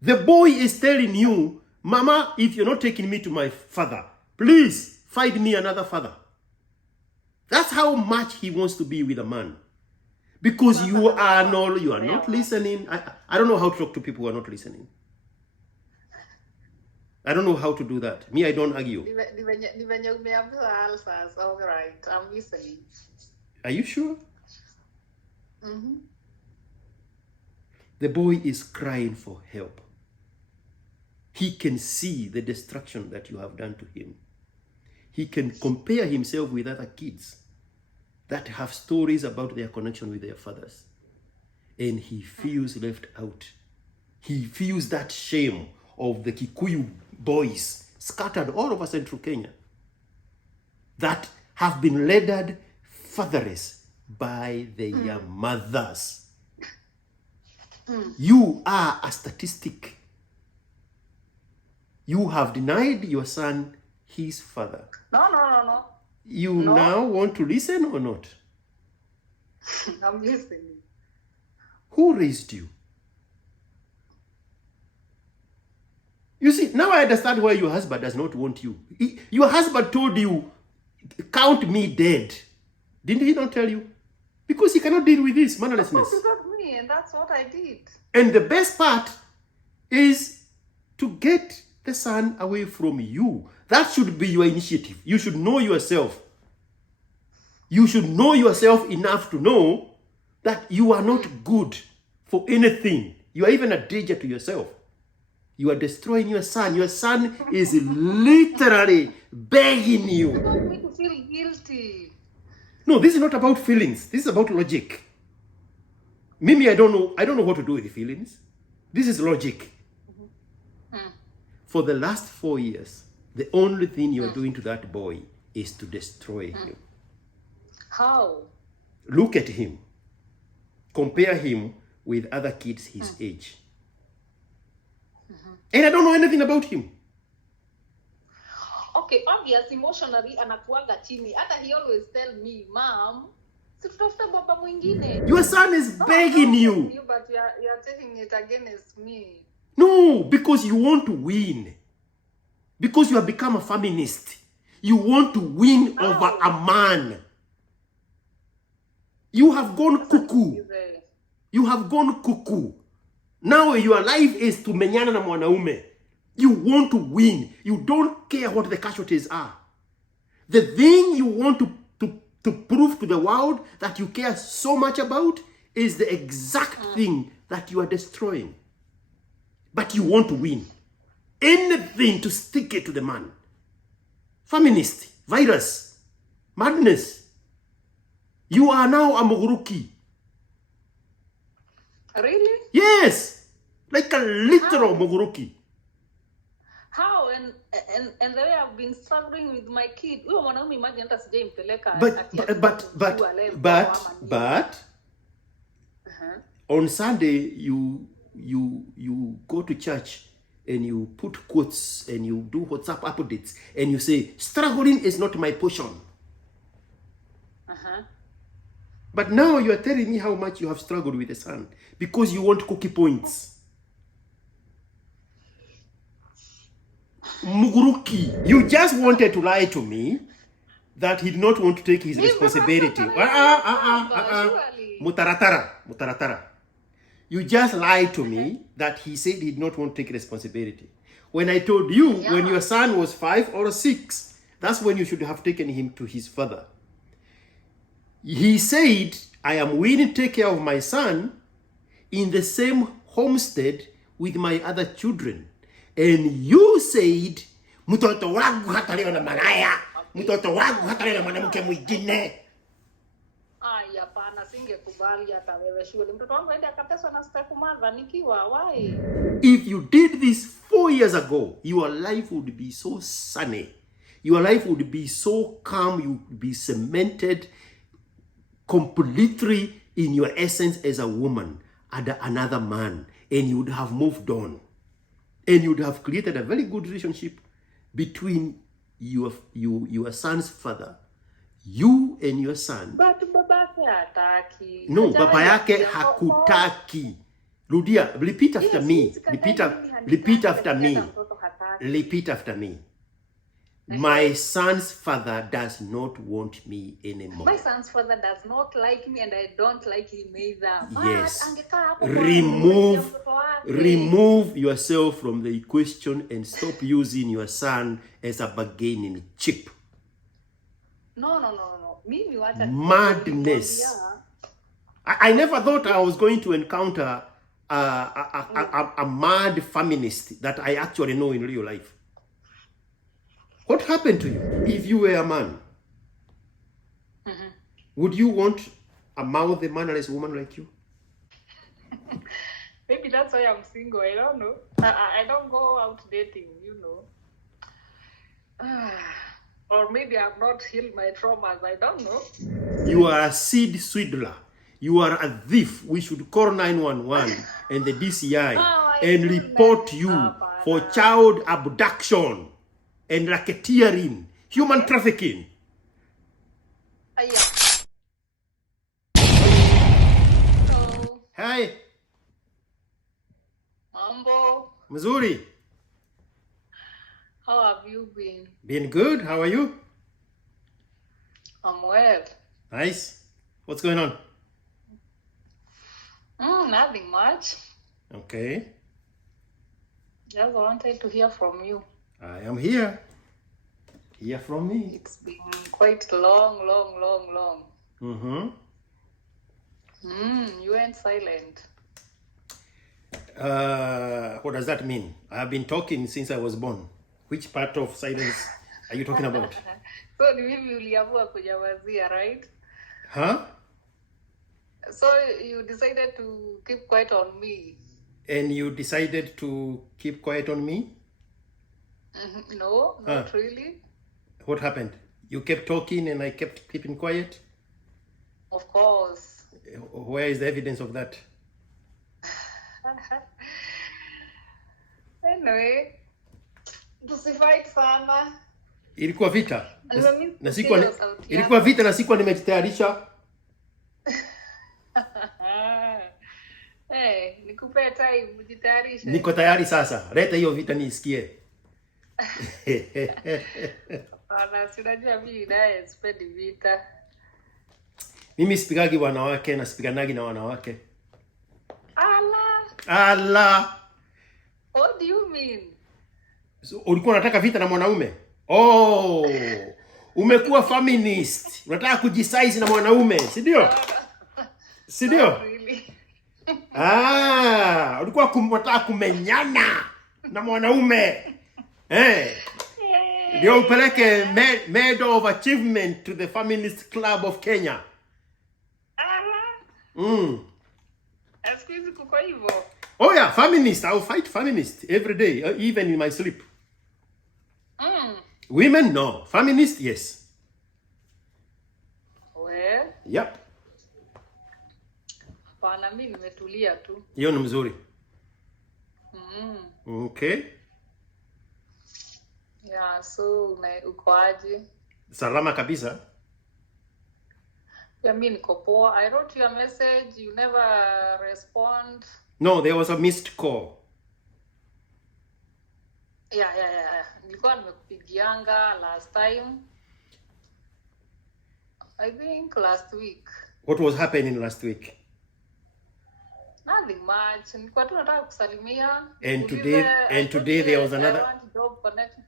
The boy is telling you, Mama, if you're not taking me to my father, please find me another father. That's how much he wants to be with a man. Because you are not listening. I don't know how to talk to people who are not listening. I don't know how to do that. Me, I don't argue. All right, I'm listening. Are you sure? Mm-hmm. The boy is crying for help. He can see the destruction that you have done to him. He can compare himself with other kids that have stories about their connection with their fathers. And he feels left out. He feels that shame of the Kikuyu boys scattered all over central Kenya that have been laid fatherless by their mothers. You are a statistic. You have denied your son his father. No. You now want to listen or not? I'm listening. Who raised you? You see, now I understand why your husband does not want you. Your husband told you, count me dead. Didn't he not tell you? Because he cannot deal with this mannerlessness. Of course, you got me, and that's what I did. And the best part is to get the son away from you. That should be your initiative. You should know yourself. You should know yourself enough to know that you are not good for anything. You are even a danger to yourself. You are destroying your son. Your son is literally begging you. You want me to feel guilty. No, this is not about feelings. This is about logic. Mimi, I don't know what to do with the feelings. This is logic. For the last 4 years, the only thing you are doing to that boy is to destroy him. How? Look at him. Compare him with other kids his age. And I don't know anything about him. Okay, obvious, emotionally, anakuaga chini. Hata he always tell me, Mom, situtafuta baba mwingine. Your son is begging you. But you are taking it against me. No, because you want to win. Because you have become a feminist. You want to win over a man. You have gone cuckoo. You have gone cuckoo. Now your life is to menyana na mwanaume. You want to win. You don't care what the casualties are. The thing you want to prove to the world that you care so much about is the exact thing that you are destroying. But you want to win. Anything to stick it to the man. Feminist, virus, madness. You are now a Muguruki. Really? Yes. Like a literal Muguruki. How? And the way I've been struggling with my kid. But on Sunday you go to church and you put quotes and you do WhatsApp updates and you say, struggling is not my portion. But now you are telling me how much you have struggled with the son because you want cookie points. Muguruki, you just wanted to lie to me that he did not want to take his responsibility. Mutaratara. You just lied to me that he said he did not want to take responsibility. When I told you when your son was 5 or 6, that's when you should have taken him to his father. He said, I am willing to take care of my son in the same homestead with my other children. And you said, mtoto wangu hataliwa na malaya, mtoto wangu hataliwa na mwanamke mwingine. If you did this 4 years ago, your life would be so sunny. Your life would be so calm. You would be cemented completely in your essence as a woman and another man. And you would have moved on. And you would have created a very good relationship between your son's father, you and your son. But babake hataki. No, baba yake hakutaki. Rudia, repeat after me. Repeat after Kuleta me. mtoto hataki. Repeat after me. My son's father does not want me anymore. My son's father does not like me and I don't like him either. Yes. But angekaa hapo kwa ya mtoto wake. Remove yourself from the equation and stop using your son as a bargaining chip. No. Mimi wacha Madness. I never thought I was going to encounter a mad feminist that I actually know in real life. What happened to you if you were a man? Would you want a mouthy, mannerless woman like you? Maybe that's why I'm single. I don't know. I don't go out dating, you know. Or maybe I've not healed my traumas. I don't know. You are a seed swindler. You are a thief. We should call 911 and the DCI and report you for child abduction and racketeering, human trafficking. Hello. Hi. Mambo. Mzuri. How have you been? Been good. How are you? I'm well. Nice. What's going on? Nothing much. Okay. Just wanted to hear from you. I am here. Hear from me. It's been quite long. You went silent. What does that mean? I have been talking since I was born. Which part of silence are you talking about? So ni mimi uliamua kunyamazia, right? Huh? So you decided to keep quiet on me. And you decided to keep quiet on me? No, not really. What happened? You kept talking and I kept keeping quiet? Of course. Where is the evidence of that? Anyway, tusifight sana. Ilikuwa vita. Na sikuwa Sauti ilikuwa vita na sikuwa nimejitayarisha. Nikupe time ujitayarishe. Niko tayari sasa. Leta hiyo vita niisikie. Hapana, sinajua mimi naye sipendi vita. Mimi sipigagi wanawake na sipiganagi na wanawake. Allah. What do you mean? So, ulikuwa unataka vita na mwanaume? Oh. Umekuwa feminist. Unataka kujisize na mwanaume, si ndio? Si ndio? Really? Ulikuwa unataka kumenyana na mwanaume. Ndio upeleke Medal of Achievement to the Feminist Club of Kenya. Excuse kuko hivyo. Oh yeah, feminist. I'll fight feminist every day, even in my sleep. Women, no. Feminist, yes. Well. Yep. Hapana, mimi nimetulia tu. Hiyo ni mzuri. Okay. Yeah, so uko aje? Salama kabisa. Yeah, mimi niko poa. I wrote you a message, you never respond. No, there was a missed call. Yeah. Nilikuwa nimekupigianga last time. I think last week. What was happening last week? Nothing much. Nilikuwa tu nataka kusalimia. And today there was another. I want job connection.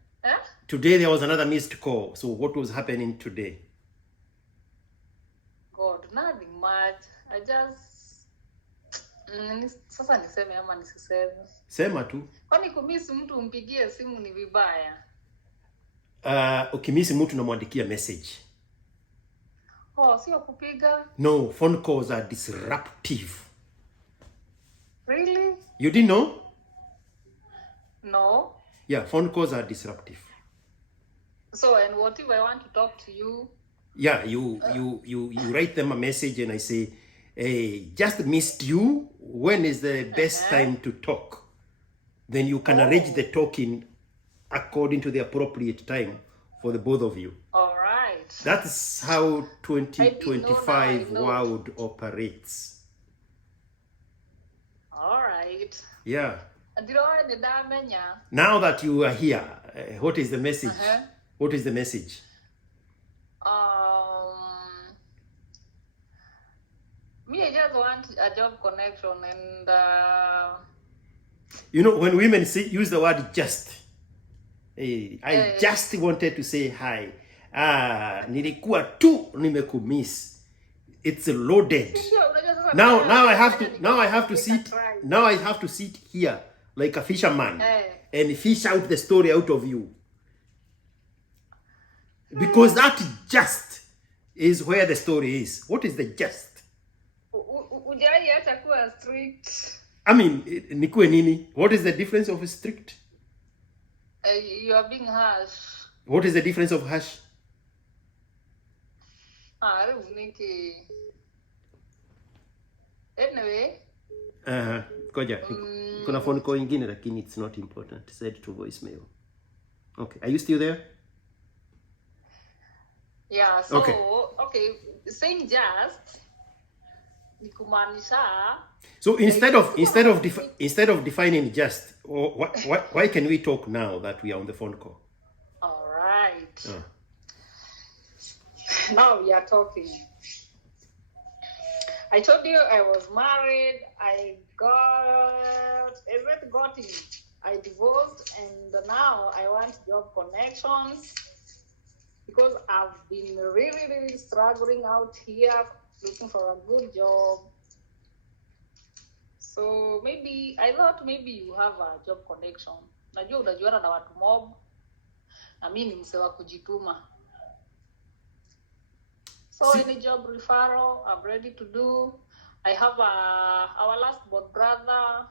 Today there was another missed call. So what was happening today? God, nothing much. I just sasa niseme ama nisiseme? Sema tu. Kwani kumisi mtu umpigie simu ni vibaya? Ukimisi mtu namwandikia message. Sio kupiga? No, phone calls are disruptive. Really? You didn't know? No. Yeah, phone calls are disruptive. So, and what if I want to talk to you? Yeah, you write them a message and I say, hey, just missed you. When is the best time to talk? Then you can arrange the talking according to the appropriate time for the both of you. All right. That's how 2025 world operates. All right. Yeah. Now that you are here, what is the message? What is the message? Me, I just want a job connection, and you know, when women use the word just, I just wanted to say hi. Nilikuwa tu nimekumiss. It's loaded. Now I have to sit here like a fisherman and fish out the story out of you. Because that just is where the story is. What is the just? I mean, nikue nini? What is the difference of strict? You are being harsh. What is the difference of harsh? Anyway. Koja, kuna phone call ingine lakini it's not important. Send to voicemail. Okay, are you still there? Yeah, so okay, saying just nikumanisha. So instead of defining just, why can we talk now that we are on the phone call? All right. Now we are talking. I told you I was married. I divorced, and now I want job connections because I've been really struggling out here looking for a good job. So I thought maybe you have a job connection. Najua unajuana na watu mob. Na mimi ni mse wa kujituma. So any job referral, I'm ready to do. I have our last born brother.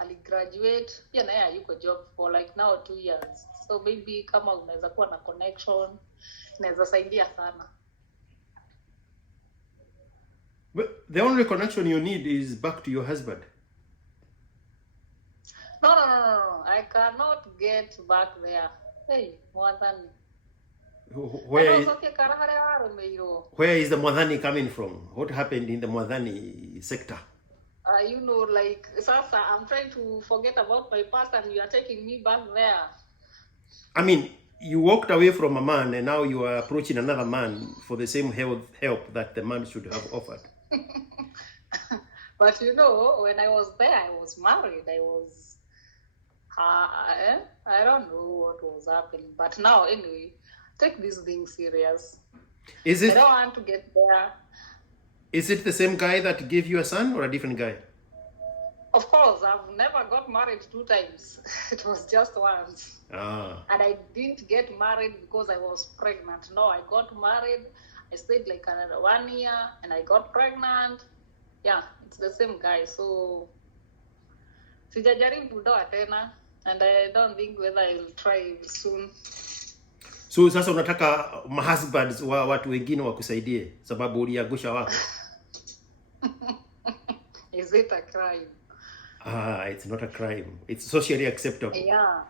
Ali graduate. Pia naye hayuko job for like now 2 years. So maybe kama unaweza kuwa na connection, inaweza saidia sana. But the only connection you need is back to your husband. No. I cannot get back there. Hey, Mwadhani. Where is the Mwadhani coming from? What happened in the Mwadhani sector? Like, Sasa, I'm trying to forget about my past and you are taking me back there. I mean, you walked away from a man and now you are approaching another man for the same help that the man should have offered. But when I was there, I was married. I was, I don't know what was happening. But now, anyway, take this thing serious. I don't want to get there. Is it the same guy that gave you a son or a different guy? Of course, I've never got married 2 times. It was just once. And I didn't get married because I was pregnant. No, I got married. I stayed like another 1 year and I got pregnant. Yeah, it's the same guy. So, sijajaribu ndoa tena, and I don't think whether I will try soon. So sasa unataka husbands wa watu wengine wakusaidie sababu uliagusha wako. Is it a crime? It's not a crime. It's socially acceptable. Yeah.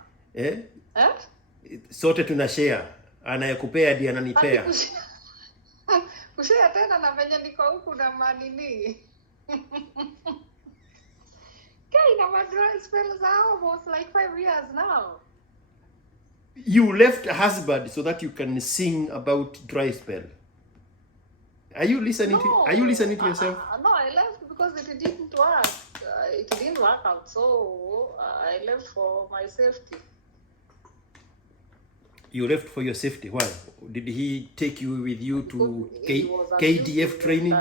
Sote tuna share. Anayekupea ndiye ananipea. Kushare tena na venye niko huku na manini. Kaina madry spells are almost like 5 years now. You left a husband so that you can sing about dry spell. Are you listening to yourself? No, I left because it didn't work. It didn't work out, so I left for my safety. You left for your safety. Why? Did he take you with you to KDF training?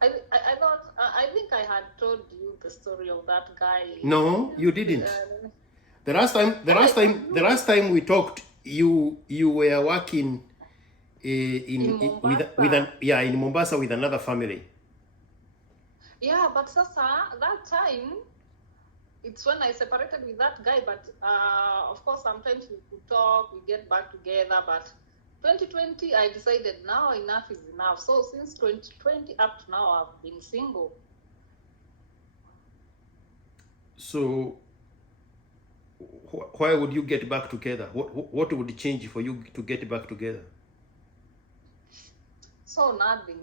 I think I had told you the story of that guy. No, you didn't. The last time we talked, you were working in Mombasa with another family. Yeah, but Sasa, that time, it's when I separated with that guy. But of course, sometimes we could talk, we get back together. But 2020, I decided now enough is enough. So since 2020 up to now, I've been single. So why would you get back together? What would change for you to get back together? So nothing.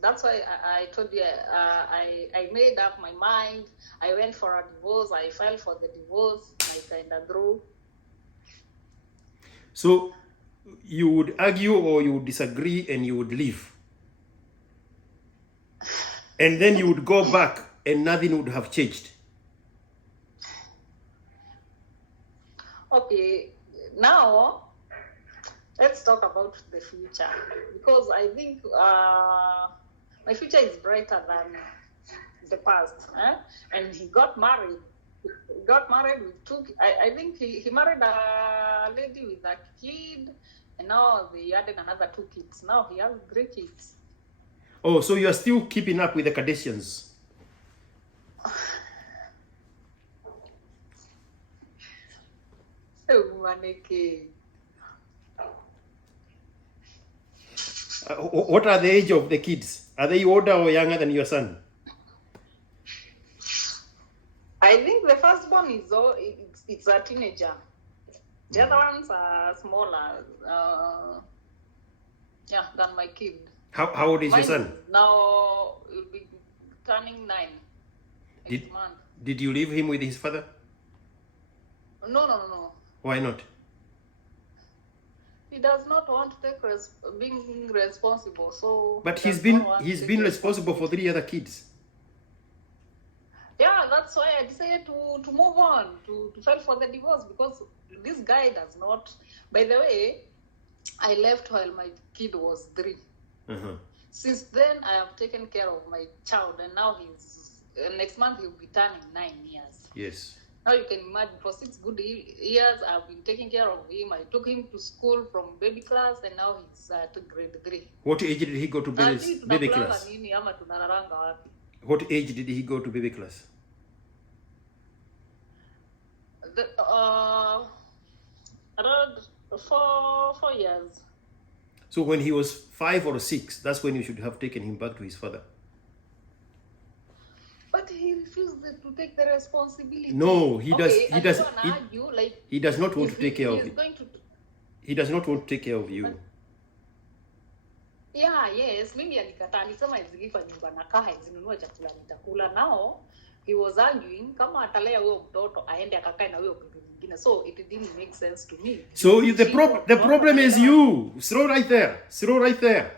that's why I told you I made up my mind. I went for a divorce. I filed for the divorce. I kind of drew. So you would argue or you would disagree and you would leave. And then you would go back and nothing would have changed. Okay, now let's talk about the future, because I think my future is brighter than the past. And he got married. He got married with two. I think he married a lady with a kid, and now they added another 2 kids. Now he has 3 kids. Oh, so you are still keeping up with the Kardashians? What are the age of the kids? Are they older or younger than your son? I think the firstborn is it's a teenager. The other ones are smaller, than my kid. How old is your son? Now he'll be turning 9 next month. Did you leave him with his father? No. Why not? He does not want to take being responsible. So. But he's been responsible for 3 other kids. Yeah, that's why I decided to move on, to file for the divorce, because this guy does not. By the way, I left while my kid was 3. Since then, I have taken care of my child, and now he's next month he'll be turning 9 years. Yes. Now you can imagine, for 6 good years, I've been taking care of him. I took him to school from baby class, and now he's at grade 3. What age did he go to baby class? What age did he go to baby class? Around 4 years. So when he was 5 or 6, that's when you should have taken him back to his father. But he refused to take the responsibility. No, he does. He does not want to take care of you. He does not want to take care of you. Yeah, yes. Mimi alikataa, alisema hizigifa nyumba nakaa hizinunua chakula nitakula. Now he was arguing kama atalea huyo mtoto aende akakae na huyo bibi mwingine. So it didn't make sense to me. So the problem is you. Throw right there.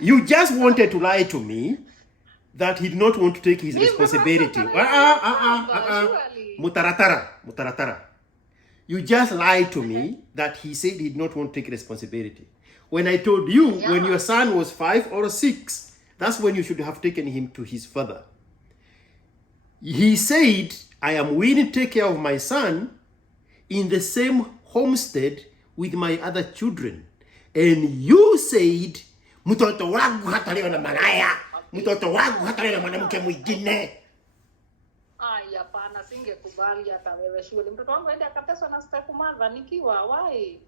You just wanted to lie to me that he did not want to take his responsibility. Mutaratara. You just lied to me that he said he did not want to take responsibility. When I told you, when your son was 5 or 6, that's when you should have taken him to his father. He said, I am willing to take care of my son in the same homestead with my other children. And you said, mtoto wangu hataliwa na malaya. Mtoto wangu hataliwa na mwanamke mwingine. Hapana, singekubali hata wewe shule. Mtoto wangu aende akateswa na step mother nikiwa why?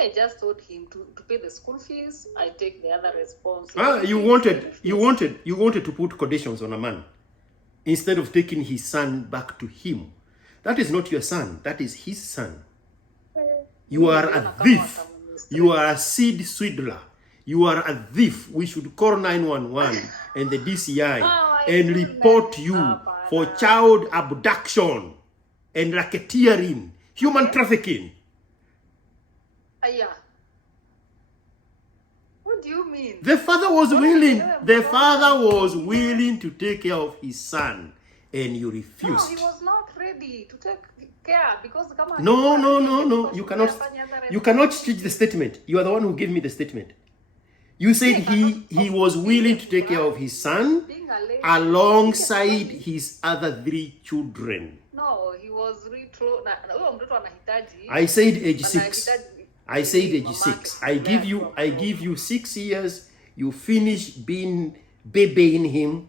I just told him to pay the school fees. I take the other responsibility. You wanted to put conditions on a man instead of taking his son back to him. That is not your son. That is his son. You are a thief. You are a seed swindler. You are a thief. We should call 911 and the DCI and report you for child abduction and racketeering, human trafficking. What do you mean? The father was willing to take care of his son, and you refused. No, he was not ready to take care because No. You cannot change the statement. You are the one who gave me the statement. You said he was willing to take care of his son alongside his other 3 children. No, he was I said age 6. I give you 6 years. You finish being babying him,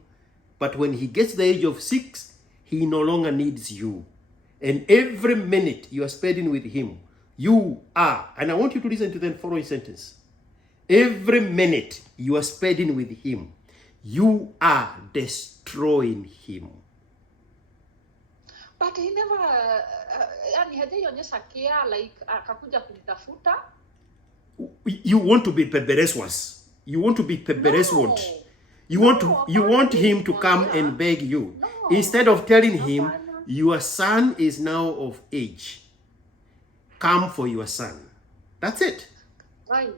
but when he gets the age of 6, he no longer needs you. And every minute you are spending with him, you are, and I want you to listen to the following sentence. Every minute you are spending with him, you are destroying him. But he never, hajaonyesha care, like akakuja kunitafuta. You want to be pebereswas. You want to be No. You No, want him to hapana, come Moja. and beg you. No. Instead of telling him, Hapana. your son is now of age. Come for your son. That's it. Right.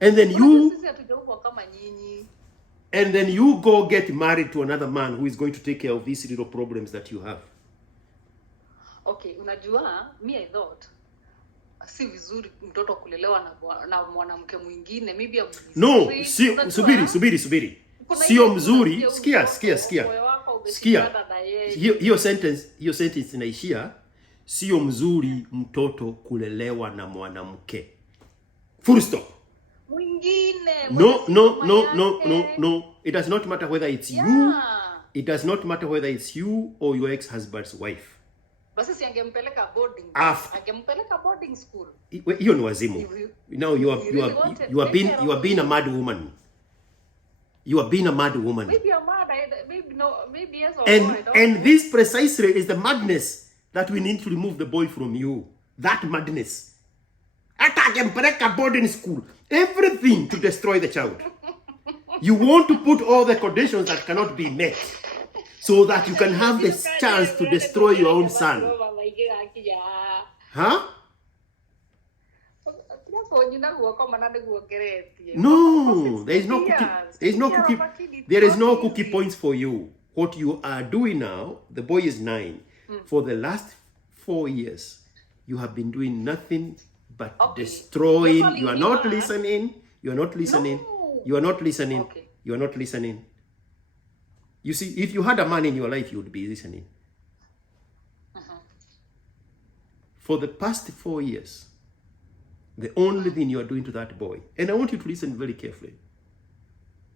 And then Unajua sisi hatujaumbwa kama nyinyi. and then you go get married to another man who is going to take care of these little problems that you have. Okay, unajua, I thought si vizuri mtoto kulelewa na mwanamke mwingine, maybe a No, subiri. Sio mzuri. Sikia. Hiyo sentence inaishia, sio mzuri mtoto kulelewa na mwanamke. Full stop. Mwingine. No. It does not matter whether it's you. It does not matter whether it's you or your ex-husband's wife. Basi si angempeleka boarding school. Hiyo ni wazimu. Now you are being a mad woman. You are being a mad woman. Maybe you're mad. Maybe yes or and, no. And this precisely is the madness that we need to remove the boy from you. That madness. Atagempeleka boarding school. Everything to destroy the child. You want to put all the conditions that cannot be met so that you can have the chance to destroy your own son. Huh? No, there is no cookie. There is no cookie points for you. What you are doing now, the boy is 9. For the last 4 years, you have been doing nothing but destroying. You are not listening. You are not listening. No. You are not listening. Okay. You are not listening. You see, if you had a man in your life, you would be listening. For the past 4 years, the only thing you are doing to that boy, and I want you to listen very carefully.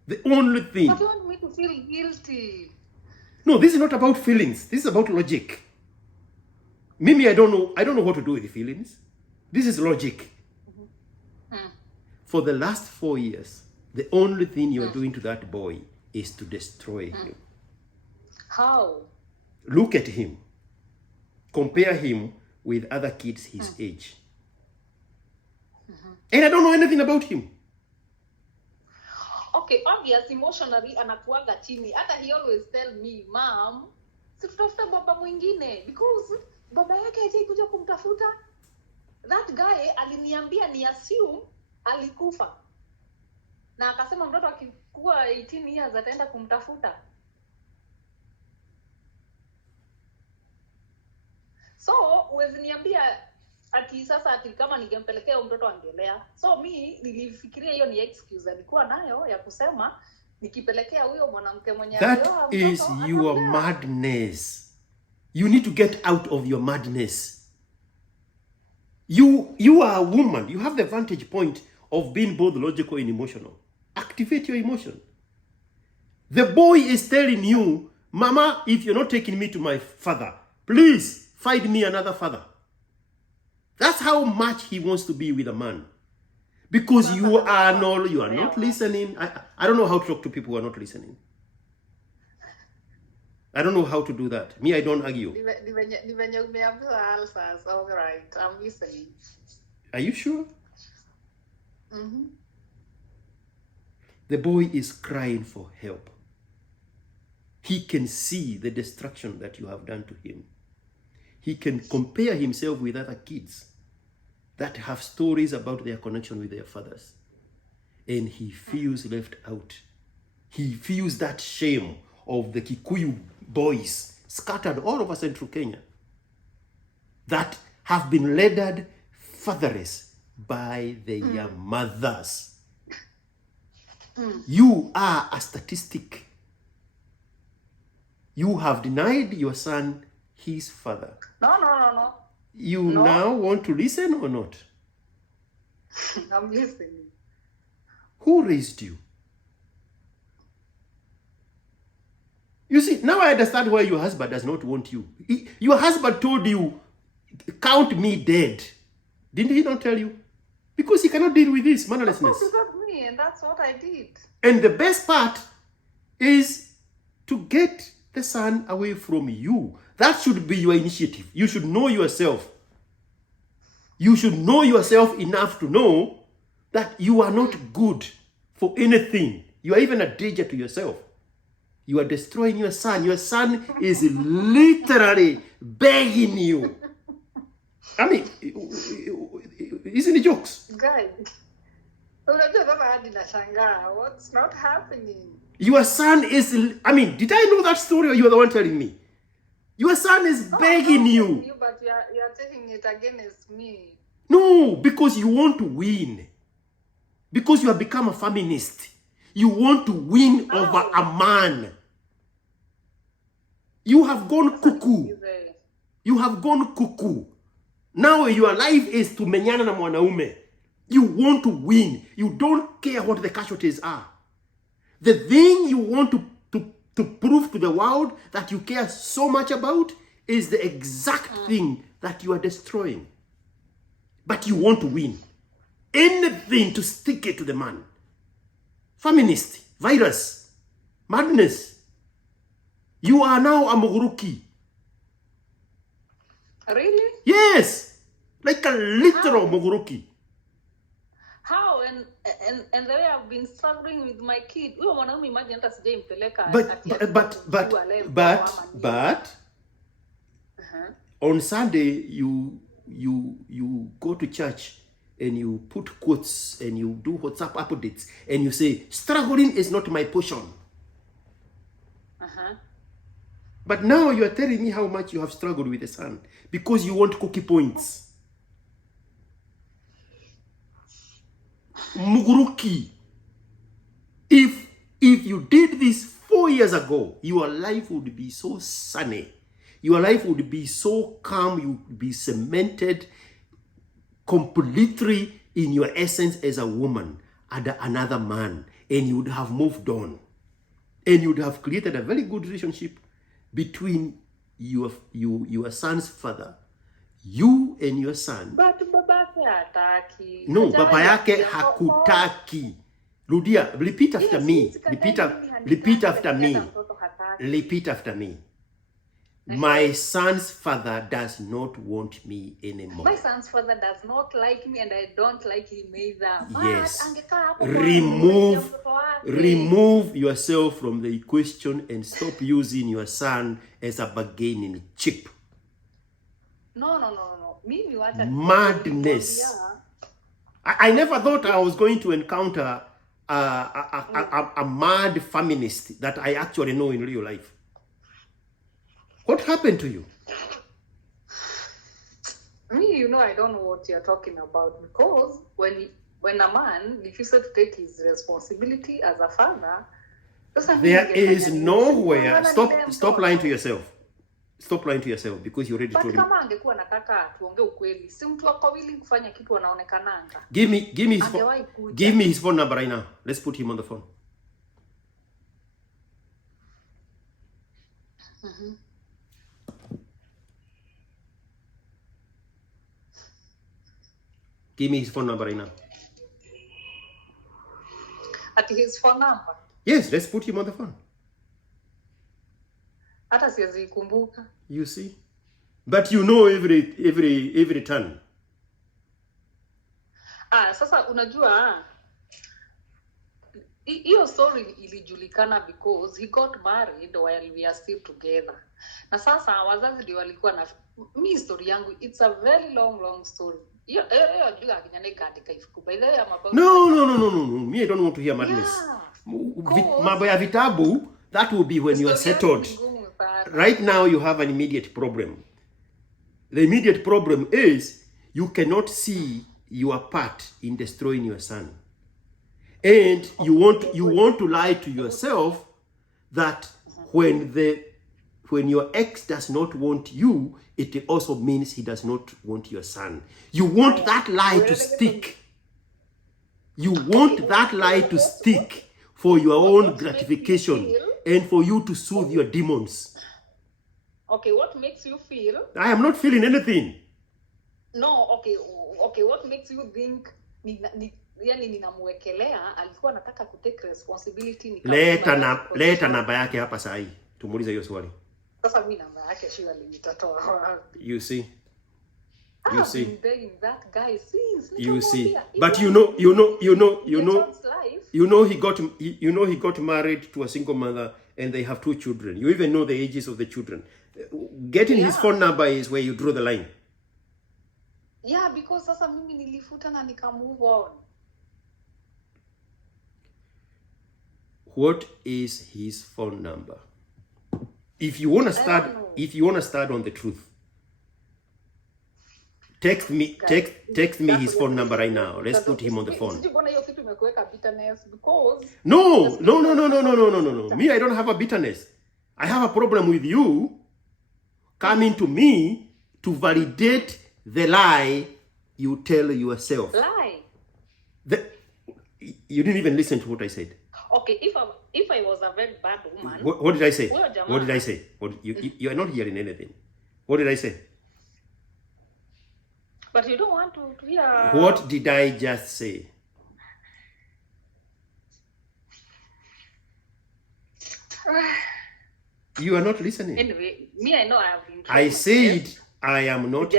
The only thing. But you want me to feel guilty? No, this is not about feelings. This is about logic. Mimi, I don't know what to do with the feelings. This is logic. For the last 4 years, the only thing you are doing to that boy is to destroy him. How? Look at him. Compare him with other kids his age. And I don't know anything about him. Okay, obvious, emotionally anakuaga chini. Hata he always tell me, Mom, si tutafuta baba mwingine because baba yake hajawahi kuja kumtafuta. That guy aliniambia ni assume alikufa. Na akasema mtoto akikuwa 18 years ataenda kumtafuta. So, uwezi niambia ati sasa ati kama ningempelekea mtoto angelea. So mi nilifikiria hiyo ni excuse alikuwa nayo ya kusema nikipelekea huyo mwanamke mwenye That is your madness. You need to get out of your madness. You are a woman. You have the vantage point of being both logical and emotional. Activate your emotion. The boy is telling you, Mama, if you're not taking me to my father, please find me another father. That's how much he wants to be with a man. Because you are not listening. I don't know how to talk to people who are not listening. I don't know how to do that. Me, I don't argue. All right, I'm listening. Are you sure? The boy is crying for help. He can see the destruction that you have done to him. He can compare himself with other kids that have stories about their connection with their fathers. And he feels left out. He feels that shame of the Kikuyu boys scattered all over central Kenya that have been laid fatherless by their mothers. You are a statistic. You have denied your son his father. No. You now want to listen or not? I'm listening. Who raised you? You see, now I understand why your husband does not want you. Your husband told you, count me dead. Didn't he not tell you? Because he cannot deal with this mannerlessness. Of course, you got me, and that's what I did. And the best part is to get the son away from you. That should be your initiative. You should know yourself. You should know yourself enough to know that you are not good for anything. You are even a danger to yourself. You are destroying your son. Your son is literally begging you. I mean, isn't it jokes? Guys, what's not happening? Your son is, I mean, did I know that story or you are the one telling me? Your son is begging you. But you are taking it against me. No, because you want to win. Because you have become a feminist. You want to win over a man. You have gone cuckoo. You have gone cuckoo. Now your life is to menyana na mwanaume. You want to win. You don't care what the casualties are. The thing you want to prove to the world that you care so much about is the exact thing that you are destroying. But you want to win. Anything to stick it to the man. Feminist, virus, madness. You are now a Muguruki. Really? Yes. Like a literal Muguruki. How? And the way I've been struggling with my kid. But on Sunday you go to church and you put quotes and you do WhatsApp updates and you say, struggling is not my portion. But now you are telling me how much you have struggled with the son because you want cookie points. Muguruki. If you did this 4 years ago, your life would be so sunny. Your life would be so calm. You would be cemented completely in your essence as a woman and another man, and you would have moved on, and you would have created a very good relationship between your son's father, you and your son. But babake hataki. No, baba yake hakutaki. Rudia, repeat after me. Repeat after me. Repeat after me. My son's father does not want me anymore. My son's father does not like me and I don't like him either. Yes. Remove yourself from the equation and stop using your son as a bargaining chip. No. Madness. I never thought I was going to encounter a mad feminist that I actually know in real life. What happened to you? Me, I don't know what you're talking about, because when a man refuses to take his responsibility as a father, there is nowhere. Stop lying to yourself. Stop lying to yourself because you already told me. Kama angekuwa nataka tuongee ukweli, si mtu wako willing kufanya kitu anaonekananga. Give me his phone number right now. Let's put him on the phone. Give me his phone number right now. At his phone number? Yes, let's put him on the phone. Hata siwezi kumbuka. You see? But you know every turn. Sasa unajua hiyo story ilijulikana because he got married while we are still together. Na sasa wazazi ndio walikuwa na mi story yangu, it's a very long story. No. Me, I don't want to hear madness. Mabaya vitabu, that will be when you are settled. Right now, you have an immediate problem. The immediate problem is you cannot see your part in destroying your son. And you want to lie to yourself that when your ex does not want you, it also means he does not want your son. You want that lie to stick. You want that lie to stick for your own gratification and for you to soothe your demons. Okay, what makes you feel? I am not feeling anything. No, okay, what makes you think yani ninamwekelea alikuwa anataka ku take responsibility? Leta namba yake hapa saa hii. Tumuulize hiyo swali. Sasa mimi namba yake sio nitatoa wapi? You see? I've been dating that guy since. You see, Nikamwambia, but he got married to a single mother, and they have 2 children. You even know the ages of the children. Getting his phone number is where you draw the line. Yeah, because sasa mimi nilifuta na nika move on. What is his phone number? If you wanna start on the truth, text me his phone number right now. Let's put him on the phone. No. Me, I don't have a bitterness. I have a problem with you coming to me to validate the lie you tell yourself. Lie? You didn't even listen to what I said. Okay, if I was a very bad woman. What did I say? What did I say? You are not hearing anything. What did I say? But you don't want to hear. What did I just say? You are not listening. Anyway, me, I know I have been. I said I am not.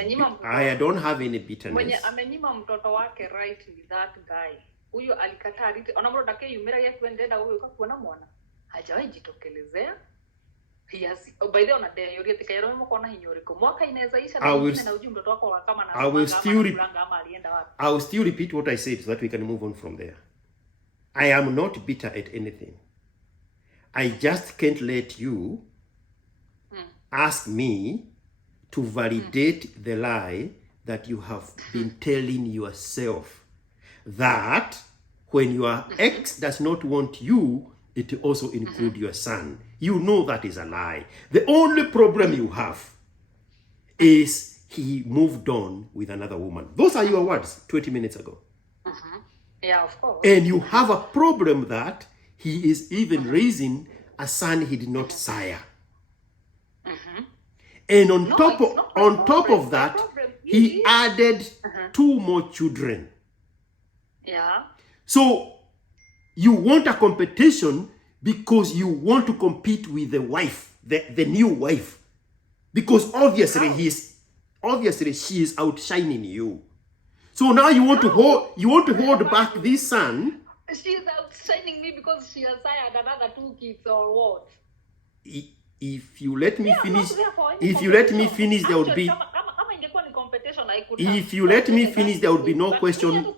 I don't have any bitterness. Mwenye amenyima mtoto wake right with that guy. Huyo alikataa riti. Onamro dake yumira yake wendenda huyo kakuona mwana. Hajawahi jitokelezea. Yes. By the way, on day yuri tika yaro mukona hinyoriko. Mwaka inaweza isha na ujui mtoto wako kama na I will still repeat what I said so that we can move on from there. I am not bitter at anything. I just can't let you ask me to validate the lie that you have been telling yourself, that when your ex does not want you, it also include your son. You know that is a lie. The only problem you have is he moved on with another woman. Those are your words 20 minutes ago. Yeah, of course. And you have a problem that he is even raising a son he did not sire. And on top of that, he added 2 more children. Yeah. So you want a competition because you want to compete with the wife, the new wife. Because obviously she is outshining you. So now you want to hold back this son. She is outshining me because she has sired another 2 kids or what? If you let me finish, there would be. If you let me finish, there would be no question.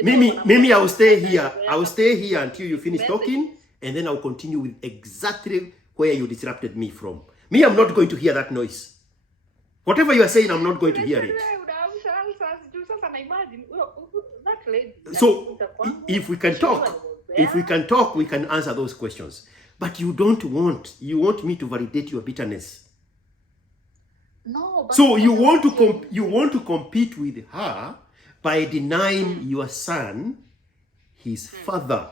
Maybe I will stay here. I will stay here until you finish talking, and then I will continue with exactly where you disrupted me from. Me, I'm not going to hear that noise. Whatever you are saying, I'm not going to hear it. So if we can talk, we can answer those questions. But you want me to validate your bitterness. No. But so you want to compete with her by denying your son his father,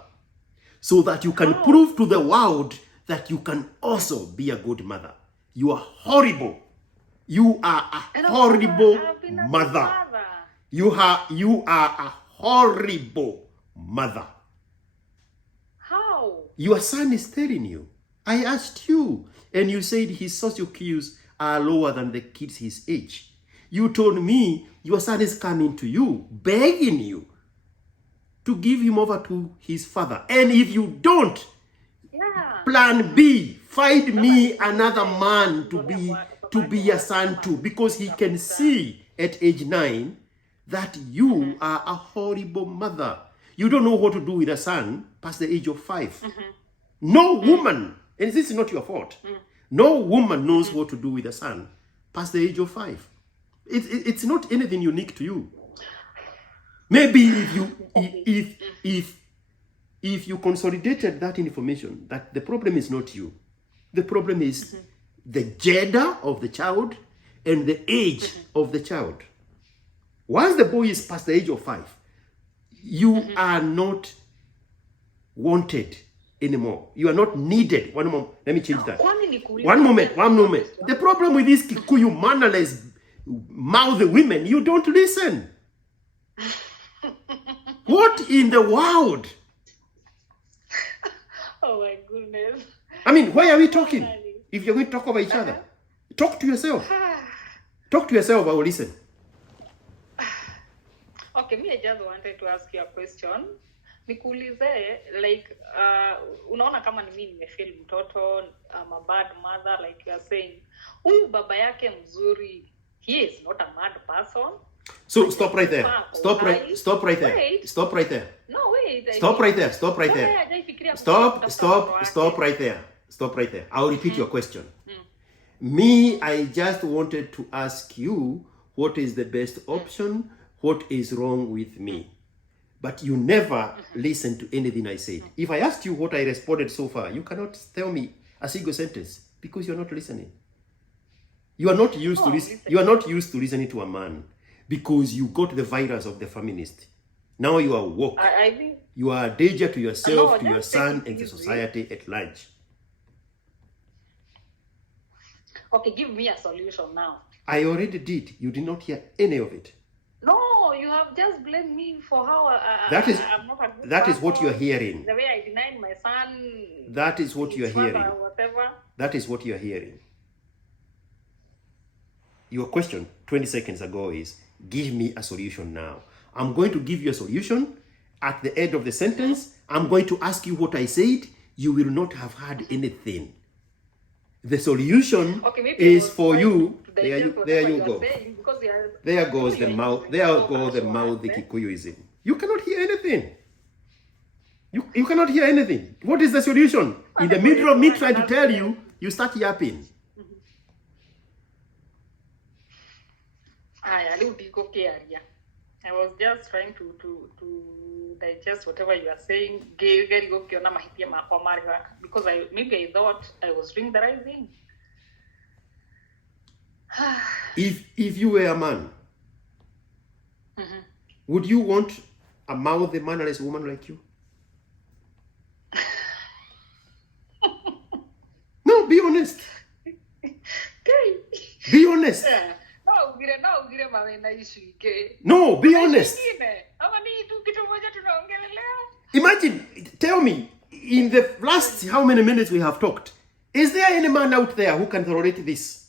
so that you can prove to the world that you can also be a good mother. You are horrible. You are a horrible mother. You are a horrible mother. How? Your son is telling you. I asked you, and you said his social cues are lower than the kids his age. You told me your son is coming to you, begging you to give him over to his father. And if you don't, plan B, find me another man to be your son too, because he can see at age 9 that you are a horrible mother. You don't know what to do with a son past the age of 5. No woman, and this is not your fault, no woman knows what to do with a son past the age of 5. It's not anything unique to you. Maybe if you consolidated that information, that the problem is not you. The problem is the gender of the child and the age of the child. Once the boy is past the age of 5, you are not wanted anymore. You are not needed. One moment. Let me change that. One moment. The problem with these Kikuyu mannerless mouthy women, you don't listen. What in the world? Oh my goodness. I mean, why are we talking? If you're going to talk over each other, talk to yourself. Talk to yourself, I will listen. Okay, me, I just wanted to ask you a question. Nikuulize, like, unaona kama ni mimi nimefeel mtoto, I'm a bad mother, like you are saying. Huyu baba yake mzuri, he is not a mad person. So stop right there. Stop right there. Wait. Stop right there. No, wait. Stop right there. Stop right there. Stop right there. Stop right there. I'll repeat your question. Me, I just wanted to ask you what is the best option, what is wrong with me. But you never listened to anything I said. If I asked you what I responded so far, you cannot tell me a single sentence because you're not listening. You are not used to listen. You are not used to listening to a man because you got the virus of the feminist. Now you are woke. I think you are a danger to yourself, to your son, and to society at large. Okay, give me a solution now. I already did. You did not hear any of it. No, you have just blamed me for how I'm not a good that is what you are hearing. The way I denied my son. That is what you are hearing. Whatever. That is what you are hearing. Your question 20 seconds ago is, give me a solution now. I'm going to give you a solution. At the end of the sentence, I'm going to ask you what I said. You will not have heard anything. The solution is for you. There you go. There goes the mouth. There goes the mouth the Kikuyu is in. You cannot hear anything. You cannot hear anything. What is the solution? In the middle of me trying to tell you, you start yapping. I was just trying to digest whatever you are saying. Because I thought I was doing the right thing. If you were a man, would you want a mouthy, mannerless woman like you? No, be honest. Be honest. No, be honest. Imagine, tell me, in the last how many minutes we have talked, is there any man out there who can tolerate this?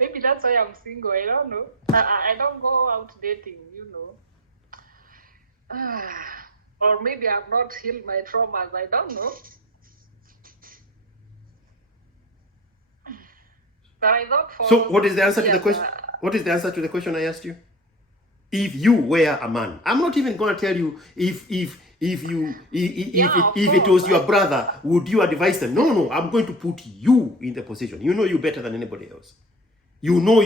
Maybe that's why I'm single. I don't know. I don't go out dating, you know. Or maybe I've not healed my traumas. I don't know. But I thought for so what is the answer to the question? What is the answer to the question I asked you? If you were a man, I'm not even going to tell you if it was your brother, would you advise them? No, I'm going to put you in the position. You know you better than anybody else. You know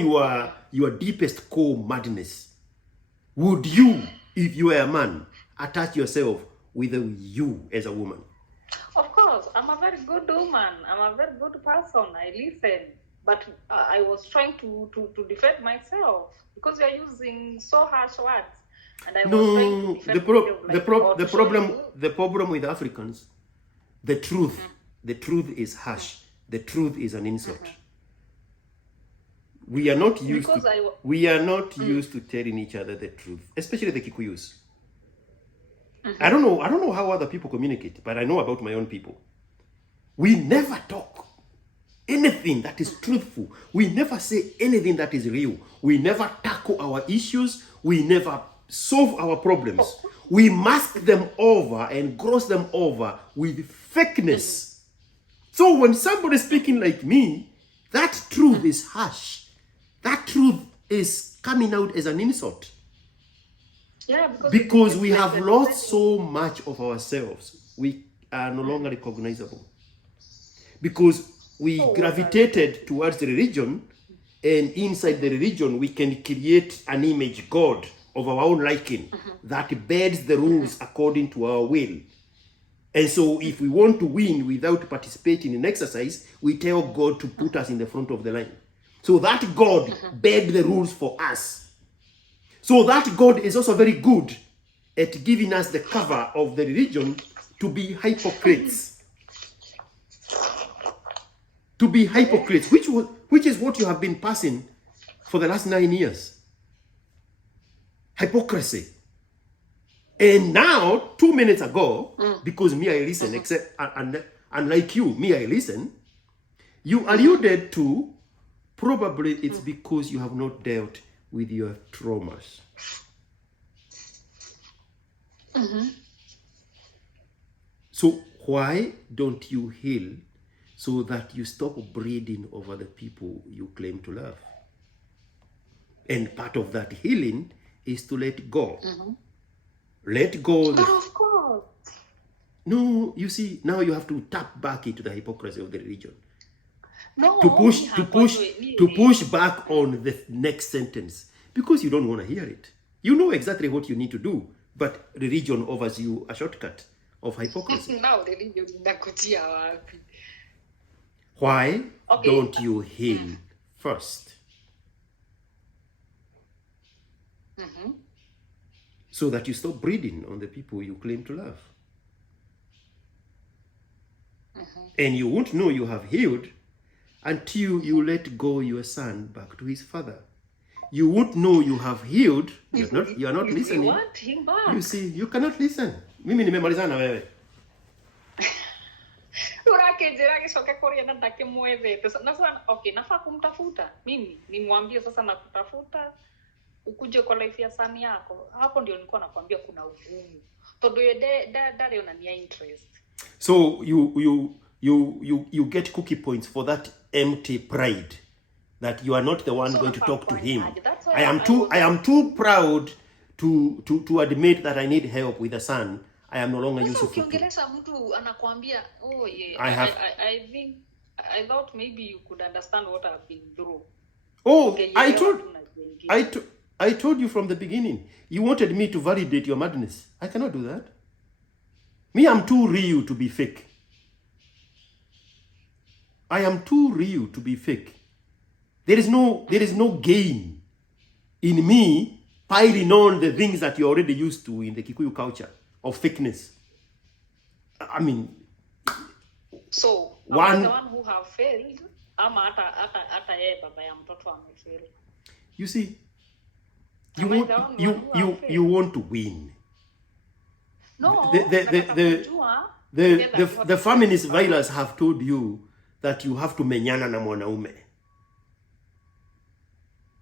your deepest core madness. Would you, if you were a man, attach yourself with you as a woman? Of course, I'm a very good woman. I'm a very good person. I listen. But I was trying to defend myself because you're using so harsh words. And I was trying to defend the problem with Africans, the truth is harsh. The truth is an insult. We are not used to telling each other the truth, especially the Kikuyus. I don't know how other people communicate, but I know about my own people. We never talk anything that is truthful. We never say anything that is real. We never tackle our issues. We never solve our problems. We mask them over and gloss them over with fakeness. So when somebody is speaking like me, that truth is harsh. That truth is coming out as an insult. Yeah, because we have lost so much of ourselves. We are no longer recognizable. Because we gravitated towards the religion, and inside the religion, we can create an image God of our own liking that bends the rules according to our will. And so if we want to win without participating in exercise, we tell God to put us in the front of the line. So that God bent the rules for us. So that God is also very good at giving us the cover of the religion to be hypocrites. To be hypocrites, which is what you have been passing for the last 9 years. Hypocrisy. And now, 2 minutes ago, because me I listen, except unlike you, me I listen, you alluded to Probably it's because you have not dealt with your traumas. So why don't you heal so that you stop breeding over the people you claim to love? And part of that healing is to let go. Let go. Of course. No, you see, now you have to tap back into the hypocrisy of the religion. No, To push back on the next sentence because you don't want to hear it. You know exactly what you need to do, but religion offers you a shortcut of hypocrisy. Now religion inakutia wapi? Why don't you heal first? So that you stop breeding on the people you claim to love. And you won't know you have healed until you let go your son back to his father. You won't know you have healed. You are not listening. You want him back. You see, you cannot listen. Mimi nimemalizana na wewe. Okay, nafaa kumtafuta. Mimi nimwambie sasa nakutafuta ukuje kwa life ya sani yako. Hapo ndio nilikuwa nakwambia kuna ugumu. Todo dare unania interest. So you get cookie points for that empty pride that you are not the one going to talk to him. I am too proud to admit that I need help with a son. I am no longer useful. Ukiongelesha mtu anakuambia, oh yeah, I thought maybe you could understand what I've been through. Oh, okay, I told you from the beginning. You wanted me to validate your madness. I cannot do that. Me, I'm too real to be fake. I am too real to be fake. There is no gain in me piling on the things that you're already used to in the Kikuyu culture of fakeness. I mean, so I'm the one who have failed. You see, you want to win. No, the feminist violence have told you that you have to menyana na mwanaume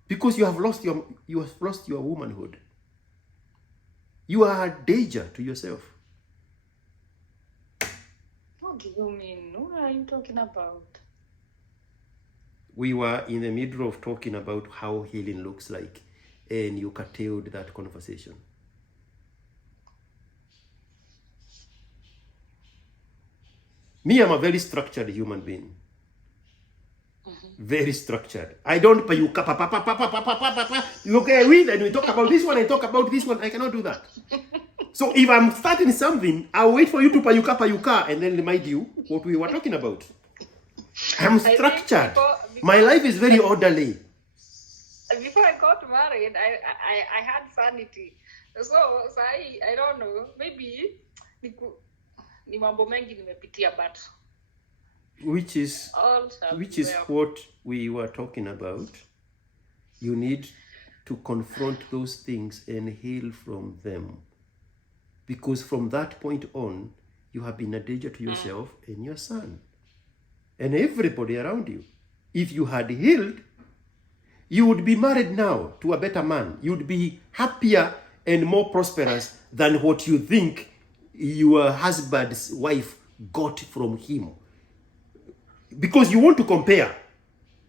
because you have lost your womanhood. You are a danger to yourself. What do you mean? What are you talking about? We were in the middle of talking about how healing looks like, and you curtailed that conversation. Me, I'm a very structured human being. Very structured. I don't pay you okay with, and we talk about this one, I talk about this one. I cannot do that. So if I'm starting something, I'll wait for you to payuka and then remind you what we were talking about. I'm structured. My life is very orderly. Before I got married, I had sanity. So I don't know, maybe ni mambo mengi nimepitia, but which is what we were talking about. You need to confront those things and heal from them, because from that point on you have been a danger to yourself and your son and everybody around you. If you had healed, you would be married now to a better man. You would be happier and more prosperous than what you think your husband's wife got from him. Because you want to compare,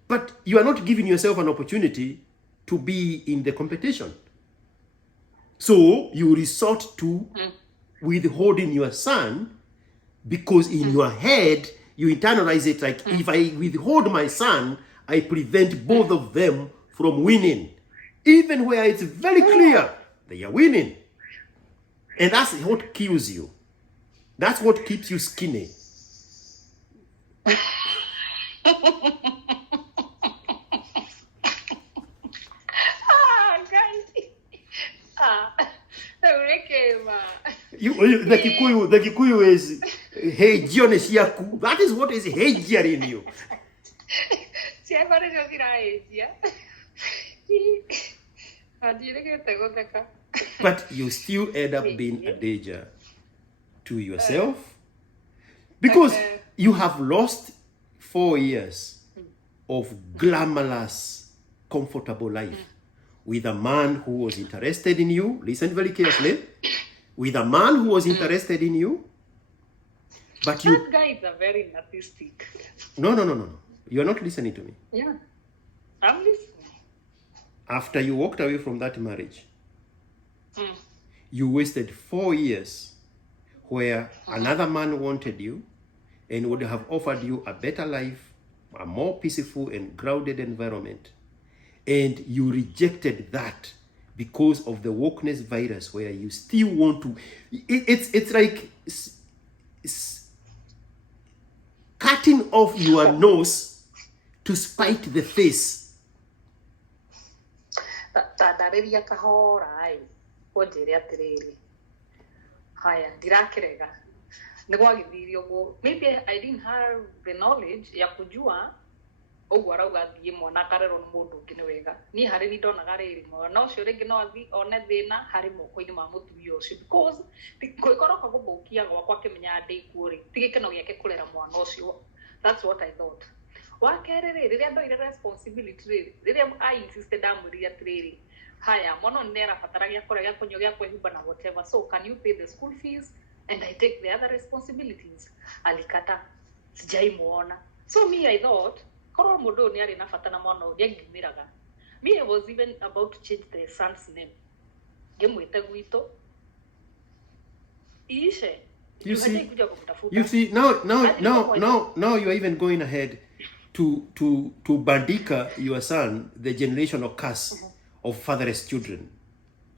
but you are not giving yourself an opportunity to be in the competition. So you resort to withholding your son, because in your head you internalize it like, if I withhold my son, I prevent both of them from winning, even where it's very clear they are winning. And that's what kills you. That's what keeps you skinny. The Kikuyu is hegiones yaku. That is what is hegier in you. But you still end up being a danger to yourself, because you have lost 4 years of glamorous, comfortable life with a man who was interested in you. Listen very carefully. With a man who was interested in you, but you... That guy is a very narcissistic. No. You are not listening to me. Yeah, I'm listening. After you walked away from that marriage, you wasted 4 years where another man wanted you and would have offered you a better life, a more peaceful and grounded environment. And you rejected that because of the wokeness virus, where you still want to... It's like cutting off your nose to spite the face. Tandariria kahora ai onjire atiriri haya ndirakirega nigwagithirio go. Maybe I didn't have the knowledge ya kujua uguo arauga thie mwana karero ni mundu ungi ni wega. Ni hari ni ndonaga riri mwana ucio ringi no athi one thina hari moko-ini ma mutumia ucio, because kwikoroka guthukia gwakwa kimenya ndi kuuri tigikeno giake kurera mwana ucio. That's what I thought. Wakerere riria ndoire responsibility riri riria I insisted amwirire atiriri haya mwana ni arabatara gia kuria gia kunyo gia kwihumba na whatever, so can you pay the school fees and I take the other responsibilities? Alikata, sijaimuona. So me I thought korwo mundu ni ari na bata na mwana uyu ngimiraga. Me I was even about to change the son's name, ngimwite gwito ishe. You see, now you are even going ahead to bandika your son the generational curse of fatherless children,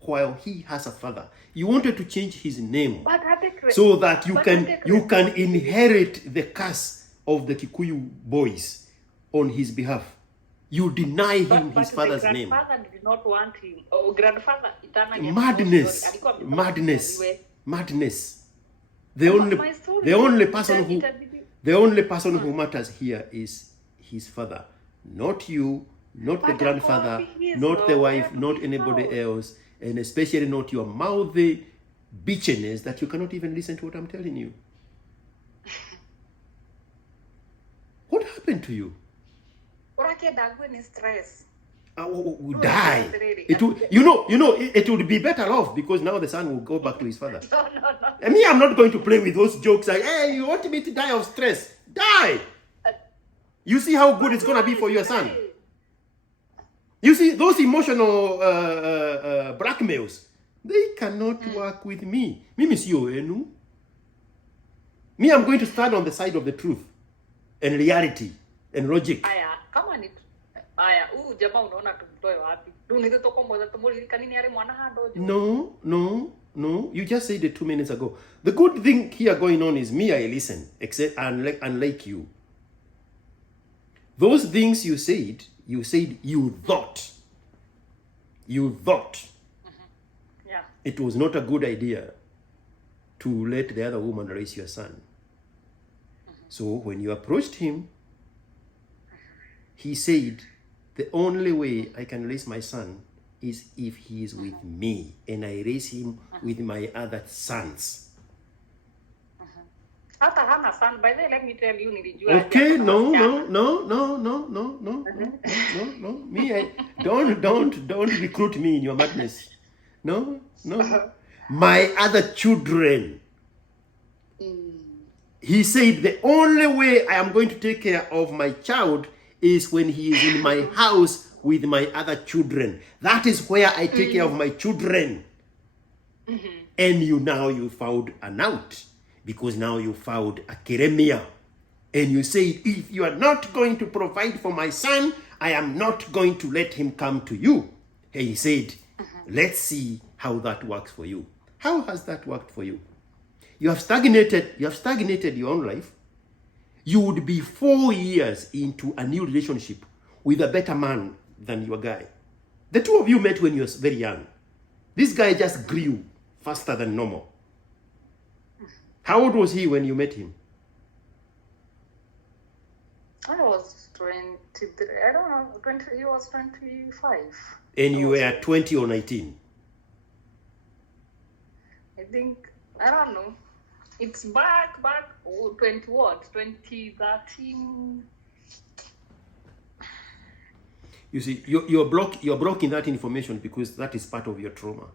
while he has a father. You wanted to change his name so that you can inherit the curse of the Kikuyu boys on his behalf. You deny him his father's name. Grandfather did not want him. Oh, grandfather, madness. The only person who matters here is his father, not you, not the grandfather, not the wife, not anybody else, and especially not your mouthy bitchiness that you cannot even listen to what I'm telling you. What happened to you? Die. It would be better off, because now the son will go back to his father. No. I mean, I'm not going to play with those jokes like, hey, you want me to die of stress? Die. You see how good it's going to be for your son. You see, those emotional blackmails, they cannot work with me. Me, I'm going to stand on the side of the truth and reality and logic. Aya, come on. Aya, jamaa unaona tumtoe wapi? Dunito toko moja tumulirikani ni ari mwana hado. No. You just said it 2 minutes ago. The good thing here going on is me, I listen, except unlike you. Those things you said you thought. Yeah. It was not a good idea to let the other woman raise your son. So when you approached him, he said, the only way I can raise my son is if he is with me, and I raise him with my other sons. Hata hana son. By the way, let me tell you, okay, no. Me, don't recruit me in your madness. No. My other children. He said the only way I am going to take care of my child is when he is in my house with my other children. That is where I take care of my children. And you found an out, because now you found a keremia. And you say, if you are not going to provide for my son, I am not going to let him come to you. And he said, let's see how that works for you. How has that worked for you? You have stagnated your own life. You would be 4 years into a new relationship with a better man than your guy. The two of you met when you were very young. This guy just grew faster than normal. How old was he when you met him? I was 23. I don't know. He was 25. And you were 20 or 19? I think, I don't know. It's back, 20 what? 2013. You see, you're blocking that information because that is part of your trauma.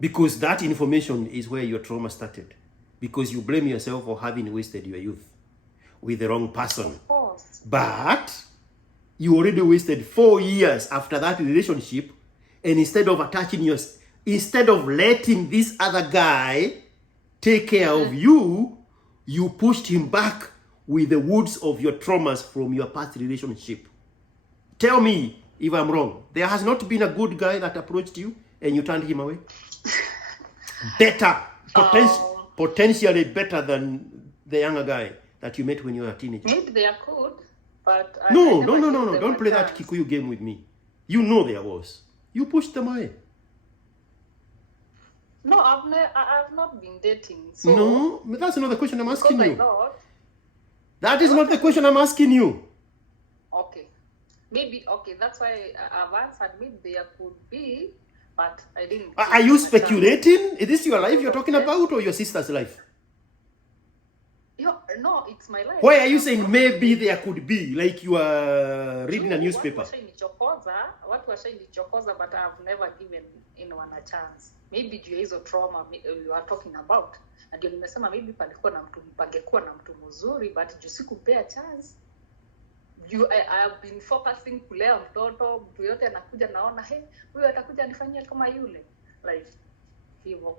Because that information is where your trauma started. Because you blame yourself for having wasted your youth with the wrong person. Of course. But you already wasted 4 years after that relationship, and instead of letting this other guy take care of you, you pushed him back with the woods of your traumas from your past relationship. Tell me if I'm wrong. There has not been a good guy that approached you and you turned him away? Better, potentially better than the younger guy that you met when you were a teenager. Maybe they could, but no. Don't play that Kikuyu game with me. You know there was. You pushed them away. No, I've not been dating. So no, that's not the question I'm asking you. That is not the question I'm asking you. Okay. Maybe, okay, that's why I've answered. Maybe there could be, but I didn't. Are you speculating? Is this your life you're talking about or your sister's life? No, it's my life. Why are you saying maybe there could be? Like you are reading a newspaper. What was saying chokoza, but I've never given anyone a chance. Maybe juu hizo trauma you are talking about. Na ndio nimesema maybe pangekuwa na mtu mzuri, but juu sikupea chance. I have been focusing kulea mtoto, mtu yote anakuja naona, hey, huyu atakuja nifanyia kama yule. Like, hivyo.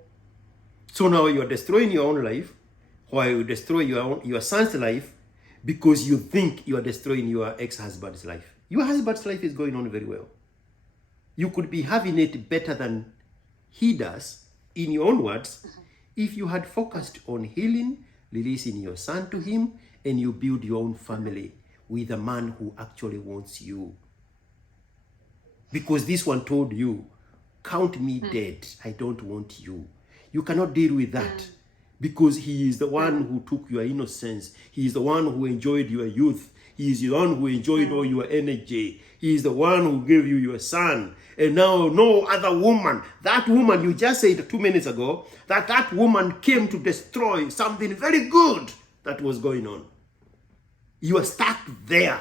So now you are destroying your own life, while you destroy your son's life, because you think you are destroying your ex-husband's life. Your husband's life is going on very well. You could be having it better than he does, in your own words, if you had focused on healing, releasing your son to him, and you build your own family with a man who actually wants you. Because this one told you, count me dead, I don't want you. You cannot deal with that. Because he is the one who took your innocence. He is the one who enjoyed your youth. He is the one who enjoyed all your energy. He is the one who gave you your son. And now no other woman, that woman you just said 2 minutes ago, that woman came to destroy something very good that was going on. You are stuck there.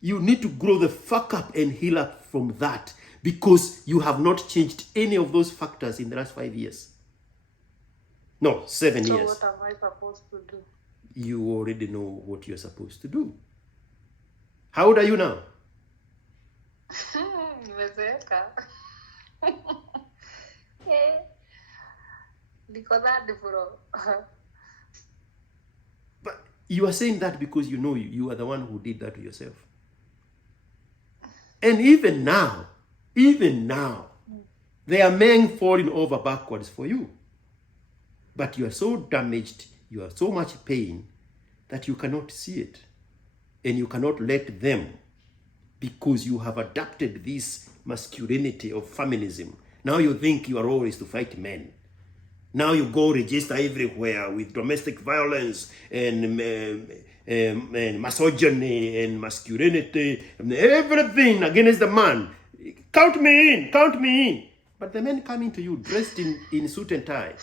You need to grow the fuck up and heal up from that, because you have not changed any of those factors in the last 5 years. No, 7 years. So what am I supposed to do? You already know what you're supposed to do. How old are you now? Nimezeeka. Because But you are saying that because you know you are the one who did that to yourself. And even now, there are men falling over backwards for you. But you are so damaged, you are so much pain that you cannot see it. And you cannot let them, because you have adapted this masculinity of feminism. Now you think your role is to fight men. Now you go register everywhere with domestic violence and misogyny and masculinity and everything against the man. Count me in. But the men come into you dressed in suit and tie.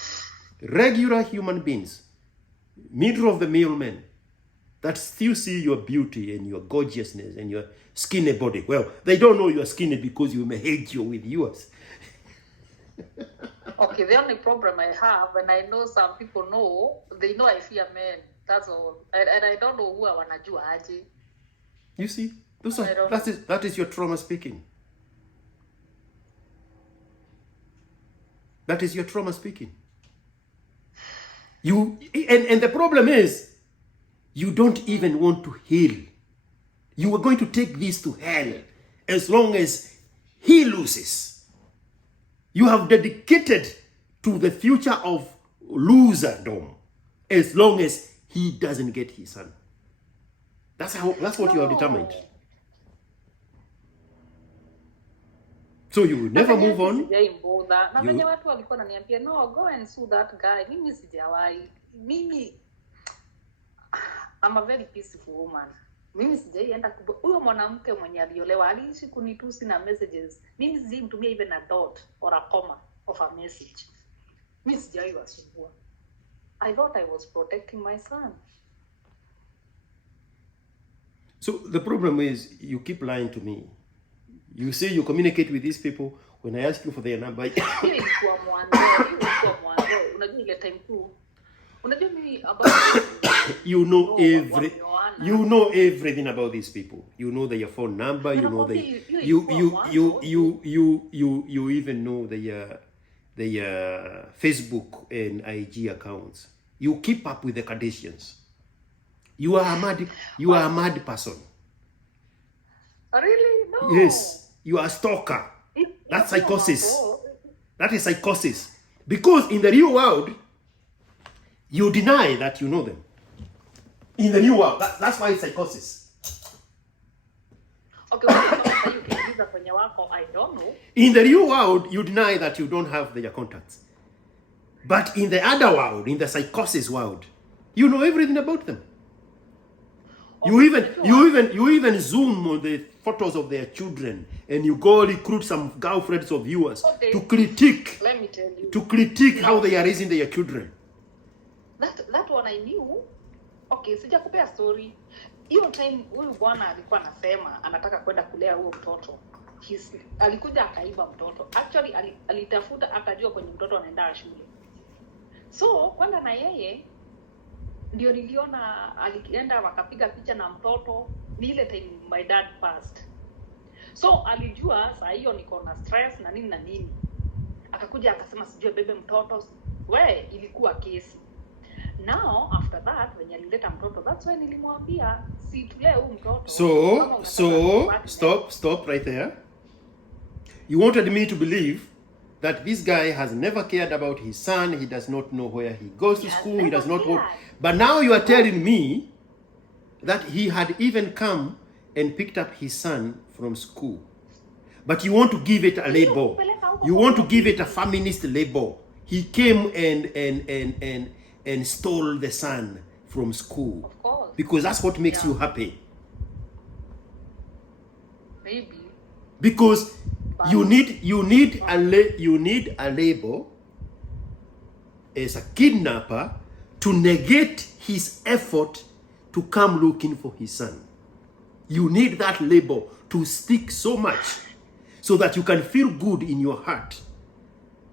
Regular human beings, middle of the meal men, that still see your beauty and your gorgeousness and your skinny body. Well, they don't know you're skinny because you may hate you with yours. Okay, the only problem I have, and I know some people know, they know I fear men. That's all. And I don't know who I want to do. You see, that is your trauma speaking. That is your trauma speaking. And the problem is, you don't even want to heal. You are going to take this to hell as long as he loses. You have dedicated to the future of loserdom as long as he doesn't get his son. That's what you have determined. So you will never move on. Na venye watu walikuwa wananiambia, no, go and sue that guy. Mimi sijawahi. I'm a very peaceful woman. Mimi sijaienda huyo mwanamke mwenye aliolewa aliishi kunitusi na messages. Mimi sijimtumia even a dot or a comma of a message. Mimi sijai wasumbua. I thought I was protecting my son. So the problem is you keep lying to me. You say you communicate with these people. When I ask you for their number, Hiyo ilikuwa mwanzo. Unajua ile time tu. Unajua mimi about you know everything about these people. You know their phone number. You know you even know their Facebook and IG accounts. You keep up with the Kardashians. You are a mad person. Really? No. Yes, you are a stalker. That's psychosis. That is psychosis. Because in the real world, you deny that you know them. In the new world, that's why it's psychosis. Okay, well, you can use that when you work, I don't know. In the real world, you deny that you don't have their contacts. But in the other world, in the psychosis world, you know everything about them. Okay, you even zoom on the photos of their children, and you go recruit some girlfriends of yours to critique. Let me tell you. To critique how they are raising their children. That one I knew. Okay, sijakupea story. Hiyo time huyu bwana alikuwa anasema anataka kwenda kulea huo mtoto. Alikuja akaiba mtoto. Actually alitafuta akajua kwenye mtoto anaenda shule. So kwenda na yeye ndio niliona alienda wakapiga picha na mtoto. Ni ile time my dad passed. So alijua saa hiyo niko na stress na nini. Akakuja akasema sijui bebe mtoto. Ilikuwa kesi. Now after that when alileta mtoto, that's why nilimwambia si tulee huyu mtoto. So stop right there. You wanted me to believe that this guy has never cared about his son. He does not know where he goes to school. He does not know. But now you are telling me that he had even come and picked up his son from school. But you want to give it a label. You want to give it a feminist label. He came and stole the son from school. Of course. Because that's what makes you happy. Maybe. Because you need a label as a kidnapper to negate his effort to come looking for his son. You need that label to stick so much so that you can feel good in your heart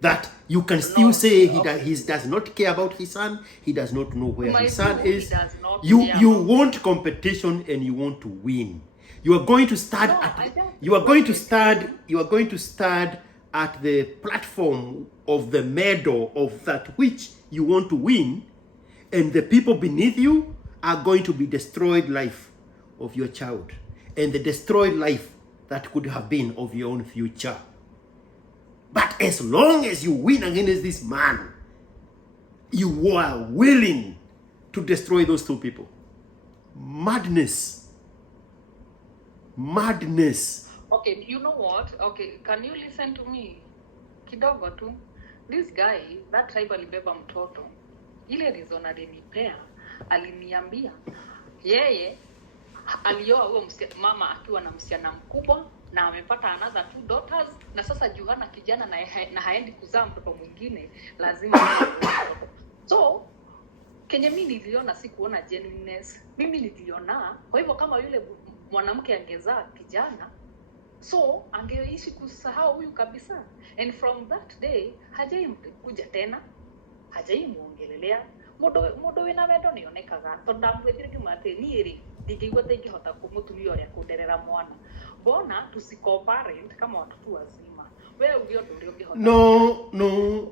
that you can still say he does not care about his son. He does not know where his son is. You want competition and you want to win. You are going to start at the platform of the medal of that which you want to win, and the people beneath you are going to be destroyed life of your child and the destroyed life that could have been of your own future. But as long as you win against this man, you are willing to destroy those two people. Madness. Okay, you know what? Okay, can you listen to me? Kidogo tu. This guy, that tribe alibeba mtoto. Ile reason alinipea, aliniambia yeye alioa huyo mama akiwa na msichana mkubwa na amepata another 2 daughters, na sasa Juhana kijana na haendi kuzaa mtoto mwingine, lazima so kenye mimi niliona sikuona genuineness. Mimi niliona kwa hivyo kama yule mwanamke angezaa kijana, so angeishi kusahau huyu kabisa. And from that day hajaimkuja tena, hajaimuongelelea. Modo wena wendo nionekaga tonda mwethire kimate niiri ndingĩigua ingĩhota kumutumia ũrĩa kunderera mwana. Bona tusicooperate kama watoto wazima. Wewe ugio ndio ungĩhota. No,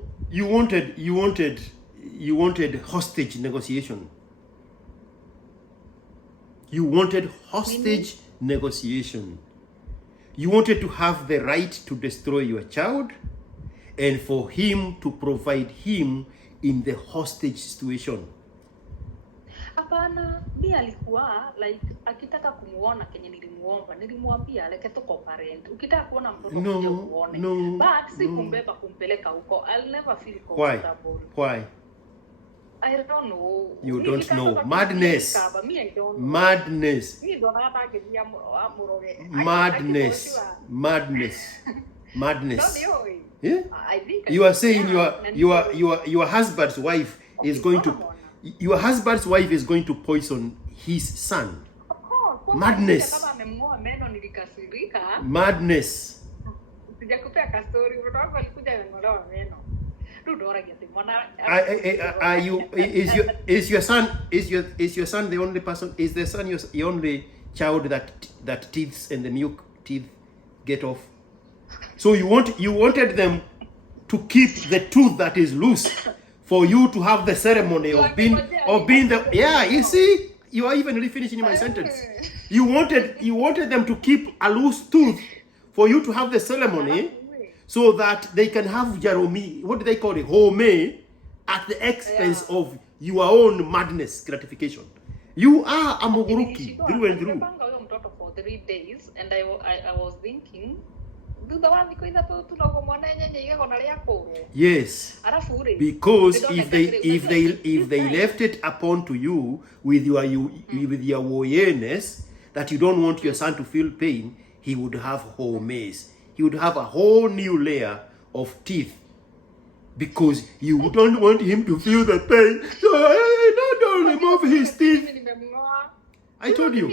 you wanted hostage negotiation. You wanted hostage negotiation. You wanted to have the right to destroy your child and for him to provide him in the hostage situation. Hapana, mimi alikuwa like akitaka kumuona kenye nilimuomba, nilimwambia leke to cooperate. Ukitaka kuona mtoto kuja muone. But si kumbeba kumpeleka huko. I'll never feel comfortable. Why? I don't know. You don't know. Madness. Madness. Yeah? I think you are saying your husband's wife is going to poison his son. Of course. Madness. Kama amemng'oa meno nilikasirika. Madness. Sijakupea ka story, mtoto wako alikuja ameng'olewa meno. Are you is your son the only person? Is the son your only child that teeth and the milk teeth get off? So you wanted them to keep the tooth that is loose for you to have the ceremony of being the you see, you are even finishing my sentence. You wanted them to keep a loose tooth for you to have the ceremony so that they can have Jerome, what do they call it, home, at the expense of your own madness gratification. You are a Muguruki through and through. For 3 days, and I was thinking, yes, because if they left it upon to you with your awareness that you don't want your son to feel pain, he would have homes. He would have a whole new layer of teeth because you don't want him to feel the pain. So don't remove his teeth. I told you,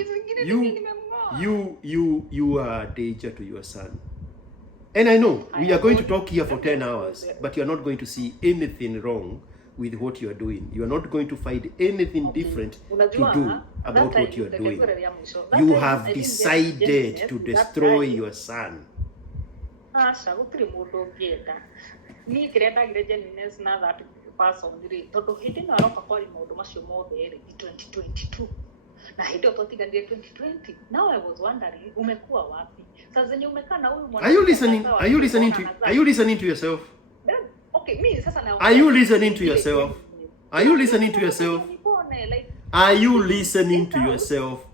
you are a danger to your son. And I know we are going to talk here for 10 hours, but you are not going to see anything wrong with what you are doing. You are not going to find anything different to do about what you are doing. You have decided to destroy your son. Asha gutire mundu ungienda ni kirenda ngire genuineness na that person ri tondu hindi no aroka kwari maundu macio mothe ri 2022 na hindi ototiganire 2020. Now I was wondering umekuwa wapi sasa zenye umekaa na huyu mwana. Are you listening to yourself? Okay, me sasa na are you listening to yourself? Are you listening to yourself? Are you listening to yourself?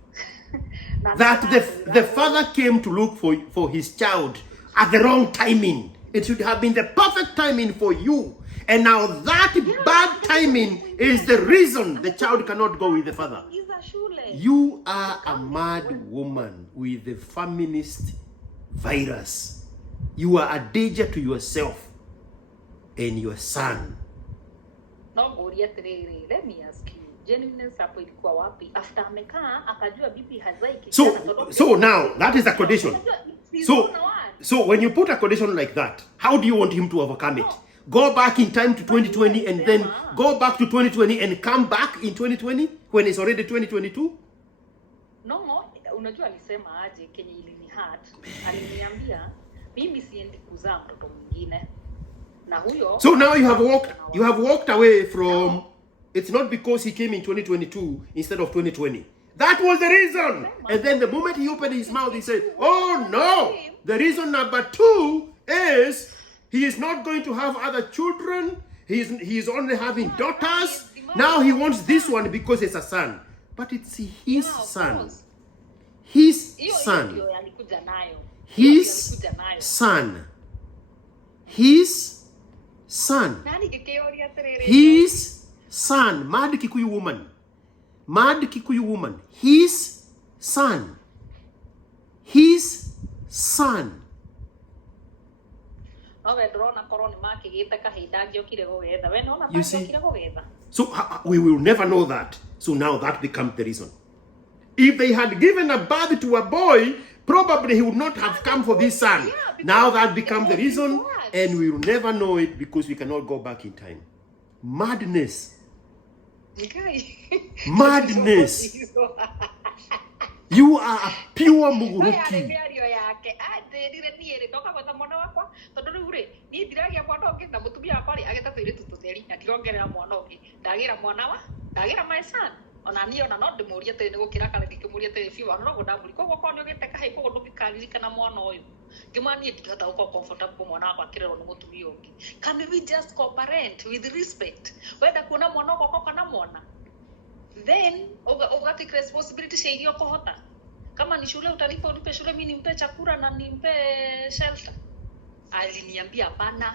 That the father came to look for his child at the wrong timing. It should have been the perfect timing for you. And now that bad timing is the reason the child cannot go with the father. You are a mad woman with the feminist virus. You are a danger to yourself and your son. Let me ask you. Genuineness hapo ilikuwa wapi? After amekaa akajua bibi hazai. So now that is a condition. So when you put a condition like that, how do you want him to overcome it? Go back in time to 2020 and then go back to 2020 and come back in 2020 when it's already 2022? No, unajua alisema aje kenye ilini hurt. Aliniambia mimi siendi kuzaa mtoto mwingine. Na huyo. So now you have walked away from. It's not because he came in 2022 instead of 2020. That was the reason. And then the moment he opened his mouth, he said, oh no. The reason number 2 is he is not going to have other children. He's only having daughters. Now he wants this one because it's a son. But it's his son. His son. His son. His son. His son. Mad Kikuyu woman. Mad Kikuyu woman. His son. His son. You see? So we will never know that. So now that becomes the reason. If they had given a birth to a boy, probably he would not have come for this son. Now that becomes the reason, and we will never know it because we cannot go back in time. Madness. Madness. You are a pure Muguruki. Can we just cooperate with respect? Then over take responsibility say hiyo kohota. Kama ni shule utalipa ulipe shule, mimi nimpe chakula na nimpe shelter. Aliniambia hapana,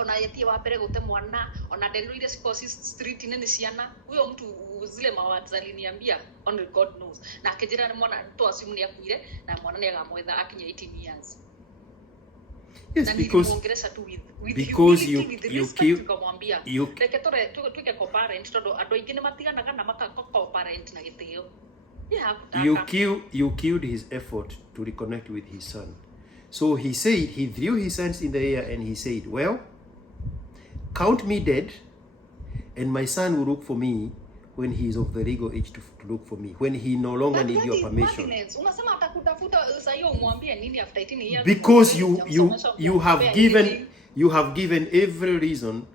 ona yetie wapere gote mwana, ona delu ile sikosi street nene siana. Huyo mtu zile mawads aliniambia, only God knows. Na akijira na mwana to assume ni akuire na mwana ni agamwetha akinya 18 years. Yes, because you keep reke tore tuke co-parent todo ando ingine matiganaga na maka co-parent na gitio You killed his effort to reconnect with his son. So he said, he threw his hands in the air and he said, well, count me dead, and my son will look for me when he is of the legal age to look for me, when he no longer needs your permission. Because you have given every reason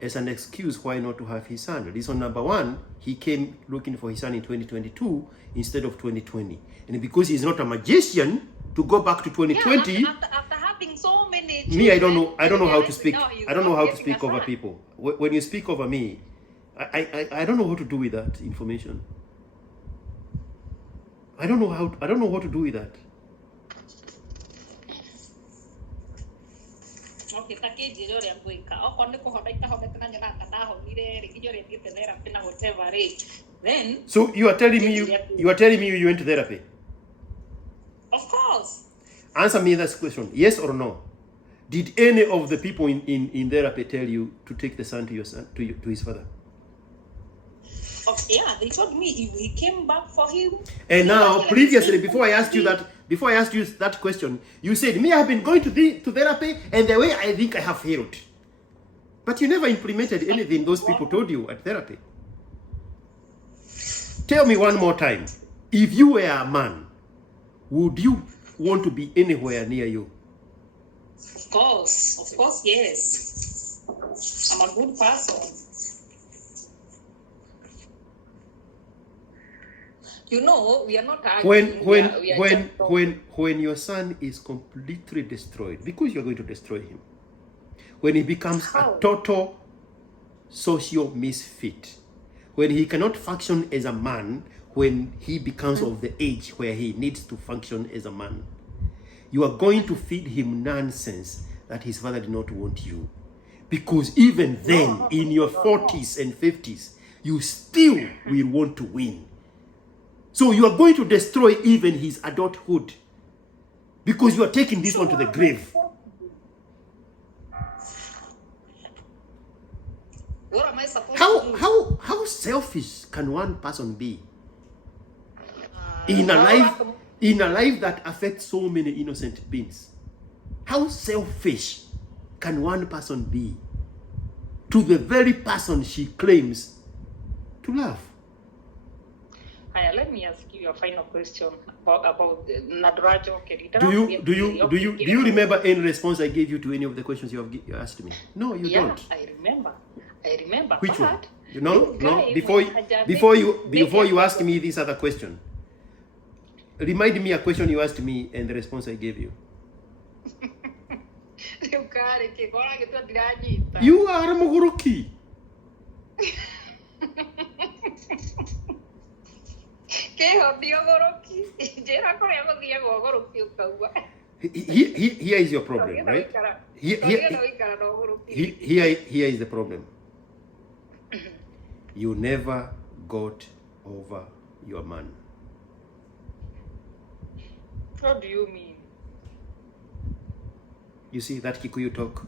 as an excuse why not to have his son. Reason number one, he came looking for his son in 2022 instead of 2020. And because he's not a magician to go back to 2020, after having so many me, I don't know how to speak. I don't know how to speak over people. When you speak over me, I don't know what to do with that information. I don't know what to do with that. Then so you are telling me you went to therapy? Of course. Answer me this question, yes or no. Did any of the people in therapy tell you to take the son to his father? Yeah, they told me he came back for him. And now, previously, before I asked you that question, you said, me, I have been going to therapy, and the way I think I have failed. But you never implemented anything those people told you at therapy. Tell me one more time, if you were a man, would you want to be anywhere near you? Of course, yes. I'm a good person. You know, we are not arguing. When your son is completely destroyed, because you're going to destroy him, when he becomes a total social misfit, when he cannot function as a man, when he becomes of the age where he needs to function as a man, you are going to feed him nonsense that his father did not want you. Because even then, in your 40s and 50s, you still will want to win. So you are going to destroy even his adulthood because you are taking this one to the grave. What am I supposed to do? How selfish can one person be in a life that affects so many innocent beings? How selfish can one person be to the very person she claims to love? Let me ask you a final question about Nadrajo. Do you remember any response I gave you to any of the questions you have asked me? No, you don't. I remember. Which one? No. Before you ask me this other question, remind me a question you asked me and the response I gave you. You are a Mogoroki. Here is your problem, right? Here is the problem. You never got over your man. What do you mean? You see that Kikuyu talk?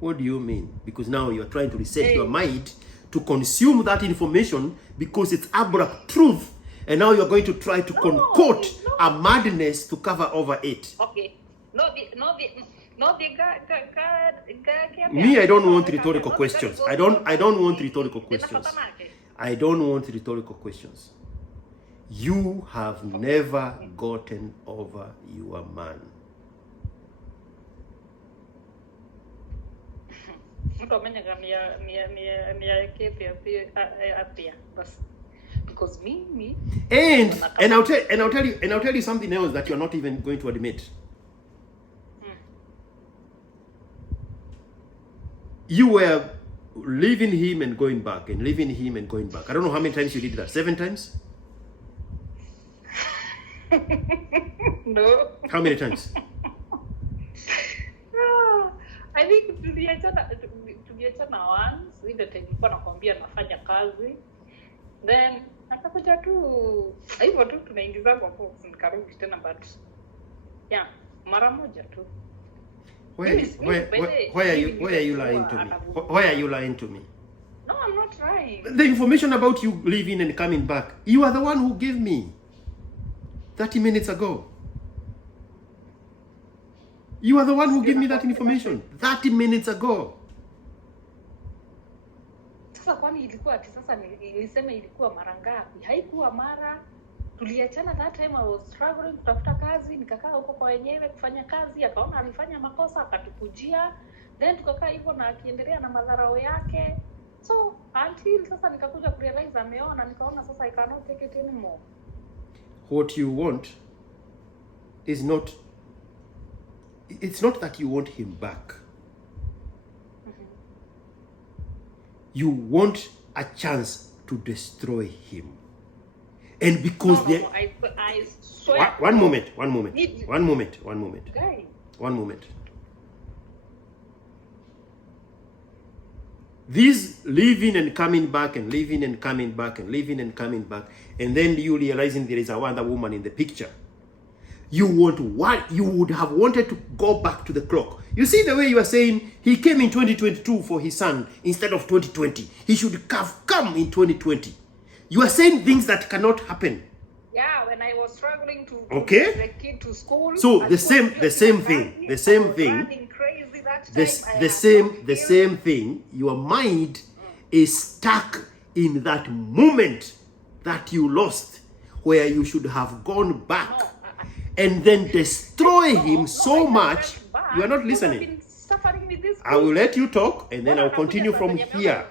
What do you mean? Because now you're trying to reset your mind to consume that information because it's abstract truth. And now you're going to try to concoct a madness to cover over it. Okay. Me, I don't want rhetorical questions. I don't want rhetorical questions. I don't want rhetorical questions. You have never gotten over your man. Because me. And I'll tell you something else that you're not even going to admit. You were leaving him and going back and leaving him and going back. I don't know how many times you did that. 7 times? No. How many times? I think tuliachana once, ile time nilikuwa nakwambia nafanya kazi. Then akakuja tu hivyo tu tunaingiza kwa box nikarudi tena, but yeah, mara moja tu. Why are you lying to me? Why are you lying to me? No, I'm not trying. The information about you leaving and coming back, you are the one who gave me 30 minutes ago. You are the one who gave me that information 30 minutes ago. Sasa kwani ilikuwa ati sasa nilisema ilikuwa mara ngapi? Haikuwa mara. Tuliachana that time I was traveling kutafuta kazi, nikakaa huko kwa wenyewe kufanya kazi, akaona alifanya makosa akatukujia. Then tukakaa hivyo na akiendelea na madharau yake. So until sasa nikakuja kurealize ameona, nikaona sasa I cannot take it anymore. What you want is not, it's not that you want him back. You want a chance to destroy him. And because I swear. One moment. Okay. One moment. This leaving and coming back and leaving and coming back and leaving and coming back, and then you realizing there is another woman in the picture. You would have wanted to go back to the clock. You see the way you are saying he came in 2022 for his son instead of 2020. He should have come in 2020. You are saying things that cannot happen. Yeah, when I was struggling to okay, take the kid to school. So the same thing. Your mind is stuck in that moment that you lost, where you should have gone back and then destroy him so much. You are not listening. I will let you talk and then I'll continue from here.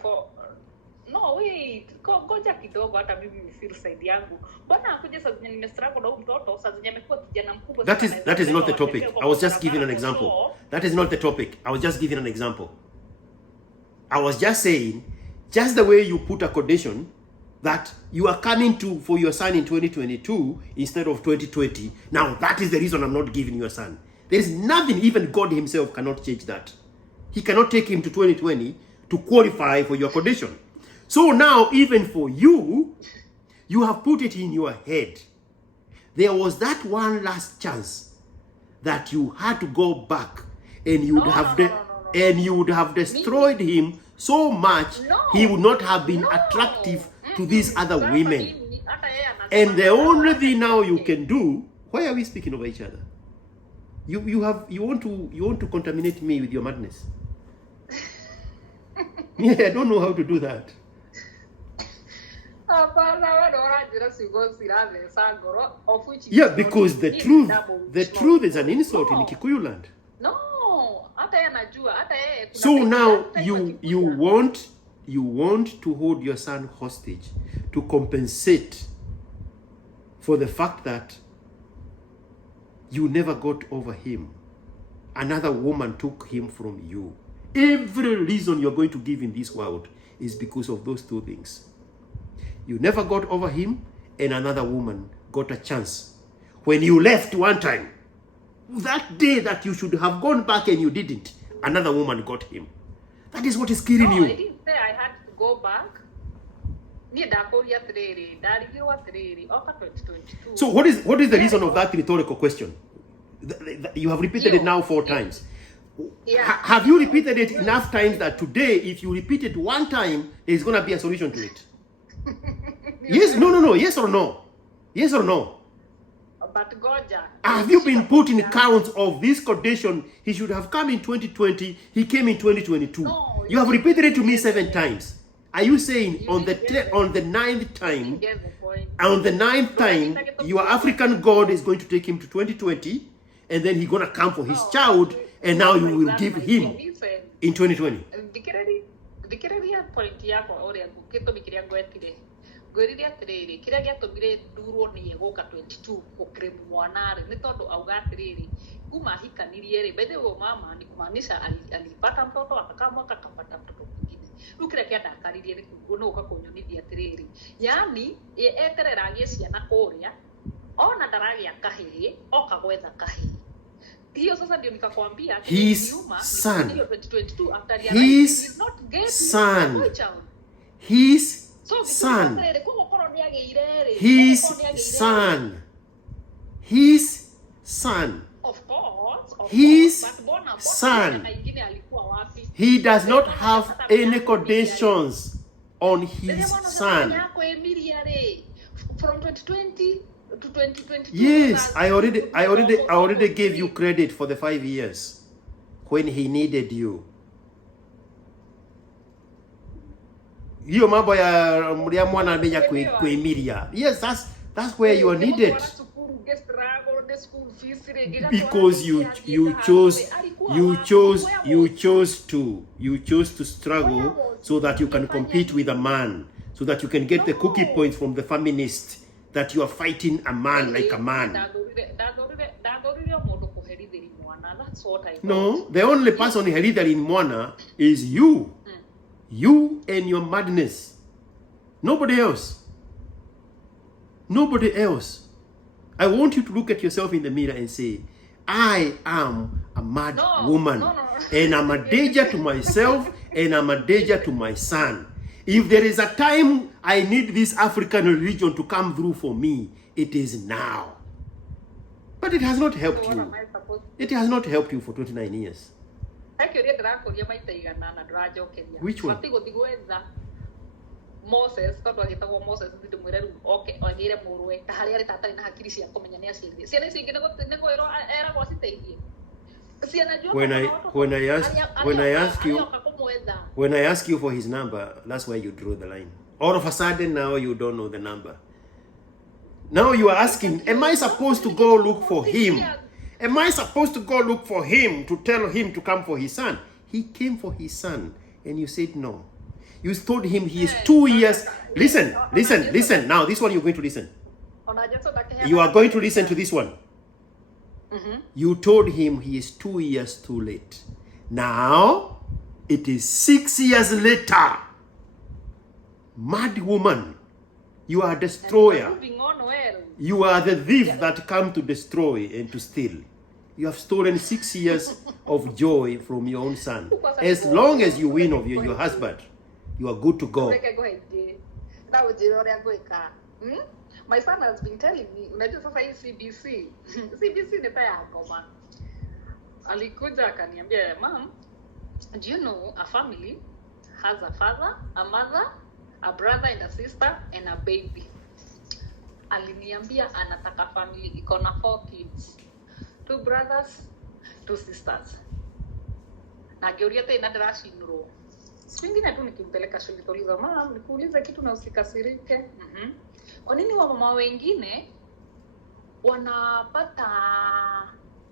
No, wait. Ngoja kidogo hata mimi nifeel side yangu. Bwana akuja sasa zenye nimestruggle na mtoto sasa zenye amekuwa kijana mkubwa. That is not the topic. I was just giving an example. That is not the topic. I was just giving an example. I was just saying, just the way you put a condition that you are coming to for your son in 2022 instead of 2020. Now that is the reason I'm not giving you a son. There is nothing, even God himself cannot change that. He cannot take him to 2020 to qualify for your condition. So now, even for you, you have put it in your head. There was that one last chance that you had to go back, and you would have destroyed him so much he would not have been attractive to these other women. And the only thing now you can do, why are we speaking over each other? You want to contaminate me with your madness. Yeah, I don't know how to do that. Yeah, because the truth is an insult in Kikuyu land. No, so now you want to hold your son hostage to compensate for the fact that you never got over him. Another woman took him from you. Every reason you're going to give in this world is because of those two things. You never got over him, and another woman got a chance. When you left one time, that day that you should have gone back and you didn't, another woman got him. That is what is killing you. I didn't say I had to go back. So what is the reason of that rhetorical question? You have repeated it now 4 times. Yeah. Have you repeated it enough times that today, if you repeat it one time, there's going to be a solution to it? Yes, no, yes or no? Yes or no? But Goja, have you been put in count of this condition? He should have come in 2020. He came in 2022. No, you have repeated it to me 7 times. Are you saying on the 9th time, on the 9th time, your African God is going to take him to 2020, and then he's going to come for his child, and now you will give him in 2020? Gwiriria atiriri kiria giatumire ndurwo ni guka 22 gukire mwanare ni tondu auga atiriri kuma hikanirie ri bethe wo mama ni kumaanisha alipata mtoto akakamwa akapata mtoto mwingine riu kiria kiandakaririe ni kuguo no ukakunyonithia atiriri yani eterera agie ciana kuria ona ndaragia kahihi oka gwetha kahihi hiyo sasa ndio nikakwambia his son 2022 after his son his son. His son. His son. Of course. His son. He does not have any conditions. on his son. From 2020 to 2022. Yes, I already gave you credit for the 5 years when he needed you. Hiyo mambo ya mwana amenya kuimiria. Yes, that's where you are needed. Because you chose to struggle so that you can compete with a man, so that you can get the cookie points from the feminist, that you are fighting a man like a man. No, the only person hereditary in Mwana is you. You and your madness. Nobody else. Nobody else. I want you to look at yourself in the mirror and say, I am a mad woman. And I'm a danger to myself and I'm a danger to my son. If there is a time I need this African religion to come through for me, it is now. But it has not helped you. It has not helped you for 29 years. Which one? Moses, tondå agätagwo Moses ndimwire riu oke agire mũrwe ta harĩa arĩ tata na hakiri cia kũmenya nĩ aciarire ciana ici ingĩ nĩ kwĩrwo eragwo citeithie ciana jua. When I ask you for his number, that's where you draw the line. All of a sudden now you don't know the number. Now you are asking, am I supposed to go look for him? Am I supposed to go look for him to tell him to come for his son? He came for his son and you said no. You told him he is 2 years. Listen. Now this one you're going to listen. You are going to listen to this one. You told him he is 2 years too late. Now it is 6 years later. Mad woman. You are a destroyer. You are the thief that come to destroy and to steal. You have stolen 6 years of joy from your own son. As long as you win of your husband, you are good to go. My son has been telling me, unajua sasa hii CBC ni taya ngoma. Alikuja akaniambia, "Mom, do you know a family has a father, a mother, a brother and a sister and a baby?" Aliniambia anataka family iko na 4 kids. 2 brothers, 2 sisters. Na ngeuria tena ndirashinurwo. Singine tu nikimpeleka shule tuliza, "Mama, nikuulize kitu na usikasirike." Kwa nini wamama wengine wanapata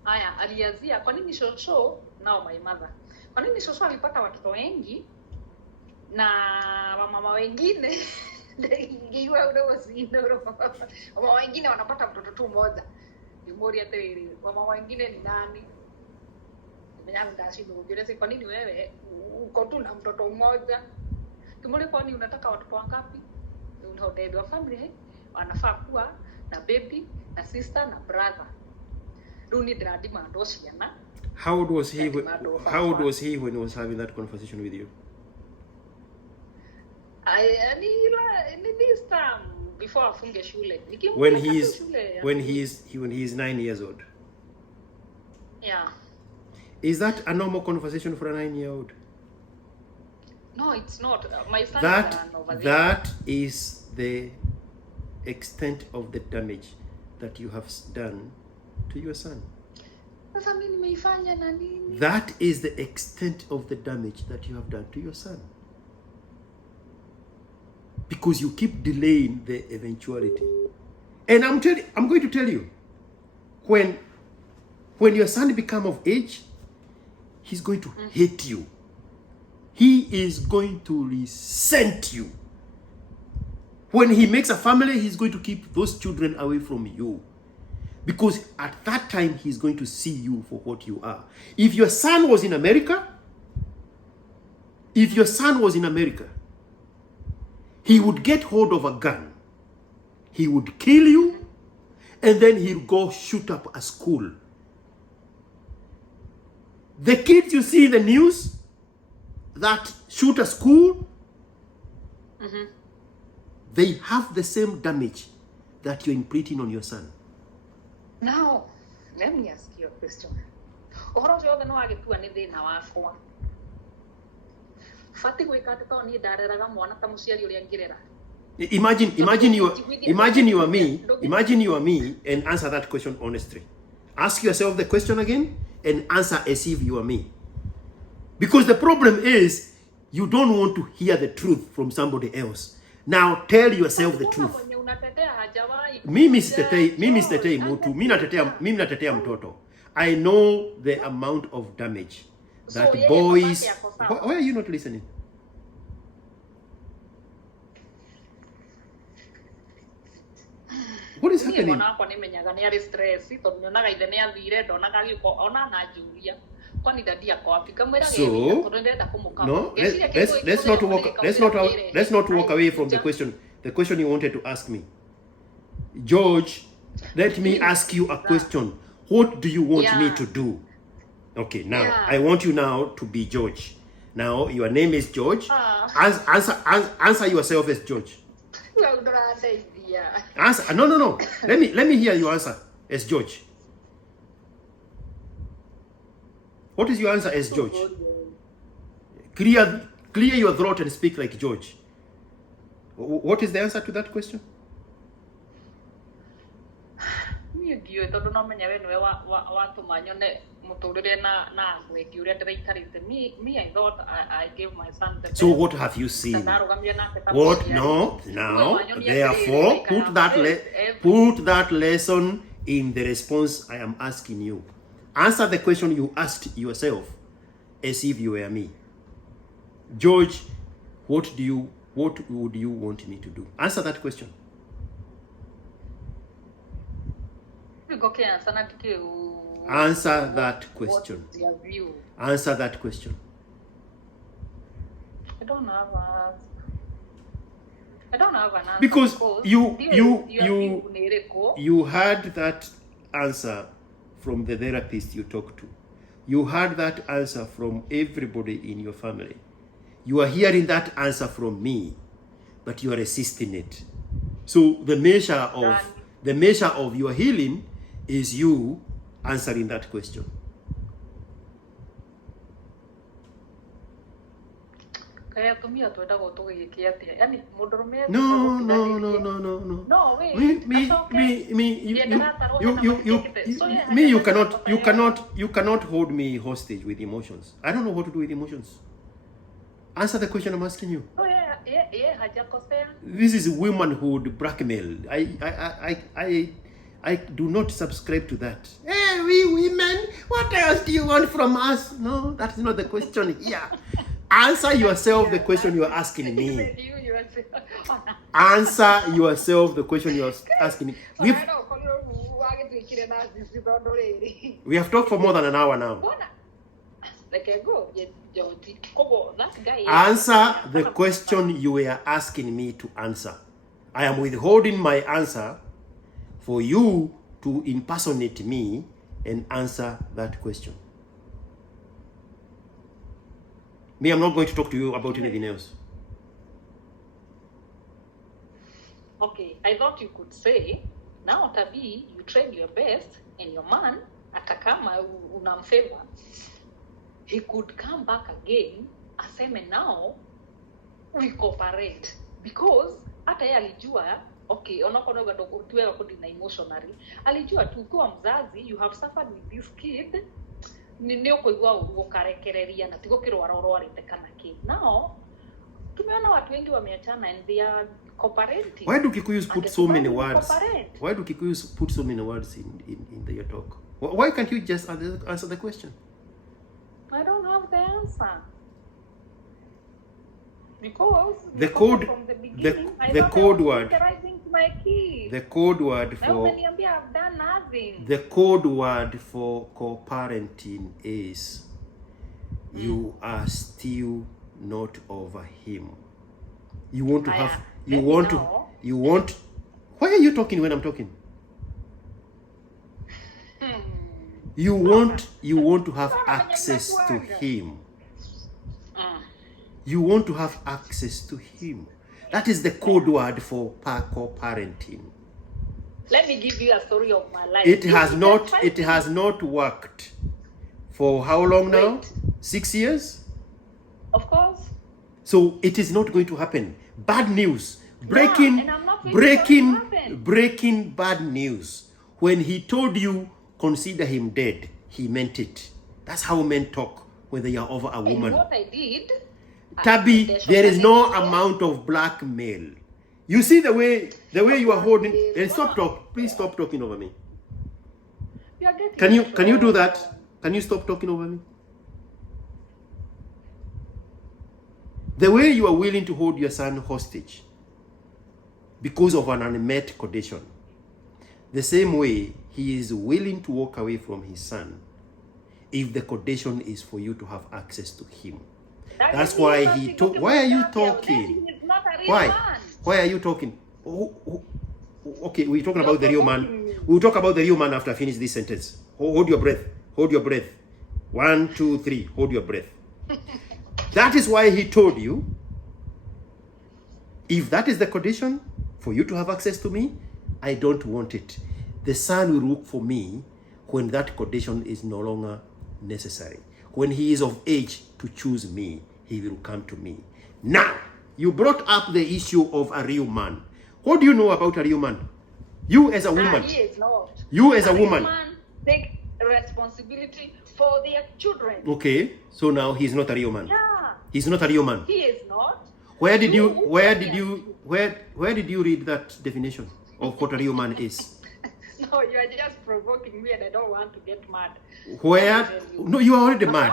haya aliazia? Kwa nini shosho nao my mother? Kwa nini shosho alipata watoto wengi na wamama wengine ngiwa udogo sinoro? Wamama wengine wanapata mtoto tu mmoja. Nimori ateri. Wamama wengine ni nani? Mwenyangu ndashinda kujua kwa nini wewe uko tu na mtoto mmoja? Kimori, kwa nini unataka watoto wangapi? Unaodedwa family wanafaa kuwa na baby na sister na brother. Runi dradi mandosiana. How old was he when he was having that conversation with you? This time before afunge shule. When he is 9 years old. Yeah. Is that a normal conversation for a 9-year-old? No, it's not. My son that is the extent of the damage that you have done to your son. That is the extent of the damage that you have done to your son. Because you keep delaying the eventuality. And I'm going to tell you, when your son becomes of age, he's going to hate you. He is going to resent you. When he makes a family, he's going to keep those children away from you. Because at that time, he's going to see you for what you are. If your son was in America, he would get hold of a gun. He would kill you, and then he'll go shoot up a school. The kids you see in the news that shoot a school, they have the same damage that you're imprinting on your son. Now, let me ask you a question. fati gwika ati to ni ndareraga mwana ta muciari uria ngirera. Imagine you are me and answer that question honestly. Ask yourself the question again and answer as if you are me. Because the problem is you don't want to hear the truth from somebody else. Now tell yourself the truth. Mimi sitetei mtu, mimi natetea mtoto. I know the amount of damage that boys. Why are you not listening? What is happening? So no, let's not walk away from the question. The question you wanted to ask me, George. Let me ask you a question. What do you want me to do? Okay, now I want you now to be George. Now your name is George. Answer yourself as George. Answer. No. Let me hear your answer as George. What is your answer as George? Clear your throat and speak like George. What is the answer to that question? Me, I thought I gave my son the best. So what have you seen? What? No. Now, therefore, put that lesson in the response I am asking you. Answer the question you asked yourself as if you were me. George, what would you want me to do? Answer that question. Answer that question. Answer that question. I don't have an answer. Because you had that answer from the therapist you talked to. You heard that answer from everybody in your family. You are hearing that answer from me, but you are resisting it. So the measure of your healing is you answering that question. No. No, wait. You cannot hold me hostage with emotions. I don't know what to do with emotions. Answer the question I'm asking you. Oh yeah. This is womanhood blackmail. I do not subscribe to that. Hey, we women, what else do you want from us? No, that's not the question here. Answer yourself the question you are asking me. Answer yourself the question you are asking me. We have talked for more than an hour now. Answer the question you were asking me to answer. I am withholding my answer for you to impersonate me and answer that question. Me, I'm not going to talk to you about anything else. Okay, I thought you could say, now Tabi, you tried your best, and your man, atakama unamfavor, he could come back again, aseme now, we cooperate. Because, hata yeye alijua, okay, onakono gato tuwe kudina emotionally, alijua tu kwa mzazi, you have suffered with this kid, nio kuigwa ukarekereria na tigo kirwara urwarite kana kid. Now, tumeona watu wengi wameachana and they are cooperating. Why do Kikuyus put so many words? Why do Kikuyus put so many words in their talk? Why can't you just answer the question? I don't have the answer. Because the code from the beginning, the code word my kid. the code word for I've done nothing. The code word for co-parenting is you are still not over him. You want to have you want why are you talking when I'm talking? You want to have access to him. You want to have access to him. That is the code word for co-parenting. Let me give you a story of my life. It has not worked. For how long now? 6 years? Of course. So it is not going to happen. Bad news. And Breaking, I'm not waiting for it to happen. breaking bad news. When he told you, consider him dead, he meant it. That's how men talk when they are over a And woman. what I did, Tabi, there is no amount of blackmail. You see the way you are holding. And stop talking. Please stop talking over me. you are getting Can you do that? Can you stop talking over me? The way you are willing to hold your son hostage because of an unmet condition, the same way he is willing to walk away from his son if the condition is for you to have access to him. That's why he told. Why are you talking? Why? Why are you talking? Okay, we're talking about the real man. We'll talk about the real man after I finish this sentence. Hold your breath. Hold your breath. 1, 2, 3. Hold your breath. That is why he told you, if that is the condition for you to have access to me, I don't want it. The son will look for me when that condition is no longer necessary. When he is of age to choose me, he will come to me. Now, you brought up the issue of a real man. What do you know about a real man? You as a woman. He is not. You as a woman. Man take responsibility for their children. Okay, so now he's not a real man. Yeah. He's not a real man. He is not. Where did you read that definition of what a real man is? No, you are just provoking me and I don't want to get mad. No, you are already mad.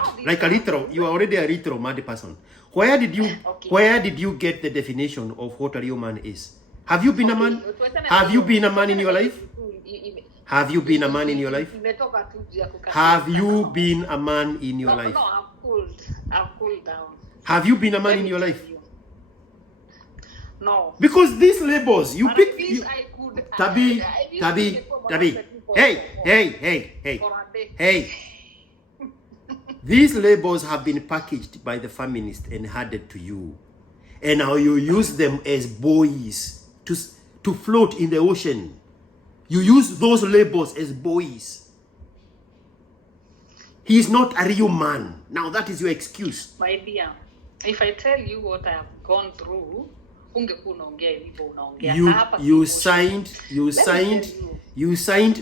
You are already a literal mad person. Where did you get the definition of what a real man is? Have you been a man? Have you been a man in your life? Have you been a man in your life? Have you been a man in your life? No, I've cooled down. Have you been a man in your life? No. Because these labels, you But pick. at least I could. Tabi. Hey. These labels have been packaged by the feminists and handed to you. And now you use them as buoys to float in the ocean. You use those labels as buoys. He is not a real man. Now that is your excuse. My dear, if I tell you what I have gone through, you signed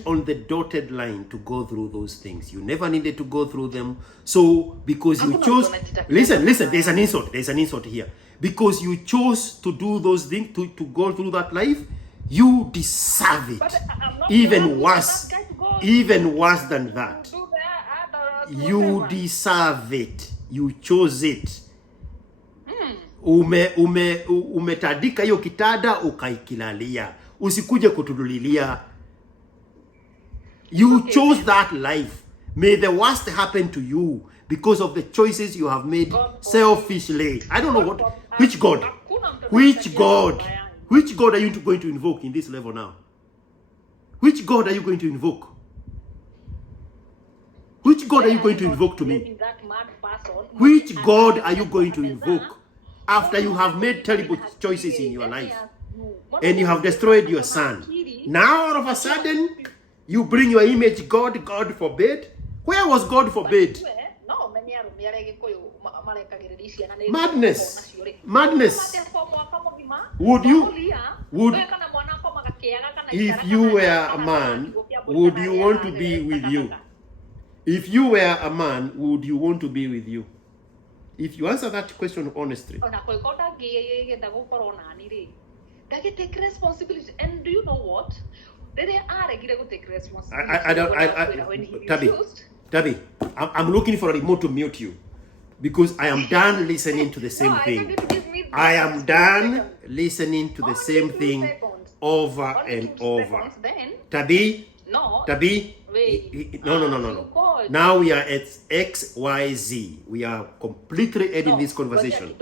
on the dotted line to go through those things. You never needed to go through them. So because you chose, listen, there's an insult here. Because you chose to do those things, to go through that life, you deserve it. Even worse than that. You deserve it. You chose it. Umetandika hiyo kitada ukaikilalia. Usikuje kutudulilia. You chose that life. May the worst happen to you because of the choices you have made selfishly. I don't know which God are you going to invoke in this level now? Which God are you going to invoke? Which God are you going to invoke to me? Which God are you going to invoke after you have made terrible choices in your life and you have destroyed your son? Now all of a sudden, you bring your image God forbid. Where was God forbid? Madness. If you were a man, would you want to be with you? If you were a man, would you want to be with you? If you answer that question honestly. Take responsibility. And do you know what? They are to take responsibility. Tabi, I'm looking for a remote to mute you because I am done listening to the same thing. I am done listening to the same thing over and over. Tabi, no. Now we are at XYZ. We are completely ending this conversation.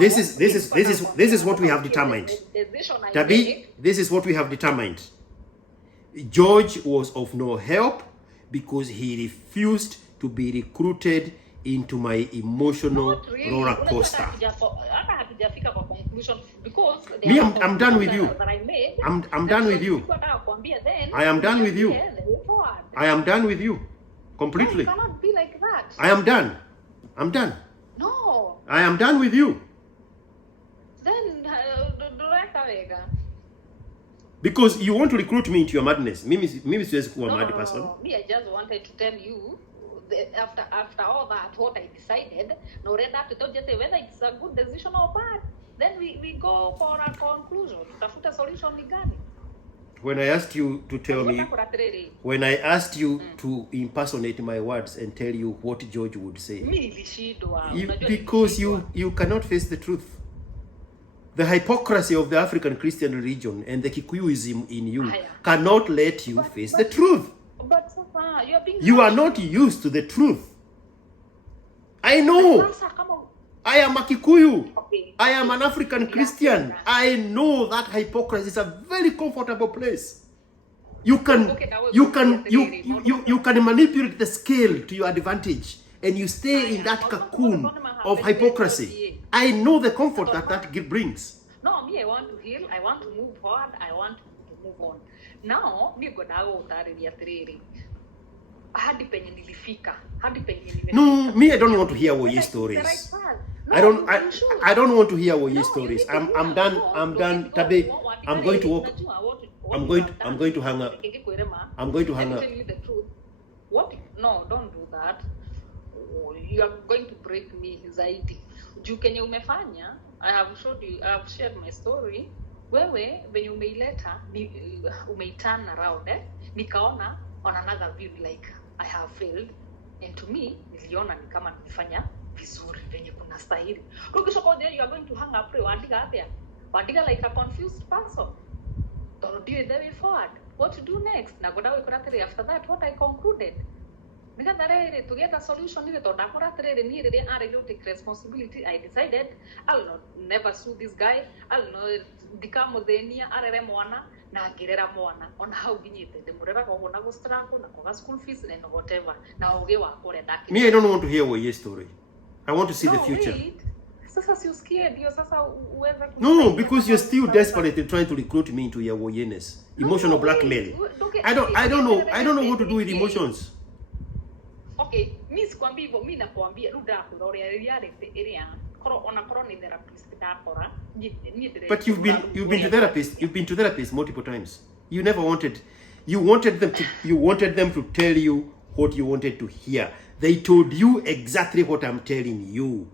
This is what we have determined. Tabi, this is what we have determined. George was of no help because he refused to be recruited into my emotional roller coaster. Me, I'm done with you. I'm done with you. I am done with you. I am done with you. Completely. Cannot be like that. I am done. I'm done. No. I am done with you. then dureka wega. Because you want to recruit me into your madness. Mimi siwezi kuwa mad person. No. Me, I just wanted to tell you that after all that, what I decided, no red after to just say whether it's a good decision or bad. Then we go for a conclusion. Tafuta solution ni gani? When I asked you to tell me, when I asked you to impersonate my words and tell you what George would say, because you cannot face the truth. The hypocrisy of the African Christian religion and the Kikuyuism in you cannot let you face the truth. But you are not used to the truth. I know. I am a Kikuyu. Okay. I am an African Christian. I know that hypocrisy is a very comfortable place. You can manipulate the scale to your advantage and you stay in that cocoon of hypocrisy. I know the comfort that brings. No, me, I want to heal. I want to move forward. I want to move on. Now, me go now utari hadi penye nilifika. Hadi penye nimefika. No, me, I don't want to hear your stories. I don't want to hear your stories. I'm done. Tabe, I'm going to walk. I'm going to hang up. I'm going to hang up. Tell you the truth. What? No, don't do that. You are going to break me zaidi. Juu kenye umefanya, I have shared my story. Wewe venye umeileta, umeiturn around, nikaona on another view like I have failed, and to me niliona ni kama nilifanya vizuri venye kuna stahili. Ukisha kwa you are going to hang up wandika atia. Wandika like a confused person. Don't do it the way forward. What to do next? Na godawe kuratiri after that what I concluded. To get a solution, I take responsibility. I decided I'll not never sue this guy. I'll not become on how we need the school fees and whatever. Me, I don't want to hear your story. I want to see the future. Wait. No, because you're still desperately trying to recruit me into your woyeness. Emotional blackmail. I don't know what to do with emotions. Okay, Miss Kwambivo, Mina Kwambia, Ruda, or area, on a chronic therapist, but you've been to therapists. You've been to therapists multiple times. You never wanted. You wanted them to tell you what you wanted to hear. They told you exactly what I'm telling you.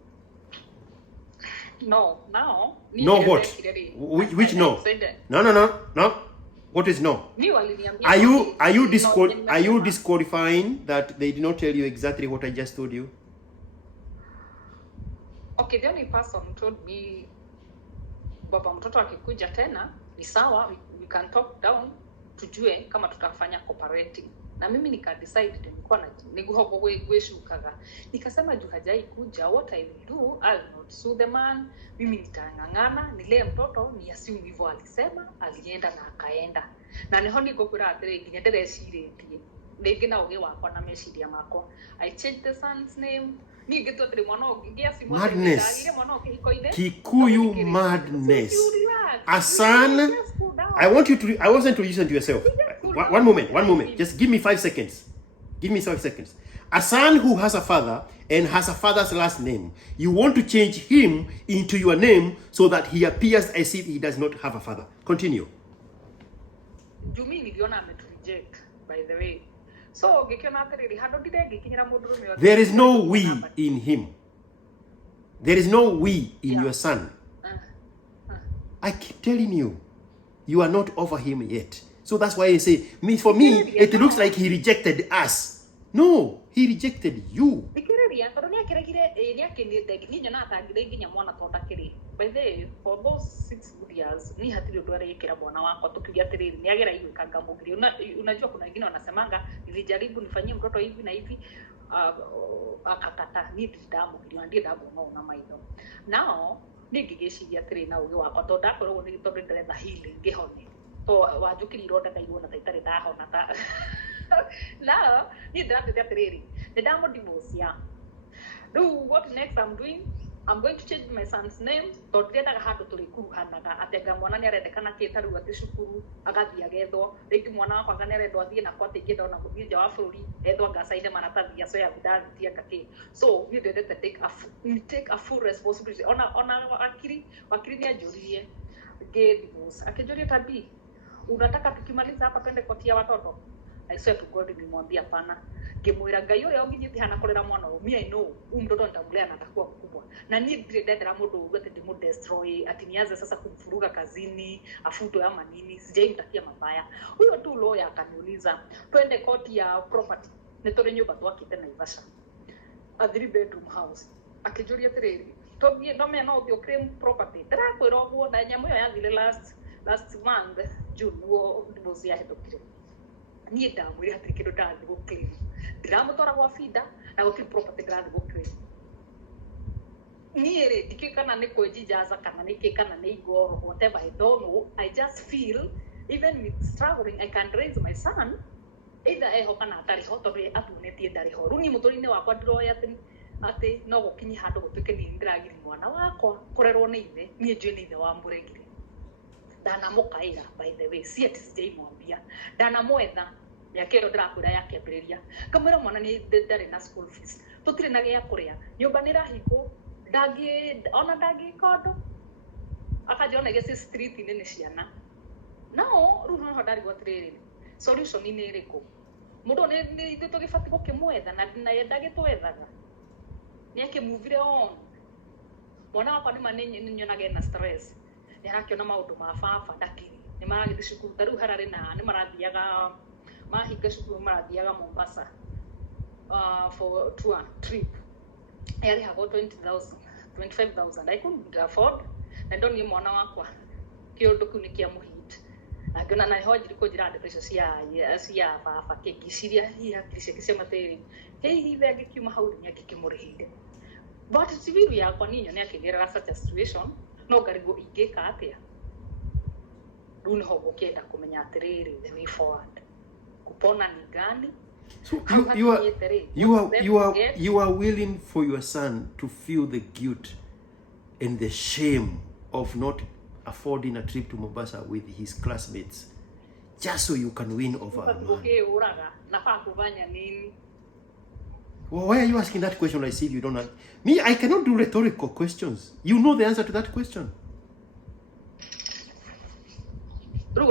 No, now. No what? Which no? No. What is no? Are you disqualifying that they did not tell you exactly what I just told you? Okay, the only person told me baba mtoto akikuja tena ni sawa, we can talk down tujue kama tutafanya cooperating. Na mimi nika decide nilikuwa na niguhogo gweshukaga. Nikasema juu hajai kuja, what I will do, I'll not sue the man. Mimi nitangangana nile mtoto ni assume hivyo alisema, alienda na akaenda. Na niho nigokura atire nginya ndireciretie. Ningĩ na uge wakwa na meciria makwa. I changed the son's name. Madness. Kikuyu madness. A son. I wasn't to listen to yourself. One moment. Just give me 5 seconds. A son who has a father and has a father's last name. You want to change him into your name so that he appears as if he does not have a father. Continue. Jumi niliona ametuject, by the way. So, there is no we in him. There is no we in your son. I keep telling you, you are not over him yet. So that's why I say, for me, it looks like he rejected us. No, he rejected you. By the way, for those 6 good years, ni hatiri udware yekera bwana wako tukigia tiriri ni agera hiyo kagamugiri. Unajua kuna wengine wanasemanga nilijaribu nifanyie mtoto hivi na hivi akakata ni damu ndio damu na maido. Now nigigeciria tiriri na ugi wako to ndakoro ni to ndetha healing ngihone. To wajukiri ronda kaigona taitare ndahona ta. Now ni ndate tiriri. The damu divorce ya. Do what next I'm doing? I'm going to change my son's name. Tondrenda handu turikuruhanaga atenga mwana ni arendekana kitaru ati cukuru agathia gethwo ringi mwana wakwa ngane arendwo athie na kwate kida ona guthie nja wa bururi ethwo ngacaine maratathi acio ya ndathia ngaki. So we did to take a full responsibility. Ona wakiri ni ajuririe divorce akijuria tabii unataka tukimaliza hapa twende kotia watoto. I swear to God nimwambia pana ngimwira ngai uria unginyiti hana kurera mwana uyu me I know mtoto nitamlea na atakuwa mkubwa na ni ndendera mundu ugu ati ndimu destroy ati nianze sasa kumfuruga kazini afutwe ama nini sijaimtakia mabaya. Huyo tu lawyer akaniuliza twende koti ya property nitore nyumba twakite Naivasha a 3-bedroom house akijuria tiriri togie ndome no thio claim property ndirakwira uguo na nyamu yo yathire last month June wo divorce ya hetokire niĩ ndamwĩre hatirĩ kĩndũ ndarathiĩ gũclaim ndiramũtwara gwa bida na gũtirĩ property ndarathiĩ gũclaim niĩ rĩ ndikĩũĩ kana nĩ kwĩnjijaza kana nĩkĩ kana nĩ igoro whatever I don't know. I just feel even with struggling I can raise my son either eho kana atarĩ ho tondũ atuonetie ndarĩ ho. Rĩu niĩ mũtũrĩre-inĩ wakwa ndiroya atĩ no gũkinye handũ gũtuĩke niĩ ndĩragiri mwana wakwa kũrerwo nĩ ithe niĩ njũĩ nĩ ithe wamũregire ndanamukaira by the way si ati sijaimwambia ndanamwetha yake ndo ndirakwira yake ambiriria kamwira mwana ni ndari na school fees tutire na gya kuria nyumba nirahingwo ndagi kondo akajiona gesi street nene ciana nao ru no ndari gwatiriri solution ni iriku mundu ni ithu tugibati gukimwetha na yendage twethaga ni akimuvire on mwana wakwa ni manenye nyonage na stress ni arakiona maundu ma baba ndakiri ni maragithie cukuru taru harare na ni marathiaga mahinga cukuru marathiaga Mombasa for tour trip yari hago 20,000 25,000 I couldn't afford na ndo ni mwana wakwa kiundu kuni kia muhit na ngona na hoji ko jira ndeto cia baba kingiciria hiya kisia materi hive agikiuma hau ni akikimurihinde but civiru yakwa ninyo ni akigera such a situation no ngarigo ingika atia rĩu nĩho gũkĩenda kũmenya atĩrĩrĩ the way forward kupona ni gani. So you are willing for your son to feel the guilt and the shame of not affording a trip to Mombasa with his classmates just so you can win over a man. Well, why are you asking that question? I see you don't know. Me, I cannot do rhetorical questions. You know the answer to that question. So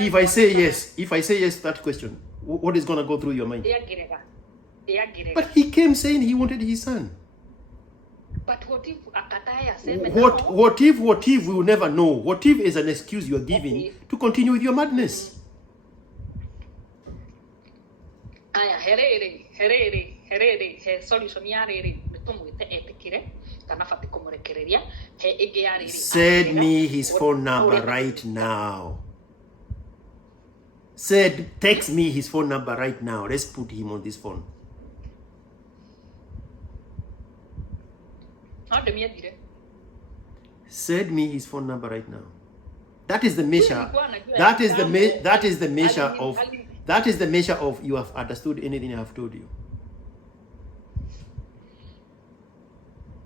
if I say yes to that question, what is going to go through your mind? But he came saying he wanted his son. But what if what if we will never know? What if is an excuse you are giving to continue with your madness? Aya herere solution ya rere tumwite etikire kana fati kumurekereria he ige ya rere. Send me his phone number right now. Text me his phone number right now. Let's put him on this phone. Send me his phone number right now. That is the measure. That is the measure of you have understood anything I have told you.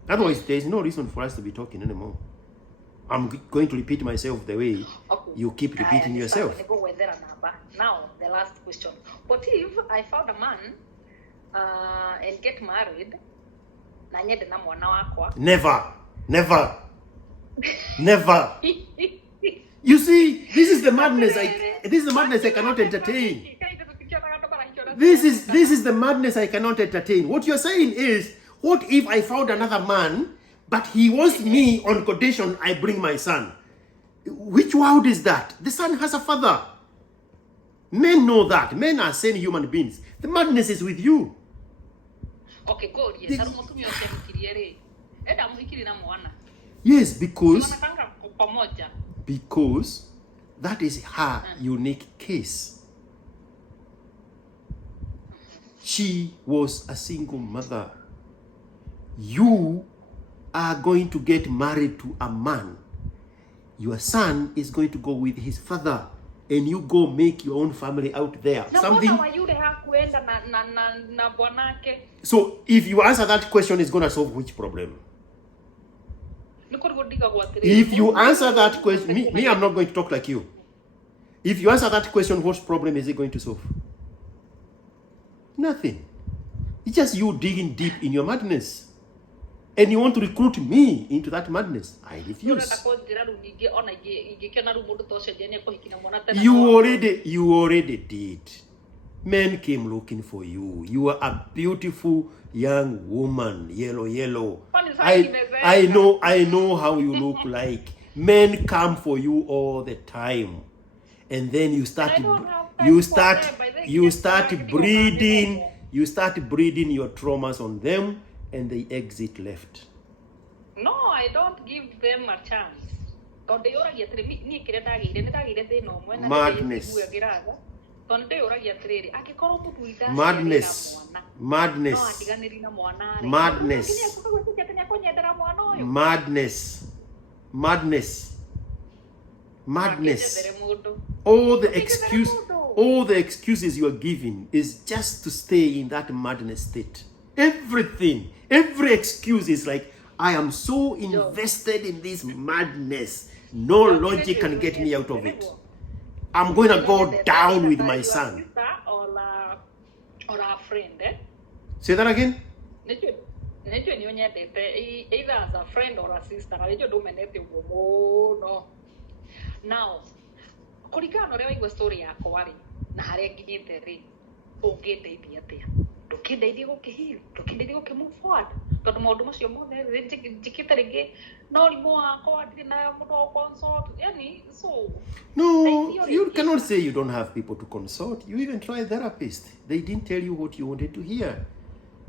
Otherwise, there is no reason for us to be talking anymore. I'm going to repeat myself the way you keep repeating yourself. Now, the last question. What if I found a man and get married? Never. You see, this is the madness I cannot entertain. This is the madness I cannot entertain. What you're saying is, what if I found another man, but he wants me on condition I bring my son? Which world is that? The son has a father. Men know that. Men are sane human beings. The madness is with you. Okay, good. Yes, because that is her unique case. She was a single mother. You are going to get married to a man. Your son is going to go with his father. and you go make your own family out there. Something. So if you answer that question, it's gonna solve which problem? If you answer that question, me, I'm not going to talk like you. If you answer that question, what problem is it going to solve? Nothing. It's just you digging deep in your madness. And you want to recruit me into that madness. I refuse. You already did. Men came looking for you. You are a beautiful young woman, yellow. I know how you look like. Men come for you all the time. And then you start breeding your traumas on them, and they exit left. No, I don't give them a chance. Madness. All the excuses you are giving is just to stay in that madness state. Every excuse is like, I am so invested in this madness. No logic can get me out of it. I'm going to go down with my son. Or a friend, eh? Say that again? Either as a friend or a sister. Now, kurigana ria waigua story yakwa ri na haria nginyite ri ungindeithia atia ndukindeithia move forward tondu maundu macio mothe njikite ringi no rimu wakwa ndiri na mundu wa consult yani so no, you cannot say you don't have people to consult. You even try therapist. They didn't tell you what you wanted to hear.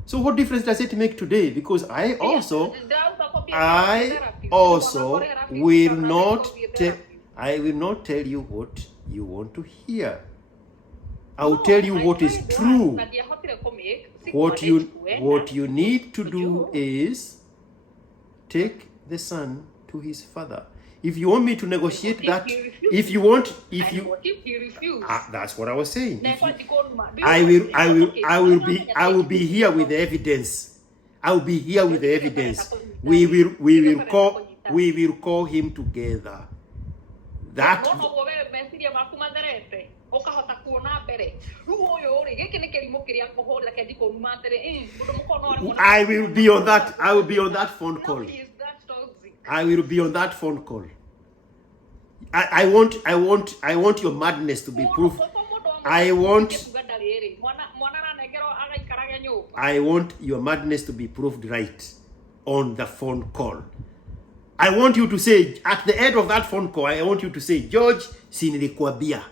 So what difference does it make today? Because I also will not tell you what you want to hear. I will tell you what is true. What you need to do is take the son to his father. If you want me to negotiate that, if you refuse, that's what I was saying. I will be here with the evidence. I will be here with the evidence. We will call him together. That I will be on that phone call. I will be on that phone call. I want your madness to be proof. I want your madness to be proved right on the phone call. I want you to say, at the end of that phone call, I want you to say, George, sinilikuambia.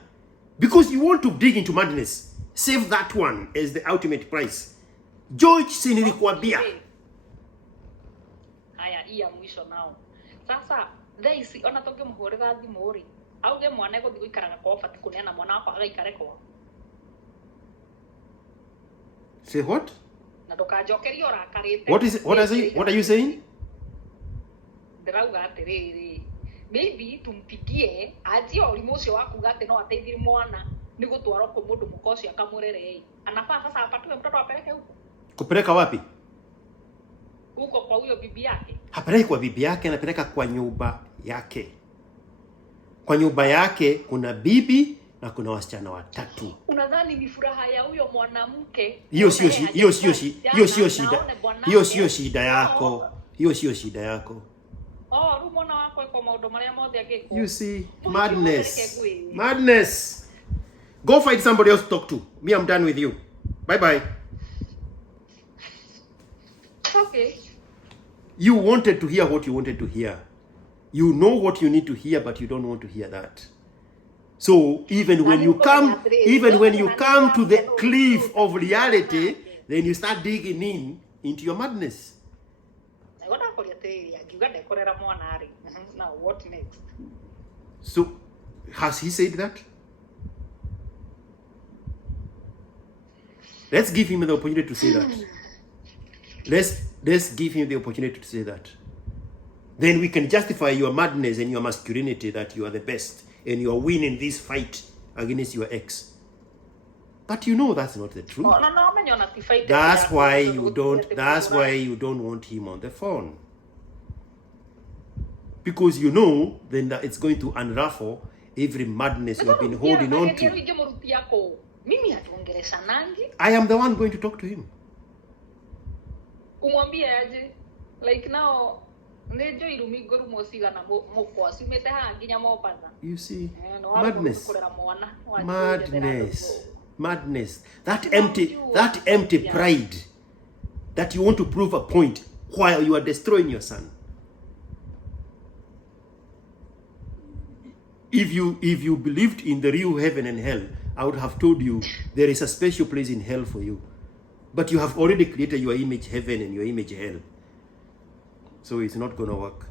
Because you want to dig into madness. Save that one as the ultimate price. George, sinilikuambia. Haya, iya mwisho nao. Sasa, theisi, ona toge muhorera thimuri. Auge mwana ego thiguikaraga kwa ofati kuneana mwana wako agaikare kwa. Say what? Na ndukajokeria urakarite. What are you saying? Ndirauga atiriri. Maybe tumpigie ajie urimu ucio wakuga ati no ateithire mwana ni gutwarwo kwa mundu mukocio akamurere. Anafaa sasa apatiwe mtoto apeleke huko. Kupeleka wapi? Huko kwa huyo bibi yake. Hapeleki kwa bibi yake, anapeleka kwa nyumba yake. Kwa nyumba yake kuna bibi na kuna wasichana watatu. Unadhani ni furaha ya huyo mwanamke? Hiyo sio shida yako. Hiyo sio shida yako. Rumona wako iko maudo maria mothe agiko. You see, madness. Go find somebody else to talk to. Me, I'm done with you. Bye. Okay. You wanted to hear what you wanted to hear. You know what you need to hear, but you don't want to hear that. So even when you come to the cliff of reality, then you start digging into your madness. Now what next? So has he said that? Let's give him the opportunity to say that. Let's give him the opportunity to say that. Then we can justify your madness and your masculinity, that you are the best and you are winning this fight against your ex. But you know that's not the truth. Oh, no, That's why you don't want him on the phone. Because you know then that it's going to unravel every madness you have been holding on to. I am the one going to talk to him. Like now, you see, madness, that empty pride that you want to prove a point while you are destroying your son. If you believed in the real heaven and hell, I would have told you there is a special place in hell for you. But you have already created your image heaven and your image hell. So it's not going to work.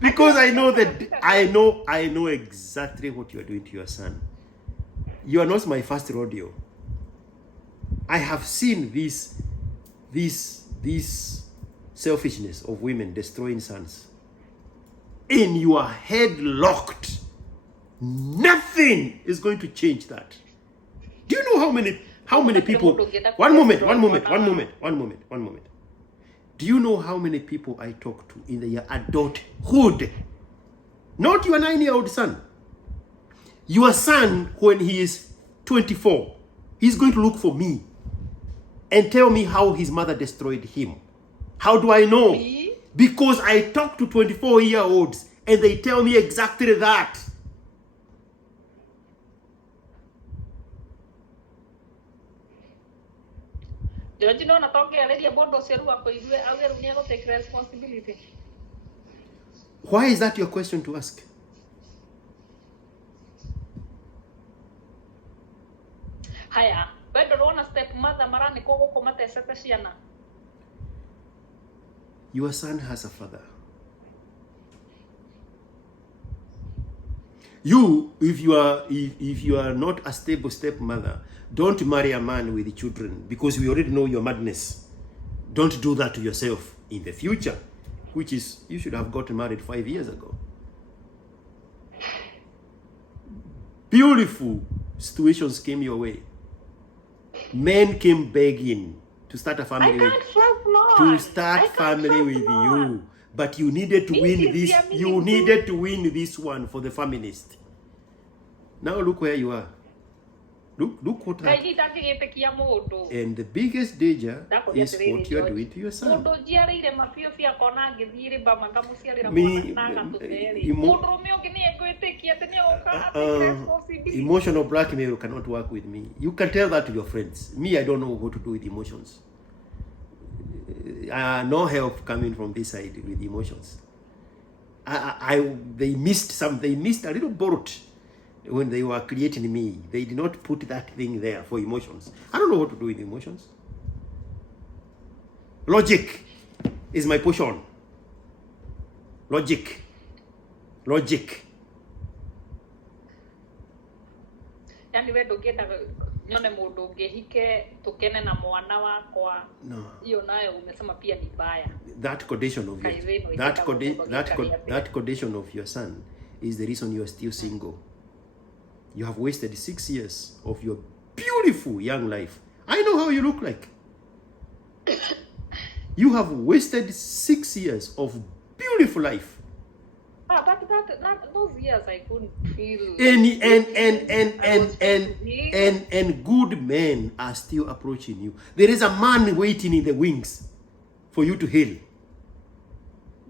Because I know that I know exactly what you are doing to your son. You are not my first rodeo. I have seen this selfishness of women destroying sons. And you are headlocked. Nothing is going to change that. Do you know how many people? One moment. Do you know how many people I talk to in their adulthood? Not your 9-year-old son. Your son, when he is 24, he's going to look for me and tell me how his mother destroyed him. How do I know? Me? Because I talk to 24-year-olds and they tell me exactly that. Don't you know na talking already about those who are going to take responsibility? Why is that your question to ask? Haya, but don't want to step mother marani koko komate seta siana. Your son has a father. You, if you are not a stable stepmother, don't marry a man with children because we already know your madness. Don't do that to yourself in the future, which is you should have gotten married 5 years ago. Beautiful situations came your way. Men came begging to start a family with you, but you needed to win this. You needed to win this one for the feminist. Now look where you are. Look what happened. And the biggest danger is what you are doing to your son. Emotional blackmail cannot work with me. You can tell that to your friends. Me, I don't know what to do with emotions. No help coming from this side with emotions. They missed a little bolt when they were creating me. They did not put that thing there for emotions. I don't know what to do with emotions. Logic is my portion. Logic. Yani we ndungenda nyone mundu ungihike tukene na mwana wakwa. No. Hiyo nayo umesema pia ni mbaya. That condition of your son is the reason you are still single. You have wasted 6 years of your beautiful young life. I know how you look like. You have wasted 6 years of beautiful life. But those years I couldn't feel. And good men are still approaching you. There is a man waiting in the wings for you to hail.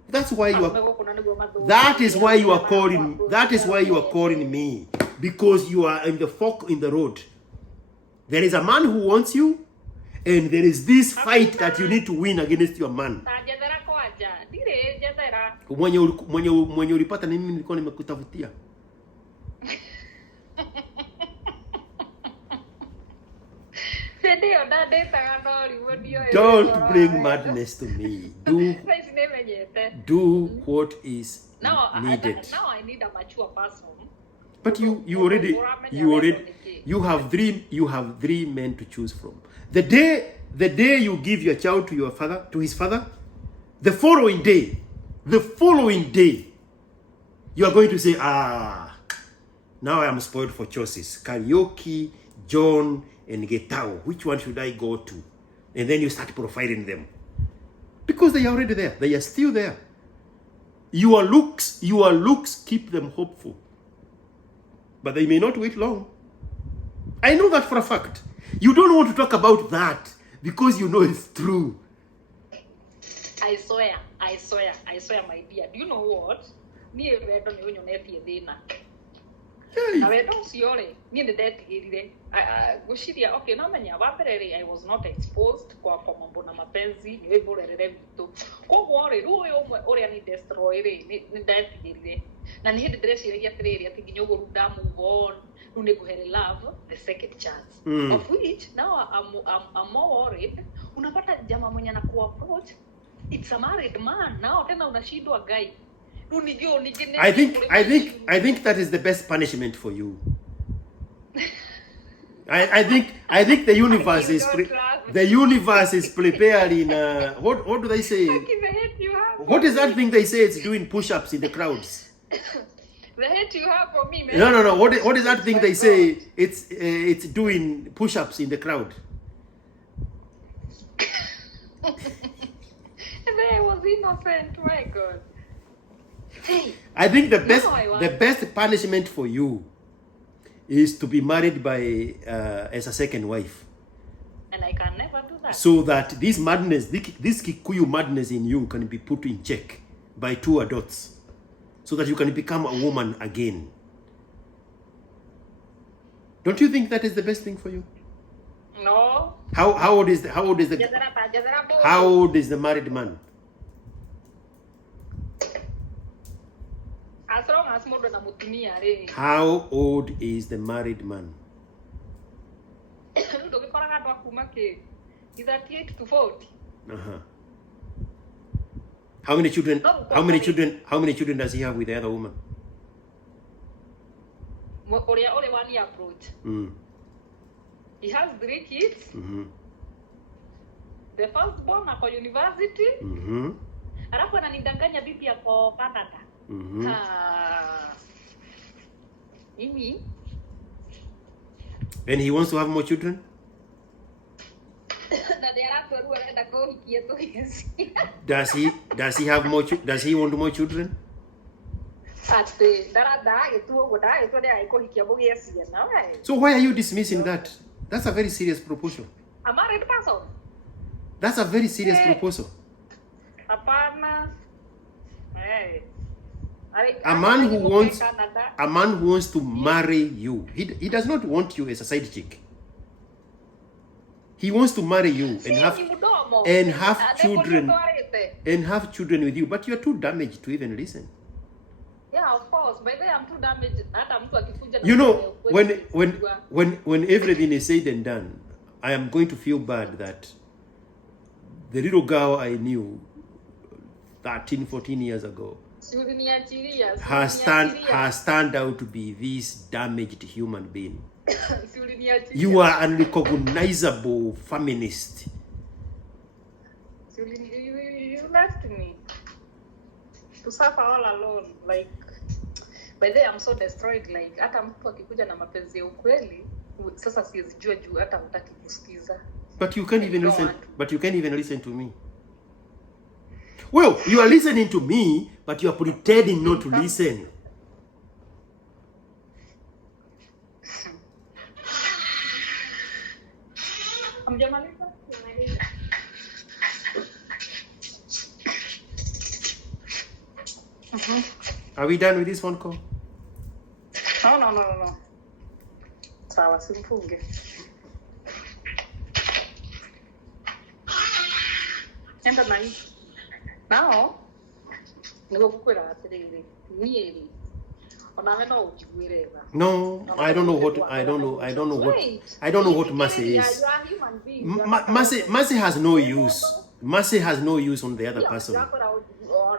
That's why you are. That is why you are calling. That is why you are calling me, because you are in the fork in the road. There is a man who wants you, and there is this fight that you need to win against your man. Mwenye ulipata ni mimi nilikuwa nimekutafutia. Don't bring madness to me. Do what is needed. Now I need a mature person. But you have three men to choose from. The day you give your child to his father, The following day, you are going to say, now I am spoiled for choices. Karaoke, John, and Getao. Which one should I go to? And then you start profiling them. Because they are already there. They are still there. Your looks keep them hopeful. But they may not wait long. I know that for a fact. You don't want to talk about that because you know it's true. I swear, my dear. Do you know what? Me I don't know I don't see all me the death okay, no many I was not exposed kwa mambo na mapenzi ni bora vitu kwa wale ule ani destroy ni death ile na ni hidi dress ile ya trade ya tinginyogo ruda move on nune go love the second chance of which now I'm more worried unapata jamaa mwenye anakuwa approach it's a married man now tena unashindwa guy. I think that is the best punishment for you. I think the universe is preparing. What do they say? What is that thing they say? It's doing push-ups in the crowds. The hate you have for me, man. No. What is that thing they say? It's doing push-ups in the crowd. I was innocent. My God. I think the best punishment for you is to be married by as a second wife. And I can never do that. So that this madness, this Kikuyu madness in you can be put in check by two adults. So that you can become a woman again. Don't you think that is the best thing for you? No. How old is the married man? As long as how old is the married man? Is 38 to 40. How many children does he have with the other woman? Only one year approach. He has 3 kids. The first born at university. Alafu ananidanganya bibi yako Canada. And he wants to have more children? Does he want more children? So why are you dismissing that? That's a very serious proposal. A married person. That's a very serious proposal. A man who wants to marry you, he does not want you as a side chick. He wants to marry you and have children with you, but you are too damaged to even listen. Yeah, of course. By the way, I'm too damaged. You know, when everything is said and done, I am going to feel bad that the little girl I knew 13, 14 years ago has turned out to be this damaged human being. You are unrecognizable feminist. You left me to suffer all alone. Like, by the way, I'm so destroyed. Like, hata mtu akikuja na mapenzi ya ukweli, sasa sijui juu hata hutaki kusikiza. But you can't even listen. But you can't even listen to me. Well, you are listening to me, but you are pretending not to listen. Are we done with this phone call? No. Sawa, simfunge. Enda na hii. Now, nikukwira atiriri. Nieri. No, I don't know what Mercy is. Mercy has no use. Mercy has no use on the other person.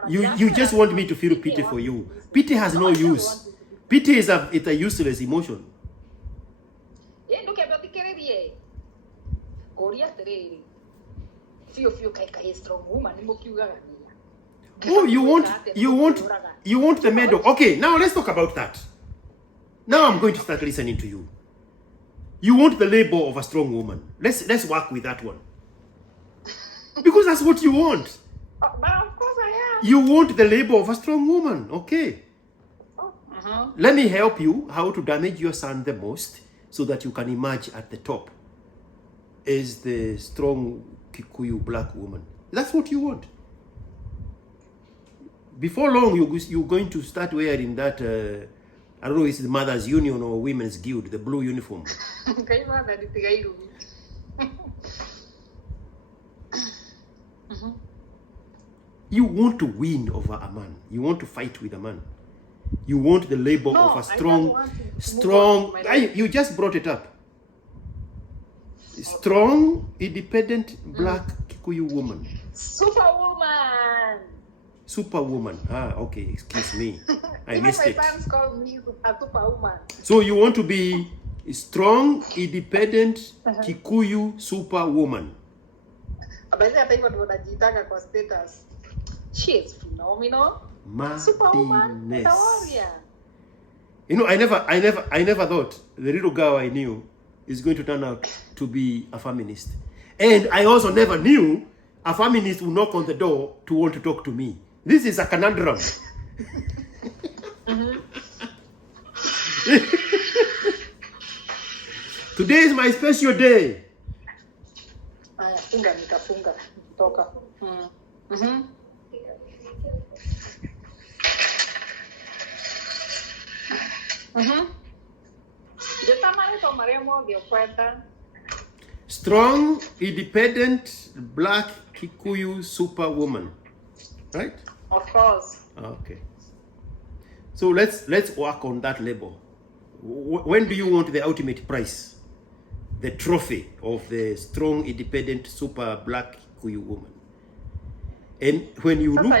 You just want me to feel pity for you. Pity has no use. Pity is a useless emotion. Oh, you want the medal. Okay, now let's talk about that. Now I'm going to start listening to you. You want the label of a strong woman. Let's work with that one. Because that's what you want. But of course I am. You want the label of a strong woman. Okay. Let me help you how to damage your son the most so that you can emerge at the top as the strong Kikuyu black woman. That's what you want. Before long, you're going to start wearing that, I don't know, it's the Mothers Union or Women's Guild, the blue uniform. You want to win over a man. You want to fight with a man. You want the label of a strong. You just brought it up. Strong, independent, black Kikuyu woman. Superwoman. Ah, okay. Excuse me. I missed it. My fans call me a superwoman. So you want to be strong, independent, Kikuyu superwoman. She is phenomenal. Madness. Superwoman, a warrior. You know, I never thought the little girl I knew is going to turn out to be a feminist. And I also never knew a feminist would knock on the door to want to talk to me. This is a conundrum. Today is my special day. Strong, independent, black Kikuyu superwoman. Right? Of course. Okay. So let's work on that label. When do you want the ultimate prize? The trophy of the strong, independent, super black Kikuyu woman. And when you look,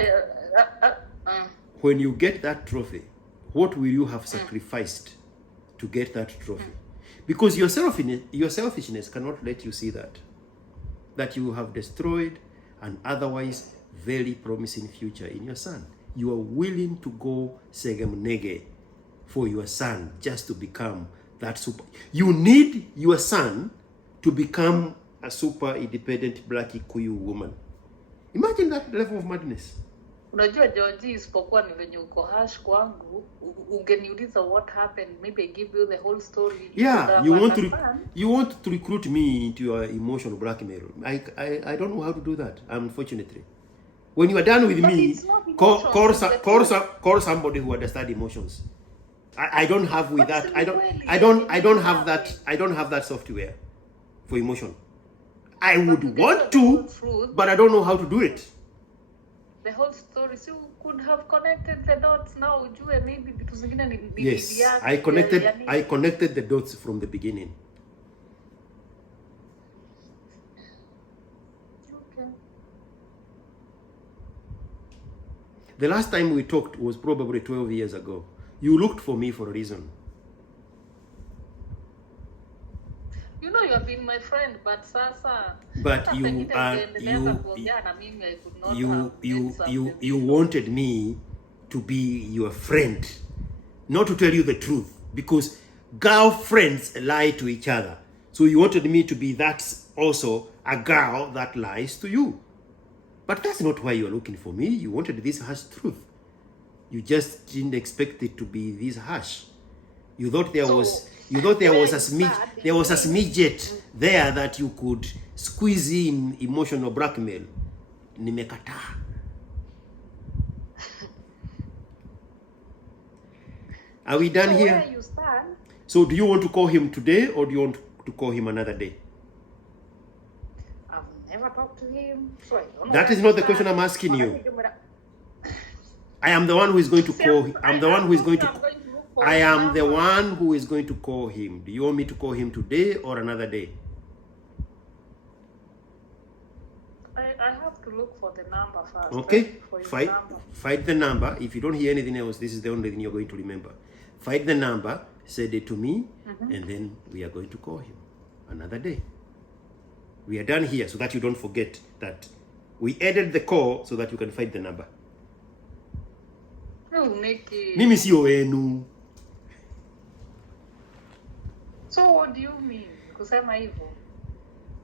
when you get that trophy, what will you have sacrificed to get that trophy? Because your selfishness cannot let you see that you have destroyed an otherwise very promising future in your son. You are willing to go segemnege for your son just to become that super. You need your son to become a super independent black Kikuyu woman. Imagine that level of madness. Unajua Georgie, isipokuwa ni venye uko harsh kwangu, ungeniuliza what happened, maybe I give you the whole story. Yeah, you want to recruit me into your emotional blackmail. I don't know how to do that, unfortunately. When you are done with me, call somebody who understands emotions. I don't have with that. I don't have that. I don't have that software for emotion. I would want to, but I don't know how to do it. The whole story, so you could have connected the dots now. Maybe because yes, I connected the dots from the beginning. Okay. The last time we talked was probably 12 years ago. You looked for me for a reason. You know you have been my friend, but sasa. But you wanted me to be your friend, not to tell you the truth, because girlfriends lie to each other. So you wanted me to be that also a girl that lies to you. But that's not why you're looking for me. You wanted this harsh truth. You just didn't expect it to be this harsh. You thought there was a smidget there that you could squeeze in emotional blackmail. Nimekataa. Are we done here? Where you stand? So do you want to call him today or do you want to call him another day? I've never talked to him. So I don't know. That is not the question I'm asking you. I am the one who is going to call him. I am the one who is going to call him. Do you want me to call him today or another day? I have to look for the number first. Okay. Fight the number. If you don't hear anything else, this is the only thing you're going to remember. Fight the number, send it to me, and then we are going to call him another day. We are done here so that you don't forget that we added the call so that you can find the number. Mimi sio wenu. So what do you mean? Kusema hivyo.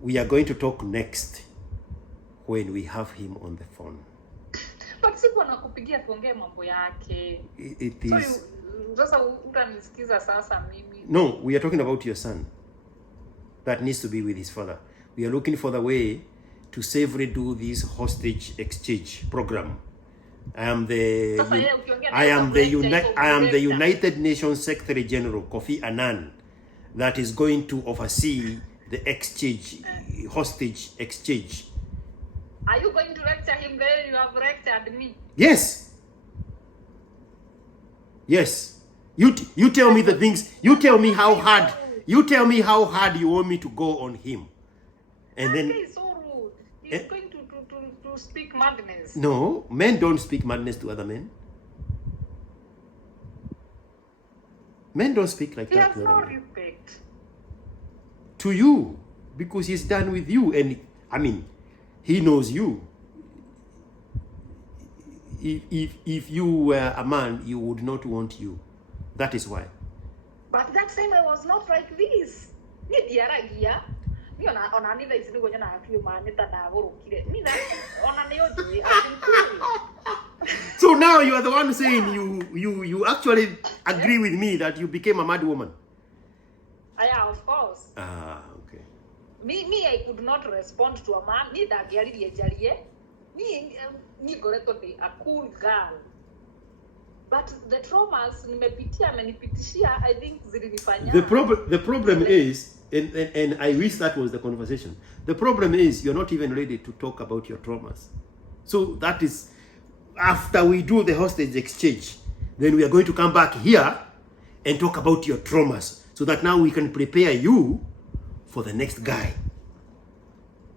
We are going to talk next when we have him on the phone. But siku anakupigia tuongee mambo yake. It is. So sasa utanisikiza sasa mimi. No, we are talking about your son. That needs to be with his father. We are looking for the way to safely do this hostage exchange program. I am the United Nations Secretary General Kofi Annan that is going to oversee the exchange, hostage exchange. Are you going to lecture him there? You have lectured me. Yes. Yes. You tell me the things. You tell me how hard. You tell me how hard you want me to go on him. And then is so rude. He's going to speak madness. No, men don't speak madness to other men. Men don't speak like that to other men. He has no respect. To you, because he's done with you, and I mean, he knows you. If you were a man, you would not want you. That is why. But that time I was not like this. So now you are the one saying you actually agree with me that you became a mad woman. Yeah, of course. Ah, okay. Me, I could not respond to a man. Me, a cool girl. But the traumas I think the problem is, and I wish that was the conversation. The problem is you're not even ready to talk about your traumas. So that is after we do the hostage exchange, then we are going to come back here and talk about your traumas so that now we can prepare you for the next guy.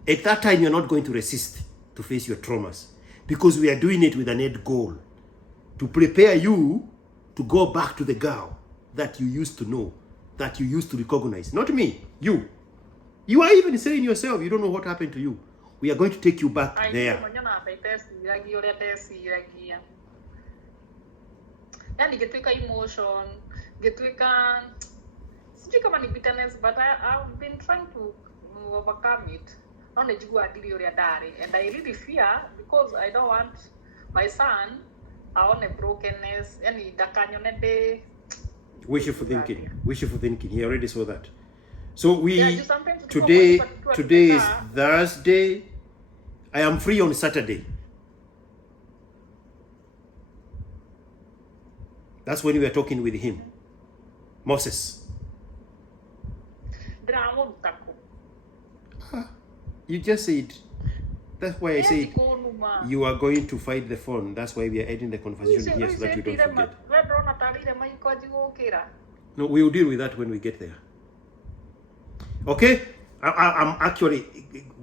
At that time, you're not going to resist to face your traumas because we are doing it with an end goal. To prepare you to go back to the girl that you used to know, that you used to recognize. Not me, you. You are even saying yourself, you don't know what happened to you. We are going to take you back there. Emotion, bitterness, but I've been trying to overcome it. And I really fear because I don't want my son on a brokenness and wishful thinking. He already saw that. So today is Thursday. I am free on Saturday. That's when we were talking with him. Moses. You just said. That's why I said you are going to fight the phone. That's why we are ending the conversation here so that you don't forget. No, we will deal with that when we get there. Okay? I'm actually,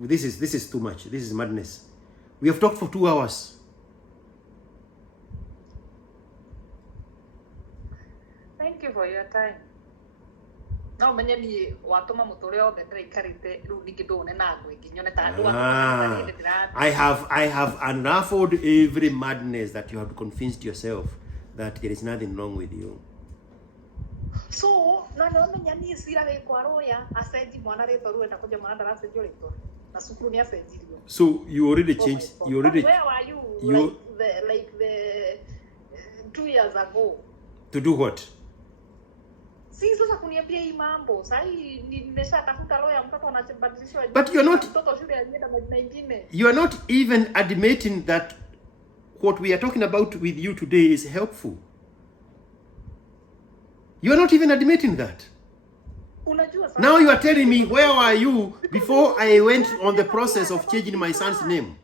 this is too much. This is madness. We have talked for 2 hours. Thank you for your time. No, I have unraveled every madness that you have convinced yourself that there is nothing wrong with you. So, so you already changed. You already. Where were you? Like the 2 years ago. To do what? But you're not even admitting that what we are talking about with you today is helpful. You're not even admitting that. Now you are telling me, where were you before I went on the process of changing my son's name?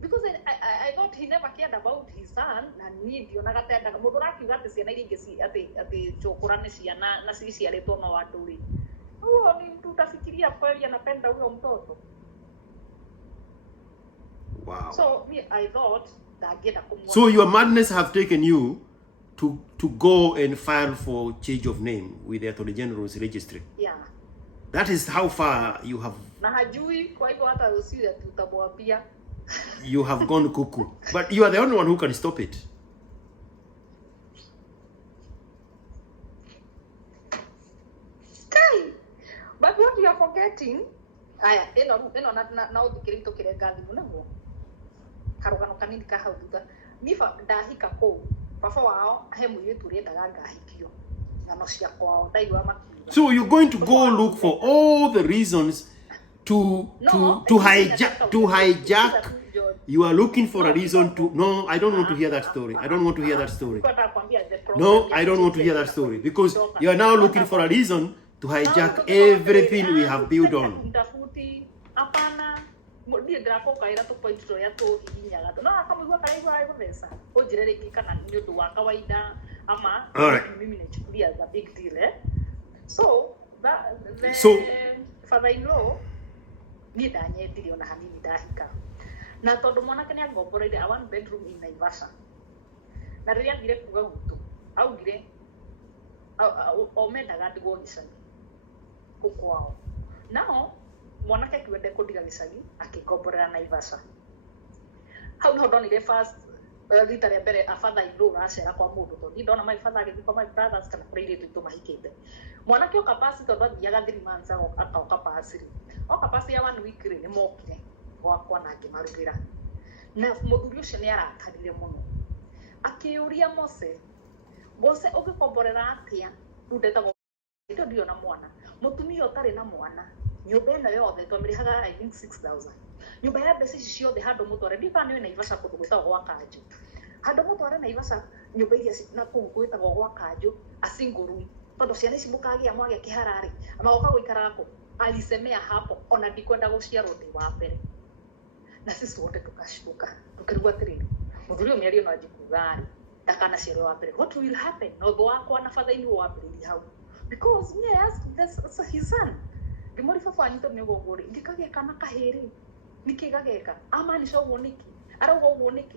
Because I thought he never cared about his son and need you nagatenda muduraki ugate ciana iria ingi ati chokorane ciana na ciciaritwo na wanduri ni tutafikiria kweli anapenda huyo mtoto. Wow. So me I thought that so your madness have taken you to go and file for change of name with the Attorney General's registry. Yeah. That is how far you have. Na hajui kwa hivyo hata usiwe tutamwambia. You have gone cuckoo. But you are the only one who can stop it. reconnecting aya ino na uthikirito kire ngathi munago karugano kanini ka hau thutha nifa ndahika ko baba wao he muiritu riendaga ngahikio ngano cia kwao ndaigua makiuga. So you're going to go look for all the reasons to hijack. You are looking for a reason to. No, I don't want to hear that story. I don't want to hear that story. No, I don't want to hear that story because you are now looking for a reason to hijack everything we have built on. All right. So father-in-law ni ndanyendire ona hanini ndahika na tondu mwanake ni angomboreire a one bedroom in Naivasha na riria ngire kuga gutu augire o mendaga ndigwo gicagi kukwao nao mwanake akiwende kundiga gicagi akingomborera Naivasha hau no ndonire first rita rĩa mbere a father-in-law acera kwa mundu tondu ndona my father agithii kwa my brothers kana kuri iritu itu mahikite mwanake o capacity tondu athiaga 3 months akao capacity o capacity ya 1 week ni mokire gwakwa na ngimarugira na muthuri ucio ni arakarire muno akiuria Mose ugikomborera atia ndetagwo ito ndio na mwana mutumia utari na mwana nyumba ino yothe twamirihaga I think 6,000 nyumba ya mbeca ici ciothe handu mutware ndikana ni Naivasha kundu gwitagwo gwa Kanju handu mutware Naivasha nyumba iria na kuu gwitagwo gwa Kanju a single room tondu ciana ici mukagia mwagia kiharari amagoka guikara ko alisemea hapo ona ndikwenda guciarwo ndi wa mbere na sisi wote tukashuka tukirugwa tiriri muthuri umiario no ajikugari ndakana ciarwo wa mbere what will happen no ndo wakwa na father-in-law wa mbere hau because me asked this his son ndimori baba wanyu tondu nigoguri ngikagia kana kahiri nikigageka amaanisha uguo niki arauga uguo niki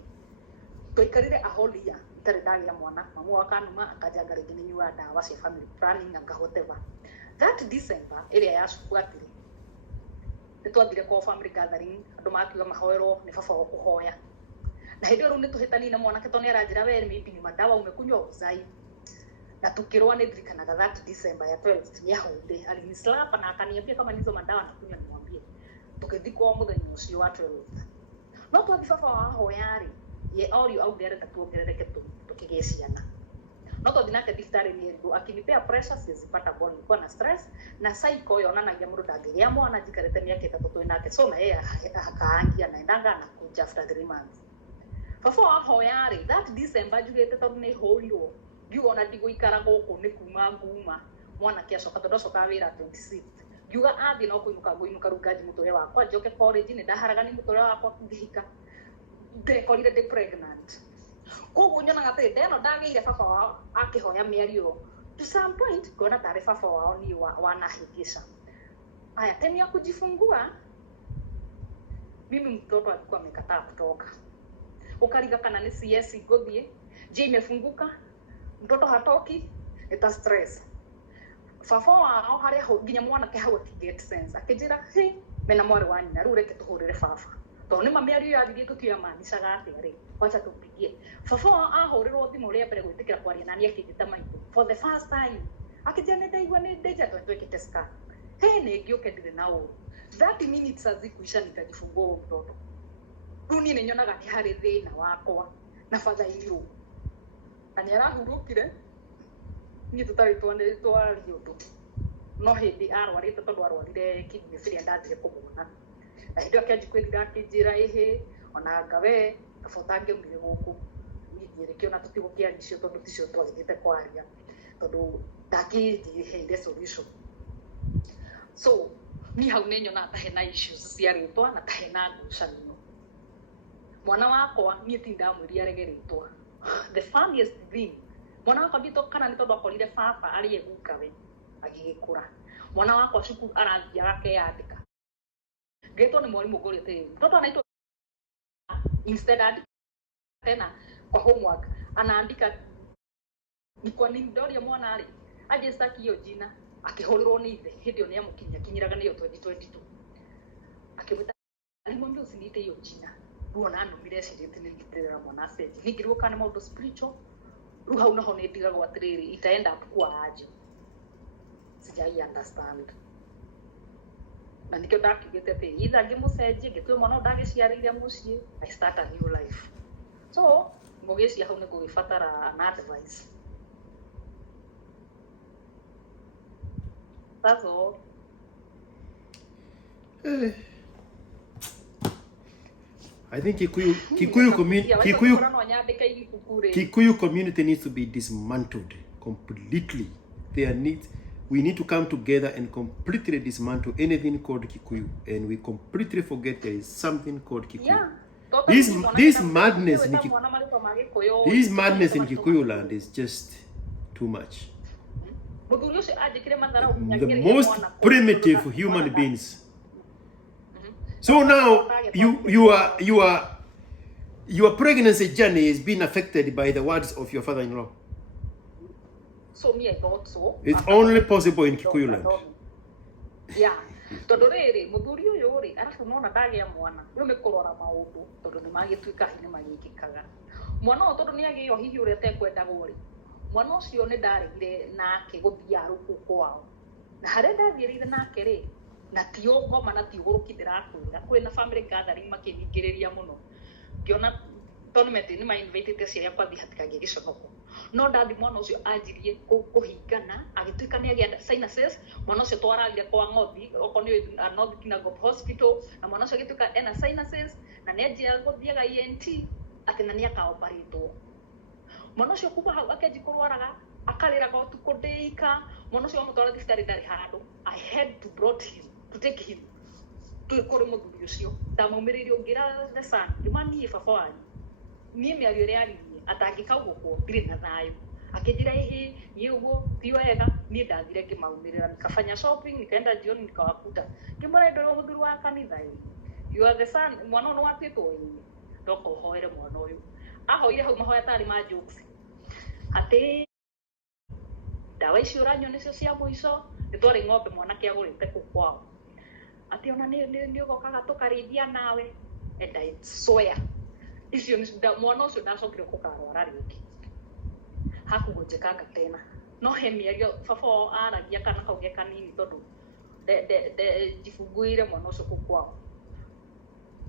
twikarire aholia itari ndagia mwana mamu wakanuma akajanga ringi ni nyua dawa cia family planning ngahoteva that December area ya shukwatire nitwathire kwa family gathering andu makiuga mahoerwo ni baba wa kuhoya na hindi ru nituhitani na mwanake tondu aranjira we maybe ni madawa umekunywa uzai na tukirwa ni ndirikanaga that December ya 12 ya holiday alinislap na akaniambia kama nizo madawa nakunywa nimwambie tukithikwa muthenya ucio wa 12 no twathi baba wa hoyari ye audio au dereta tuongerereke tukigie ciana no twathi nake thibitarĩ ni ndu akinipea pressure sizipata boni kwa na stress na psycho yonanagia mundu ndangĩgĩa mwana jikarete miaka 3 twĩ nake so na yeye akaangia na endanga na kuja after 3 months baba wa hoyari that December jugete tondu ni hoirwo ngiona ndigũikara gũkũ nĩ kuma nguma mwanake acoka tondu acoka wĩra 26 ngiuga athi no kũinũka rungaji mũtũre wakwa njoke college ni ndaharaga ni mũtũre wakwa ngĩhika ndekorire ndi pregnant koguo nyonaga atĩ ndeno ndagĩire baba wao akĩhoya mĩario to some point ngona tarĩ baba wao ni wanahingisha haya tena ya kujifungua mimi mtoto alikuwa amekataa kutoka ukariga kana ni CS ngothie je imefunguka mtoto hatoki eta stress baba wao haria nginya mwanake hau get sense akijira mena mwari wa nyina rĩu reke tuhurire baba tondu ni mamiario yathithie tukiamaanishaga atĩ rĩ wacha tupigie baba ahũrĩrwo thimũ rĩa mbere gwĩtĩkĩra kwaria nani akĩnjĩta maitũ for the first time akĩnjĩra nĩ ndaigua nĩ ndeja twĩkĩte scan nĩ ngĩũke ndirĩ na ũru 30 minutes azikuisha nikajifungua mtoto rĩu niĩ nĩ nyonaga nĩ harĩ thĩna wakwa na father-in-law na nĩ arahurũkire niĩ tũtarĩ twaria ũndũ no hĩndĩ arwarĩte tondũ arwarire kidney failure ndathire kũmuona na hindi akanji kwithira akinjira ona ngawe kabota ngeumire guku ndirikio na tutigukiaria cio tondu ticio twagithite kwaria tondu ndakiheire solution so ni hau nĩ nyona ta hena issues cia ritwa na ta hena ngucanio mwana wakwa niĩ ti ndamwĩria arege ritwa the funniest thing mwana wakwa mbito kana nĩ tondu akorire baba arĩ egukawe agĩgĩkũra mwana wakwa cukuru arathiaga akeyandĩka geto ni mwalimu ngorete mtoto anaitwa instead andika tena kwa homework anaandika ni kwa nini ndoria mwana ari aje staki hiyo jina akihorirwo ni ithe hindi oni kinyiraga niyo 2022 akimwita alimwambia usiniite hiyo jina ruona anumire cirite ni ngitirira mwana stage ningirwo kana maundu spiritual ru hau naho ni ndigagwo atiriri itaenda kwa aje sijai understand na nikio ndakigite ati either ngimucenjie ngitwe mwana ndagiciarĩire muciĩ I start a new life. So ngũgĩcia hau nĩ ngũgĩbatara an advice. That's all. I think Kikuyu community needs to be dismantled completely. We need to come together and completely dismantle anything called Kikuyu, and we completely forget there is something called Kikuyu. Yeah. This madness in Kikuyu land is just too much. The most primitive human beings. So now your pregnancy journey is being affected by the words of your father-in-law. So me, I thought so. It's only possible in Kikuyu land. Yeah. Tondu riri muthuri uyu ri arafu nona ndagia mwana riu ni kurora maundu tondu ni magituika ni magikikaga mwana o tondu ni agio hihi uri atekwendagwo ri mwana ucio ni ndaregire nake guthia ruku kwao na haria ndathirire nake ri na tio ngoma na tio guruki ndirakwira kwina family gathering makithingiriria muno ngiona tournament ni ma invite ciria kwathi hatikagie giconoko no ndathi mwana ucio anjirie kuhingana agituika ni agia sinuses mwana ucio twaragire kwa ngothi okoni North Kinangop Hospital na mwana ucio agituika ena sinuses na ni anjia guthiaga ENT ati na ni akaoparitwo mwana ucio kuma hau akenji kurwaraga akalira go tukudeika mwana ucio mutwara thibitari ndari handu I had to brought him to take him to kuri muthuri ucio ndamumiririo ngira the sun imani baba wanyu nie miario ria aririe atangikaugo ko ndire na thayo akinjira ihi yugo ti wega nie ndathire ngimaumirira nikafanya shopping nikaenda jioni nikawakuta kimura ndo muthuri wa kanitha you are the son mwana no watitwo yini ndoko hoere mwana uyu ahoire hau mahoya tari ma jokes ati dawa icio uranyo nicio cia muico nitwari ng'ombe mwana kia gurite kwao ati ona ni ugokaga tukarithia nawe and I swear icio mwana ucio ndacokire kukarwara ringi hakugujekanga tena no he mĩario baba aragia kana kauge kanini tondu jifunguire mwana ucio kwao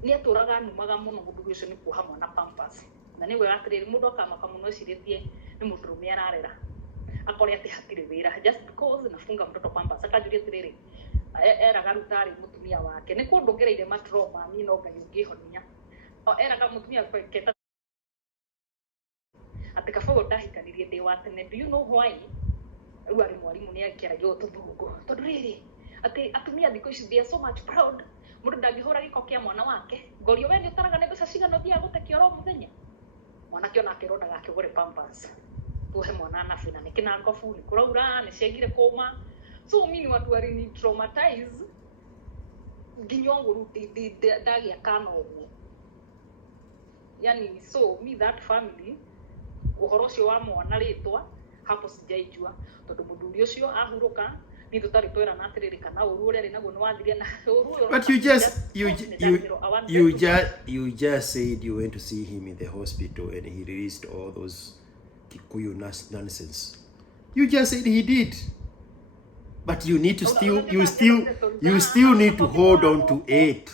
ni aturaga numaga muno muthuri ucio ni kuoha mwana pampers na ni wega atiriri mundu akamaka muno eciritie ni muturume ararera akore ati hatire wira just because nafunga mtoto pampers akajuria atiriri eraga rutari mutumia wake ni kundu ngereire matroma ni no ngai ungihonia eraga mutumia keta ati kafogo ndahikanirie ndi wa tene do you know why ari mwarimu ni akiragia utungu tondu riri ati atumia thiko ici they are so much proud mundu ndangihura giko kia mwana wake ngorio we ni utaraga ne mbeca cigano thia gutekia ro muthenya mwana kio nake rondaga akigure pampers tuhe mwana na fina ni kina ngofu ni kuraura ni ciagire koma so mimi watu ari ni traumatized ginyongo ndagia kana uguo yani so me that family uhoro cio wa mwana ritwa hapo sijaijua tondu muthuri ucio ahuruka ni tutari twera na atiriri kana uru uri naguo ni wathiria na uru but you just said you went to see him in the hospital and he released all those Kikuyu nonsense. You just said he did, but you need to still need to hold on to it.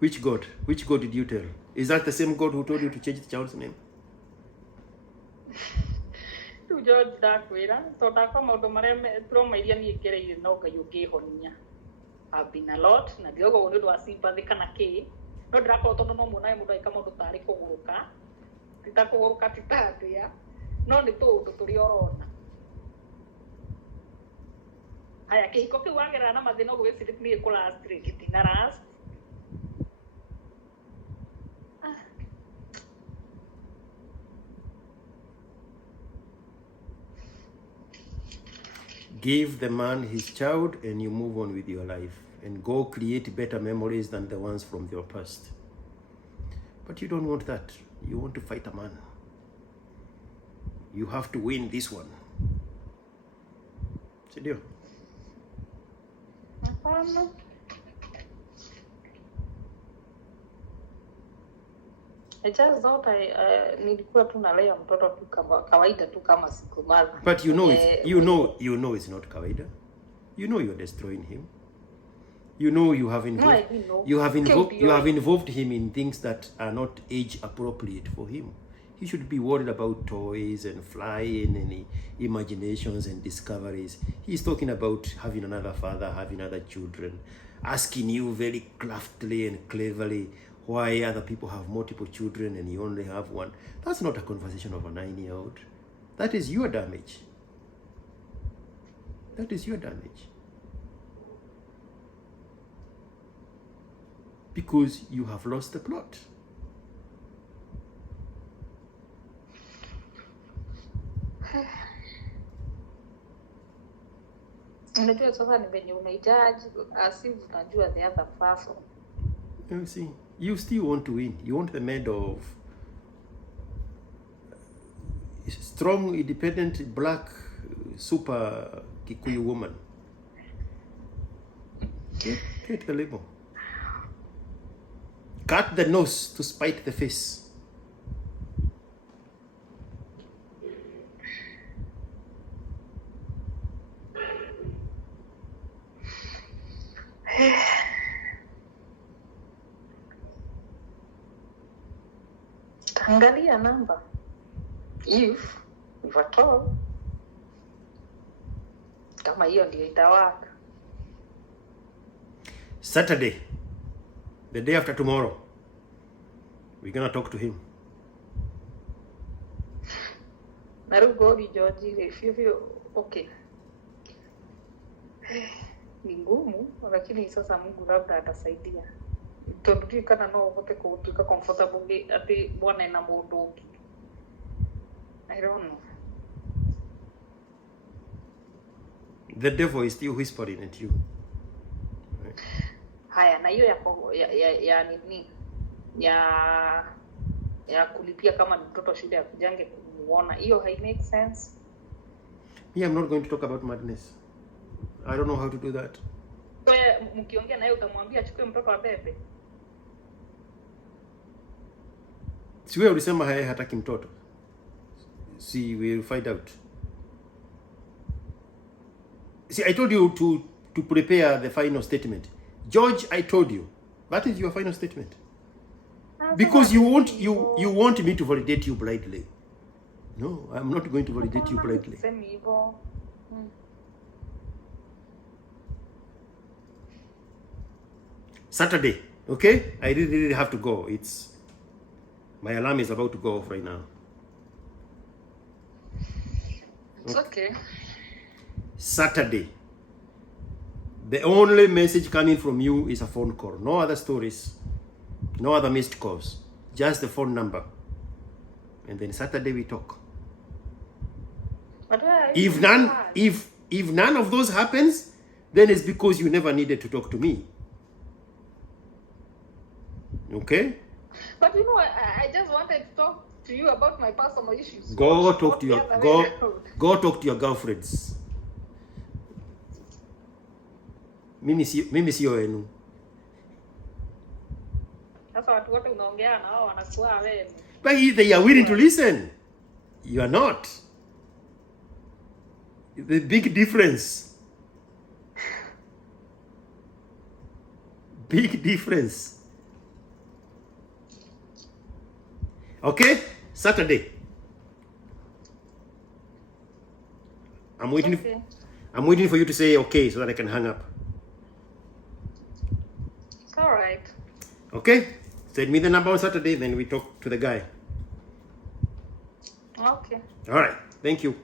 Which God? Which God did you tell? Is that the same God who told you to change the child's name? Tu George dakwira tonda kwa maundu maria trauma iria ni ngereire no ngai ungihonia. I've been a lot na ndiogo ndu wa sympathy kana ki no ndirakorwo tondu no muona mundu aika maundu tari kuguruka titakuguruka titatia no ni tundu turi orona aya kihiko kiu wagerera na mathina uguo giciri ni kulast gitina last Give the man his child and you move on with your life and go create better memories than the ones from your past. But you don't want that. You want to fight a man. You have to win this one. Sindio? I just thought nilikuwa tu nalea mtoto tu kama kawaida tu kama siku mother. But you know it's not kawaida. You know you're destroying him. You know you have involved you have involved him in things that are not age appropriate for him. He should be worried about toys and flying and imaginations and discoveries. He's talking about having another father, having other children, asking you very craftily and cleverly why other people have multiple children and you only have one. That's not a conversation of a 9-year-old. That is your damage. That is your damage. Because you have lost the plot. Unajua sasa ni venye unahitaji as if unajua the other person. You see, you still want to win. You want the medal of strong, independent, black, super Kikuyu woman. Get the label. Cut the nose to spite the face. Angalia namba. If at all. Kama hiyo ndio itawaka. Saturday, the day after tomorrow, we're gonna talk to him. Narugodi George, if you okay. Ni ngumu, lakini sasa Mungu labda atasaidia. Tondũ kana no uhote kutuika comfortable ati bwana ina mundu ungi. I don't know. The devil is still whispering at you. Right? Haya, na hiyo ya nini? Ya kulipia kama mtoto shule ya kujange kumuona. Hiyo hai make sense. Me, I'm not going to talk about madness. I don't know how to do that. So mkiongea naye utamwambia achukue mtoto wa bebe. Si wewe ulisema hataki mtoto. See, we'll find out. See, I told you to prepare the final statement. George, I told you. That is your final statement. Because you want me to validate you blindly. No, I'm not going to validate you blindly. Saturday, okay? I really have to go. My alarm is about to go off right now. It's okay. Saturday. The only message coming from you is a phone call. No other stories. No other missed calls. Just the phone number. And then Saturday we talk. If none of those happens, then it's because you never needed to talk to me. Okay? But you know, I just wanted to talk to you about my personal issues. Go talk to your girlfriends. Mimi sio wenu. Sasa watu wote unaongea na wao wanasua wewe. But they are willing to listen. You are not. The big difference. Big difference. Okay? Saturday. I'm waiting for you to say okay so that I can hang up. It's all right. Okay? Send me the number on Saturday, then we talk to the guy. Okay. All right. Thank you.